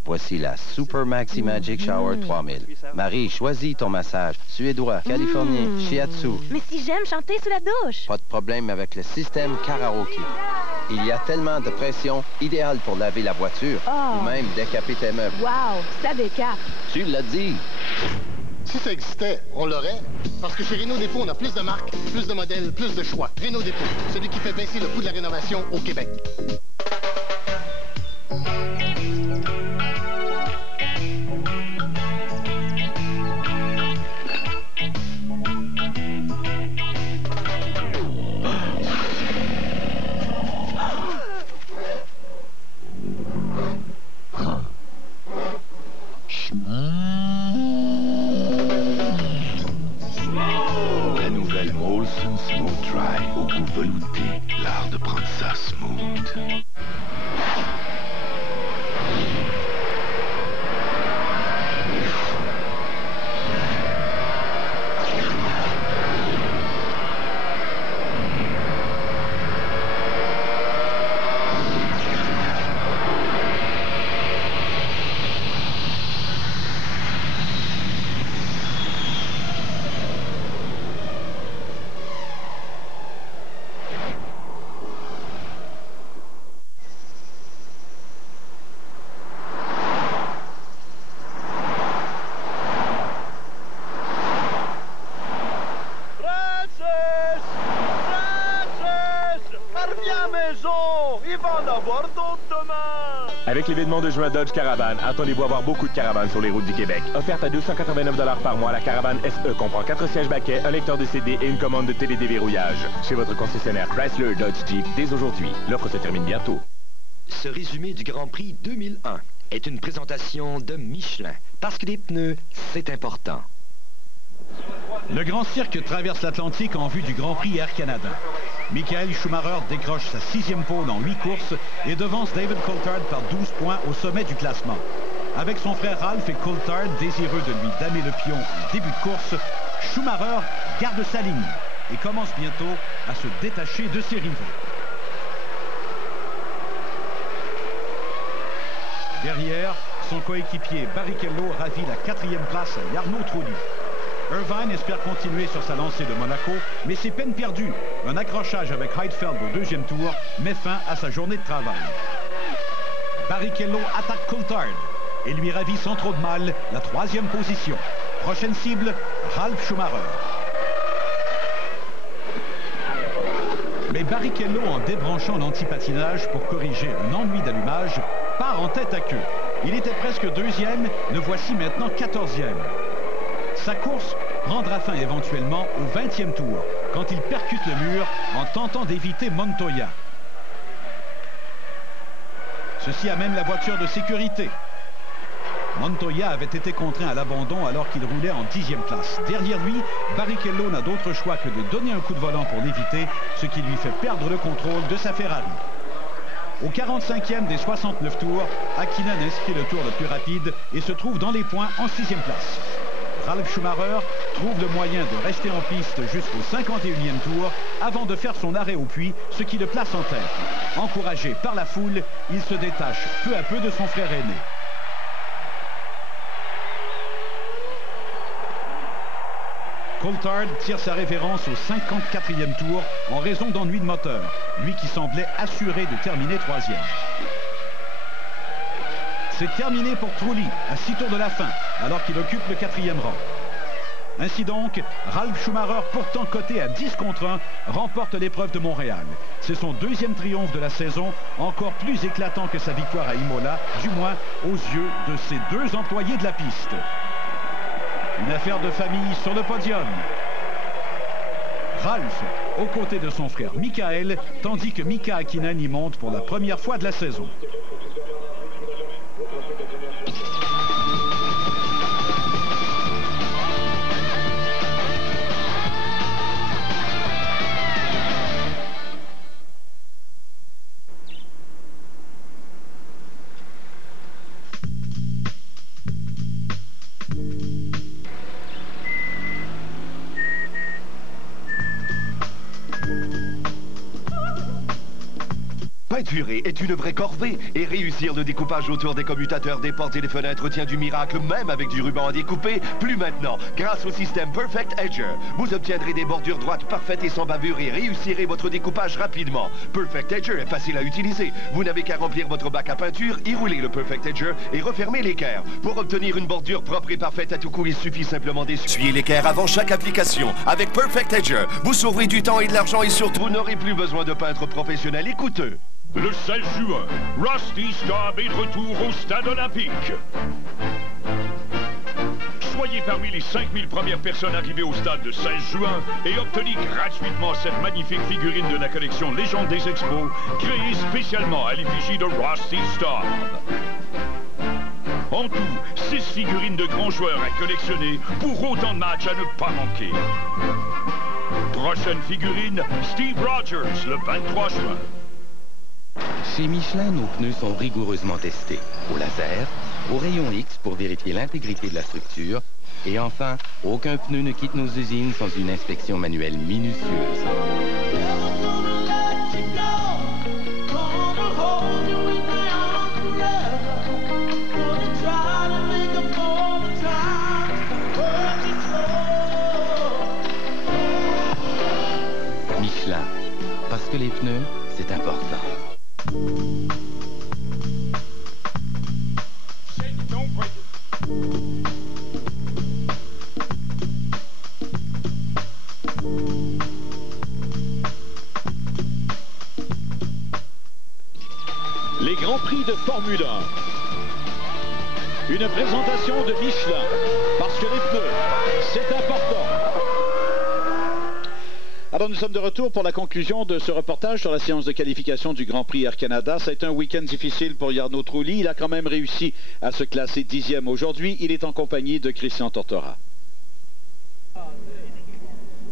Voici la Super Maxi Magic Shower 3000. Marie, choisis ton massage. Suédois, californien, shiatsu. Mais si j'aime chanter sous la douche. Pas de problème avec le système karaoké. Il y a tellement de pression, idéal pour laver la voiture ou même décaper tes meubles. Wow, ça décape. Tu l'as dit. Si ça existait, on l'aurait. Parce que chez Renault Dépôt, on a plus de marques, plus de modèles, plus de choix. Renault Dépôt, celui qui fait baisser le coût de la rénovation au Québec. La nouvelle Molson Smooth Dry au goût velouté, l'art de prendre ça smooth. Avec l'événement de juin Dodge Caravan, attendez-vous à voir beaucoup de caravanes sur les routes du Québec. Offerte à 289 $ par mois, la Caravane SE comprend 4 sièges baquets, un lecteur de CD et une commande de télédéverrouillage. Chez votre concessionnaire Chrysler Dodge Jeep dès aujourd'hui. L'offre se termine bientôt. Ce résumé du Grand Prix 2001 est une présentation de Michelin. Parce que les pneus, c'est important. Le Grand Cirque traverse l'Atlantique en vue du Grand Prix Air Canada. Michael Schumacher décroche sa 6e pole en 8 courses et devance David Coulthard par 12 points au sommet du classement. Avec son frère Ralph et Coulthard désireux de lui damer le pion en début de course, Schumacher garde sa ligne et commence bientôt à se détacher de ses rivaux. Derrière, son coéquipier Barrichello ravit la 4e place à Jarno Trulli. Irvine espère continuer sur sa lancée de Monaco, mais c'est peine perdue. Un accrochage avec Heidfeld au deuxième tour met fin à sa journée de travail. Barrichello attaque Coulthard et lui ravit sans trop de mal la troisième position. Prochaine cible, Ralf Schumacher. Mais Barrichello, en débranchant l'antipatinage pour corriger un ennui d'allumage, part en tête à queue. Il était presque deuxième, le voici maintenant 14e. Sa course prendra fin éventuellement au 20e tour, quand il percute le mur en tentant d'éviter Montoya. Ceci amène la voiture de sécurité. Montoya avait été contraint à l'abandon alors qu'il roulait en 10e place. Derrière lui, Barrichello n'a d'autre choix que de donner un coup de volant pour l'éviter, ce qui lui fait perdre le contrôle de sa Ferrari. Au 45e des 69 tours, Hakkinen inscrit le tour le plus rapide et se trouve dans les points en 6e place. Ralf Schumacher trouve le moyen de rester en piste jusqu'au 51e tour avant de faire son arrêt au puits, ce qui le place en tête. Encouragé par la foule, il se détache peu à peu de son frère aîné. Coulthard tire sa révérence au 54e tour en raison d'ennuis de moteur, lui qui semblait assuré de terminer 3e. C'est terminé pour Trulli à 6 tours de la fin, alors qu'il occupe le 4e rang. Ainsi donc, Ralf Schumacher, pourtant coté à 10 contre 1, remporte l'épreuve de Montréal. C'est son deuxième triomphe de la saison, encore plus éclatant que sa victoire à Imola, du moins aux yeux de ses deux employés de la piste. Une affaire de famille sur le podium. Ralf, aux côtés de son frère Michael, tandis que Mika Hakkinen y monte pour la première fois de la saison. Peinturer est une vraie corvée et réussir le découpage autour des commutateurs, des portes et des fenêtres tient du miracle même avec du ruban à découper. Plus maintenant, grâce au système Perfect Edger, vous obtiendrez des bordures droites parfaites et sans bavure et réussirez votre découpage rapidement. Perfect Edger est facile à utiliser. Vous n'avez qu'à remplir votre bac à peinture, y rouler le Perfect Edger et refermer l'équerre. Pour obtenir une bordure propre et parfaite à tout coup, il suffit simplement d'essuyer l'équerre avant chaque application. Avec Perfect Edger, vous sauverez du temps et de l'argent et surtout, vous n'aurez plus besoin de peintres professionnels et coûteux. Le 16 juin, Rusty Staub est de retour au stade olympique. Soyez parmi les 5000 premières personnes arrivées au stade le 16 juin et obtenez gratuitement cette magnifique figurine de la collection Légende des Expos, créée spécialement à l'effigie de Rusty Staub. En tout, 6 figurines de grands joueurs à collectionner pour autant de matchs à ne pas manquer. Prochaine figurine, Steve Rogers, le 23 juin. Chez Michelin, nos pneus sont rigoureusement testés. Au laser, au rayon X pour vérifier l'intégrité de la structure. Et enfin, aucun pneu ne quitte nos usines sans une inspection manuelle minutieuse. Michelin, parce que les pneus, c'est important. Les Grands Prix de Formule 1. Une présentation de Michelin, parce que les pneus, c'est important. Alors nous sommes de retour pour la conclusion de ce reportage sur la séance de qualification du Grand Prix Air Canada. Ça a été un week-end difficile pour Jarno Trulli. Il a quand même réussi à se classer 10e aujourd'hui. Il est en compagnie de Christian Tortora.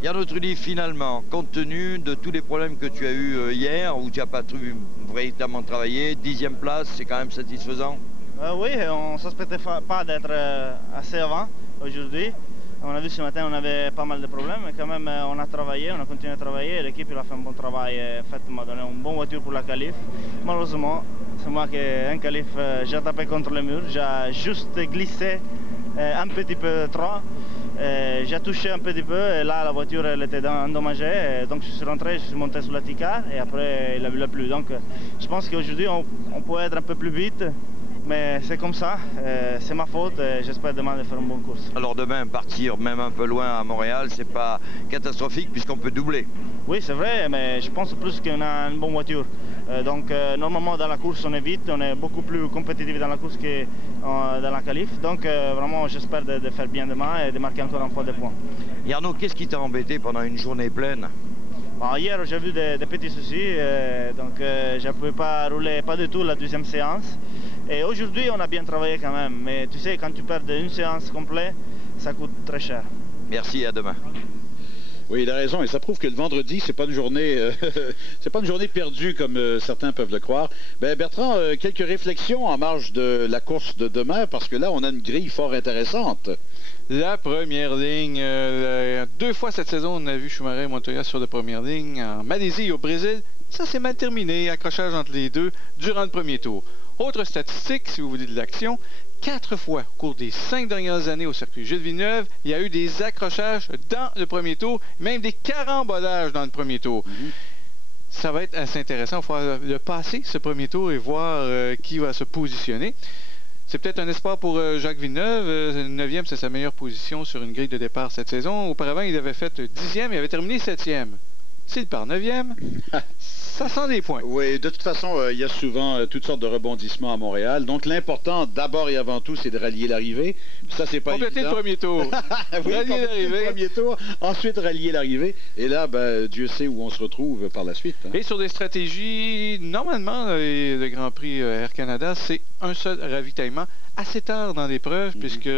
Jarno Trulli, finalement, compte tenu de tous les problèmes que tu as eus hier, où tu n'as pas pu véritablement travailler, 10e place, c'est quand même satisfaisant? Oui, on ne s'expectait pas d'être assez avant aujourd'hui. On a vu ce matin, on avait pas mal de problèmes, mais quand même on a travaillé, on a continué à travailler, l'équipe a fait un bon travail, en fait m'a donné une bonne voiture pour la qualif. Malheureusement, c'est moi qui, en qualif, j'ai tapé contre le mur, j'ai juste glissé un petit peu trop J'ai touché un petit peu et là la voiture elle était endommagée. Donc je suis rentré, je suis monté sur la T-car et après il a plu. Donc je pense qu'aujourd'hui on peut être un peu plus vite. Mais c'est comme ça, c'est ma faute et j'espère demain de faire une bonne course. Alors demain, partir même un peu loin à Montréal, c'est pas catastrophique puisqu'on peut doubler. Oui, c'est vrai, mais je pense plus qu'on a une bonne voiture. Donc normalement dans la course on est vite, on est beaucoup plus compétitif dans la course que dans la qualif. Donc vraiment j'espère de faire bien demain et de marquer encore une fois des points. Et Arnaud, qu'est-ce qui t'a embêté pendant une journée pleine? Hier j'ai vu des petits soucis, donc je ne pouvais pas rouler pas du tout la deuxième séance. Et aujourd'hui on a bien travaillé quand même, mais tu sais quand tu perds une séance complète, ça coûte très cher. Merci, à demain. Oui, il a raison, et ça prouve que le vendredi, c'est pas une journée, c'est pas une journée perdue comme certains peuvent le croire. Ben, Bertrand, quelques réflexions en marge de la course de demain, parce que là, on a une grille fort intéressante. La première ligne, 2 fois cette saison, on a vu Schumacher et Montoya sur la première ligne, en Malaisie et au Brésil. Ça s'est mal terminé, accrochage entre les deux durant le premier tour. Autre statistique, si vous voulez de l'action, 4 fois au cours des 5 dernières années au circuit Gilles Villeneuve, il y a eu des accrochages dans le premier tour, même des carambolages dans le premier tour. Ça va être assez intéressant. Il va falloir le passer, ce premier tour, et voir qui va se positionner. C'est peut-être un espoir pour Jacques Villeneuve. 9e, c'est sa meilleure position sur une grille de départ cette saison. Auparavant, il avait fait 10e, il avait terminé 7e. S'il part 9e, ça sent des points. Oui, de toute façon, il y a souvent toutes sortes de rebondissements à Montréal. Donc, l'important, d'abord et avant tout, c'est de rallier l'arrivée. Ça, c'est pas compléter évident. le premier tour. Oui, rallier l'arrivée. Le premier tour, ensuite rallier l'arrivée. Et là, ben, Dieu sait où on se retrouve par la suite. Hein. Et sur des stratégies, normalement, le Grand Prix Air Canada, c'est un seul ravitaillement assez tard dans l'épreuve, puisque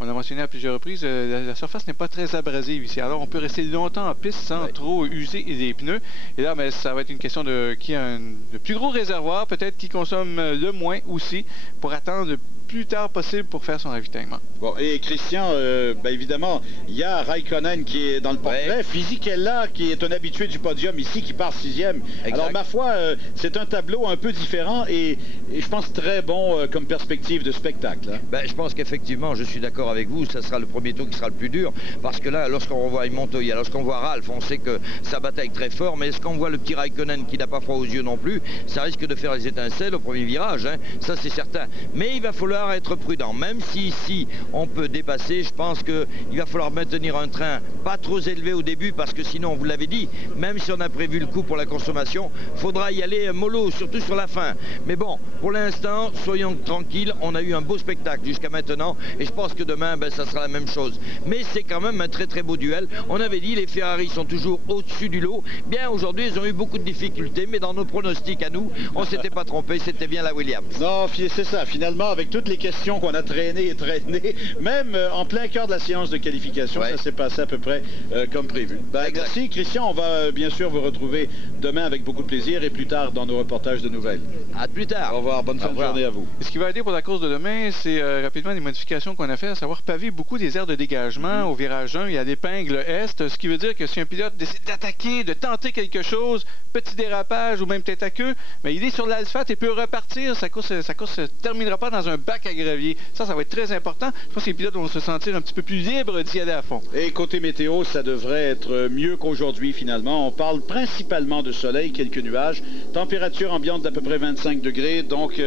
on a mentionné à plusieurs reprises, la surface n'est pas très abrasive ici. Alors, on peut rester longtemps en piste sans trop user les pneus. Et là, ben, ça va être une question de qui a le plus gros réservoir, peut-être qui consomme le moins aussi, pour attendre le plus tard possible pour faire son ravitaillement. Bon, et Christian, ben évidemment, il y a Raikkonen qui est dans le portrait, Fisichella qui est un habitué du podium ici, qui part 6e. Exact. Alors, ma foi, c'est un tableau un peu différent et je pense très bon comme perspective de spectacle. Hein. Ben, je pense qu'effectivement, je suis d'accord avec vous, ça sera le premier tour qui sera le plus dur, parce que là, lorsqu'on revoit Montoya, lorsqu'on voit Ralph, on sait que ça bataille très fort, mais est-ce qu'on voit le petit Raikkonen qui n'a pas froid aux yeux non plus, ça risque de faire les étincelles au premier virage, hein, ça c'est certain. Mais il va falloir être prudent, même si ici on peut dépasser, je pense qu'il va falloir maintenir un train pas trop élevé au début, parce que sinon, vous l'avez dit, même si on a prévu le coup pour la consommation, il faudra y aller mollo, surtout sur la fin. Mais bon, pour l'instant, soyons tranquilles, on a eu un beau spectacle jusqu'à maintenant, et je pense que demain, ben, ça sera la même chose. Mais c'est quand même un très très beau duel. On avait dit, les Ferrari sont toujours au-dessus du lot. Bien, aujourd'hui, ils ont eu beaucoup de difficultés, mais dans nos pronostics à nous, on ne s'était pas trompé, c'était bien la Williams. Non, c'est ça, finalement, avec toutes les questions qu'on a traînées, même en plein cœur de la séance de qualification, ça s'est passé à peu près comme prévu. Ben, merci, Christian, on va bien sûr vous retrouver demain avec beaucoup de plaisir et plus tard dans nos reportages de nouvelles. À plus tard. Au revoir, bonne fin de journée à vous. Et ce qui va aider pour la course de demain, c'est rapidement les modifications qu'on a fait, à savoir paver beaucoup des aires de dégagement. Au virage 1, il y a l'épingle est, ce qui veut dire que si un pilote décide d'attaquer, de tenter quelque chose, petit dérapage ou même tête à queue, mais il est sur l'asphalte et peut repartir. Sa course ne terminera pas dans un bac à gravier. Ça va être très important. Je pense que les pilotes vont se sentir un petit peu plus libres d'y aller à fond. Et côté météo, ça devrait être mieux qu'aujourd'hui finalement. On parle principalement de soleil, quelques nuages, température ambiante d'à peu près 25 degrés, donc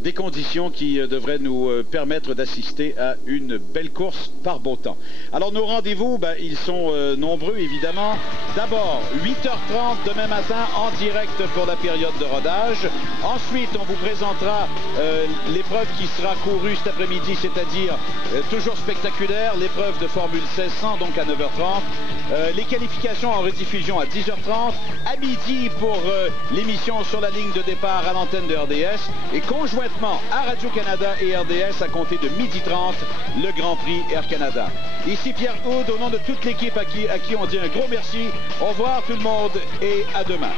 des conditions qui devraient nous permettre d'assister à une belle course par beau temps. Alors nos rendez-vous, ben, ils sont nombreux évidemment. D'abord, 8h30 demain matin en direct pour la période de rodage. Ensuite, on vous présentera l'épreuve qui sera courue cet après-midi, c'est-à-dire toujours spectaculaire, l'épreuve de Formule 1600, donc à 9h30. Les qualifications en rediffusion à 10h30. À midi pour l'émission sur la ligne de départ à l'antenne de RDS. Et conjointement à Radio-Canada et RDS à compter de 12h30, le Grand Prix Air Canada. Ici Pierre Houd, au nom de toute l'équipe à qui on dit un gros merci. Au revoir tout le monde et à demain.